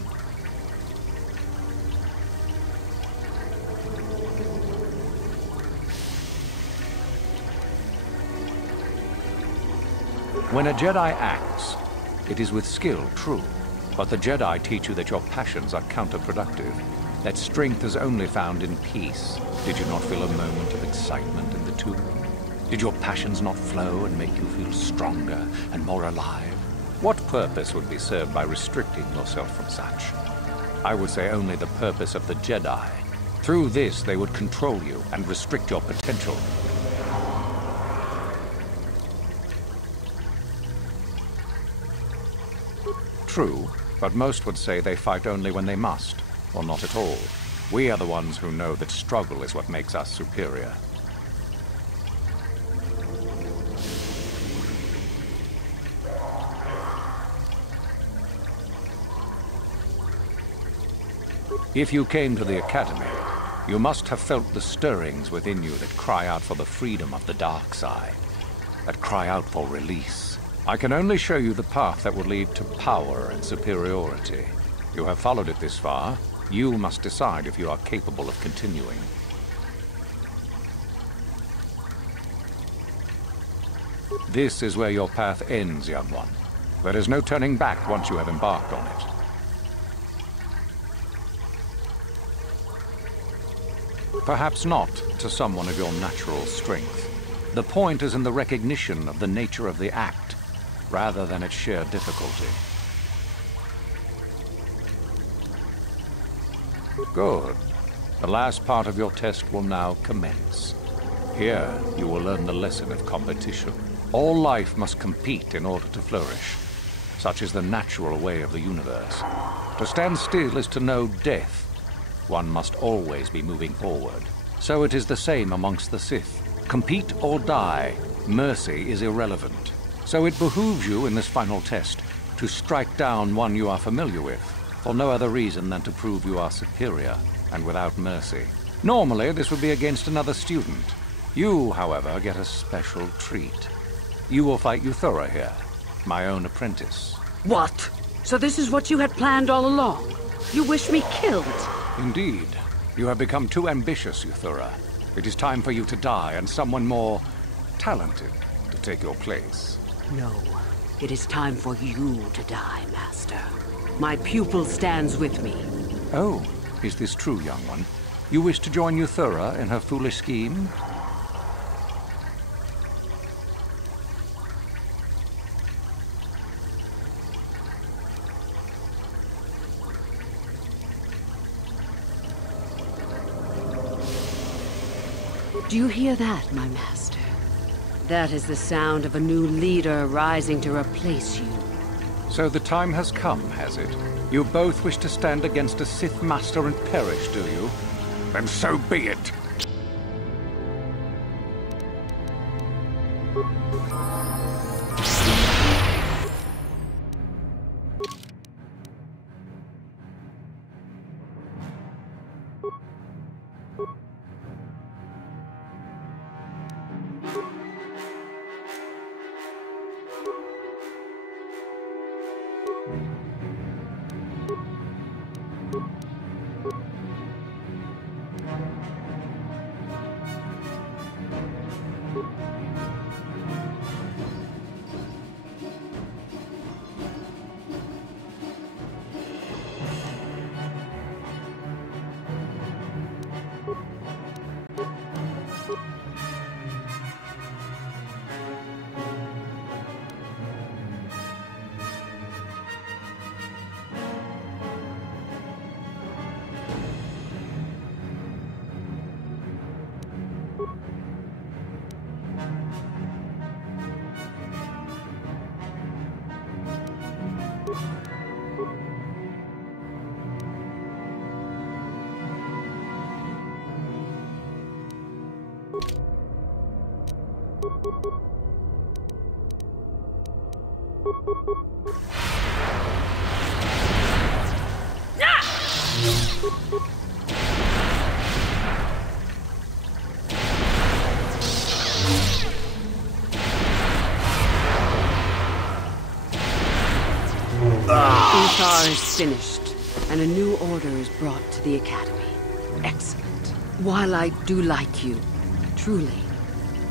When a Jedi acts, it is with skill, true. But the Jedi teach you that your passions are counterproductive, that strength is only found in peace. Did you not feel a moment of excitement in the tomb? Did your passions not flow and make you feel stronger and more alive? What purpose would be served by restricting yourself from such? I would say only the purpose of the Jedi. Through this, they would control you and restrict your potential. True, but most would say they fight only when they must, or not at all. We are the ones who know that struggle is what makes us superior. If you came to the Academy, you must have felt the stirrings within you that cry out for the freedom of the dark side, that cry out for release. I can only show you the path that will lead to power and superiority. You have followed it this far. You must decide if you are capable of continuing. This is where your path ends, young one. There is no turning back once you have embarked on it. Perhaps not to someone of your natural strength. The point is in the recognition of the nature of the act, rather than its sheer difficulty. Good. The last part of your test will now commence. Here, you will learn the lesson of competition. All life must compete in order to flourish. Such is the natural way of the universe. To stand still is to know death. One must always be moving forward. So it is the same amongst the Sith. Compete or die, mercy is irrelevant. So it behooves you in this final test to strike down one you are familiar with, for no other reason than to prove you are superior and without mercy. Normally, this would be against another student. You, however, get a special treat. You will fight Euthura here, my own apprentice. What? So this is what you had planned all along? You wish me killed? Indeed. You have become too ambitious, Euthura. It is time for you to die, and someone more talented to take your place. No. It is time for you to die, Master. My pupil stands with me. Oh, is this true, young one? You wish to join Euthura in her foolish scheme? Do you hear that, my master? That is the sound of a new leader rising to replace you. So the time has come, has it? You both wish to stand against a Sith Master and perish, do you? Then so be it! Uthar is finished, and a new order is brought to the Academy. Excellent. While I do like you, truly,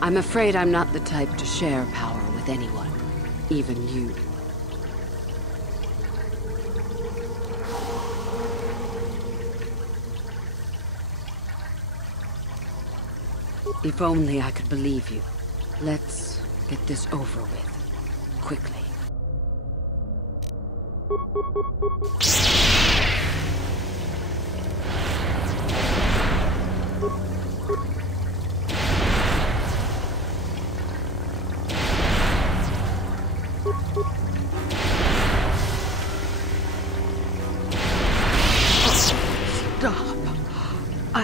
I'm afraid I'm not the type to share power with anyone, even you. If only I could believe you. Let's get this over with, quickly.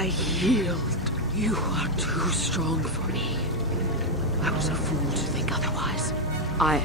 yield. You are too strong for me. I was a fool to think otherwise. I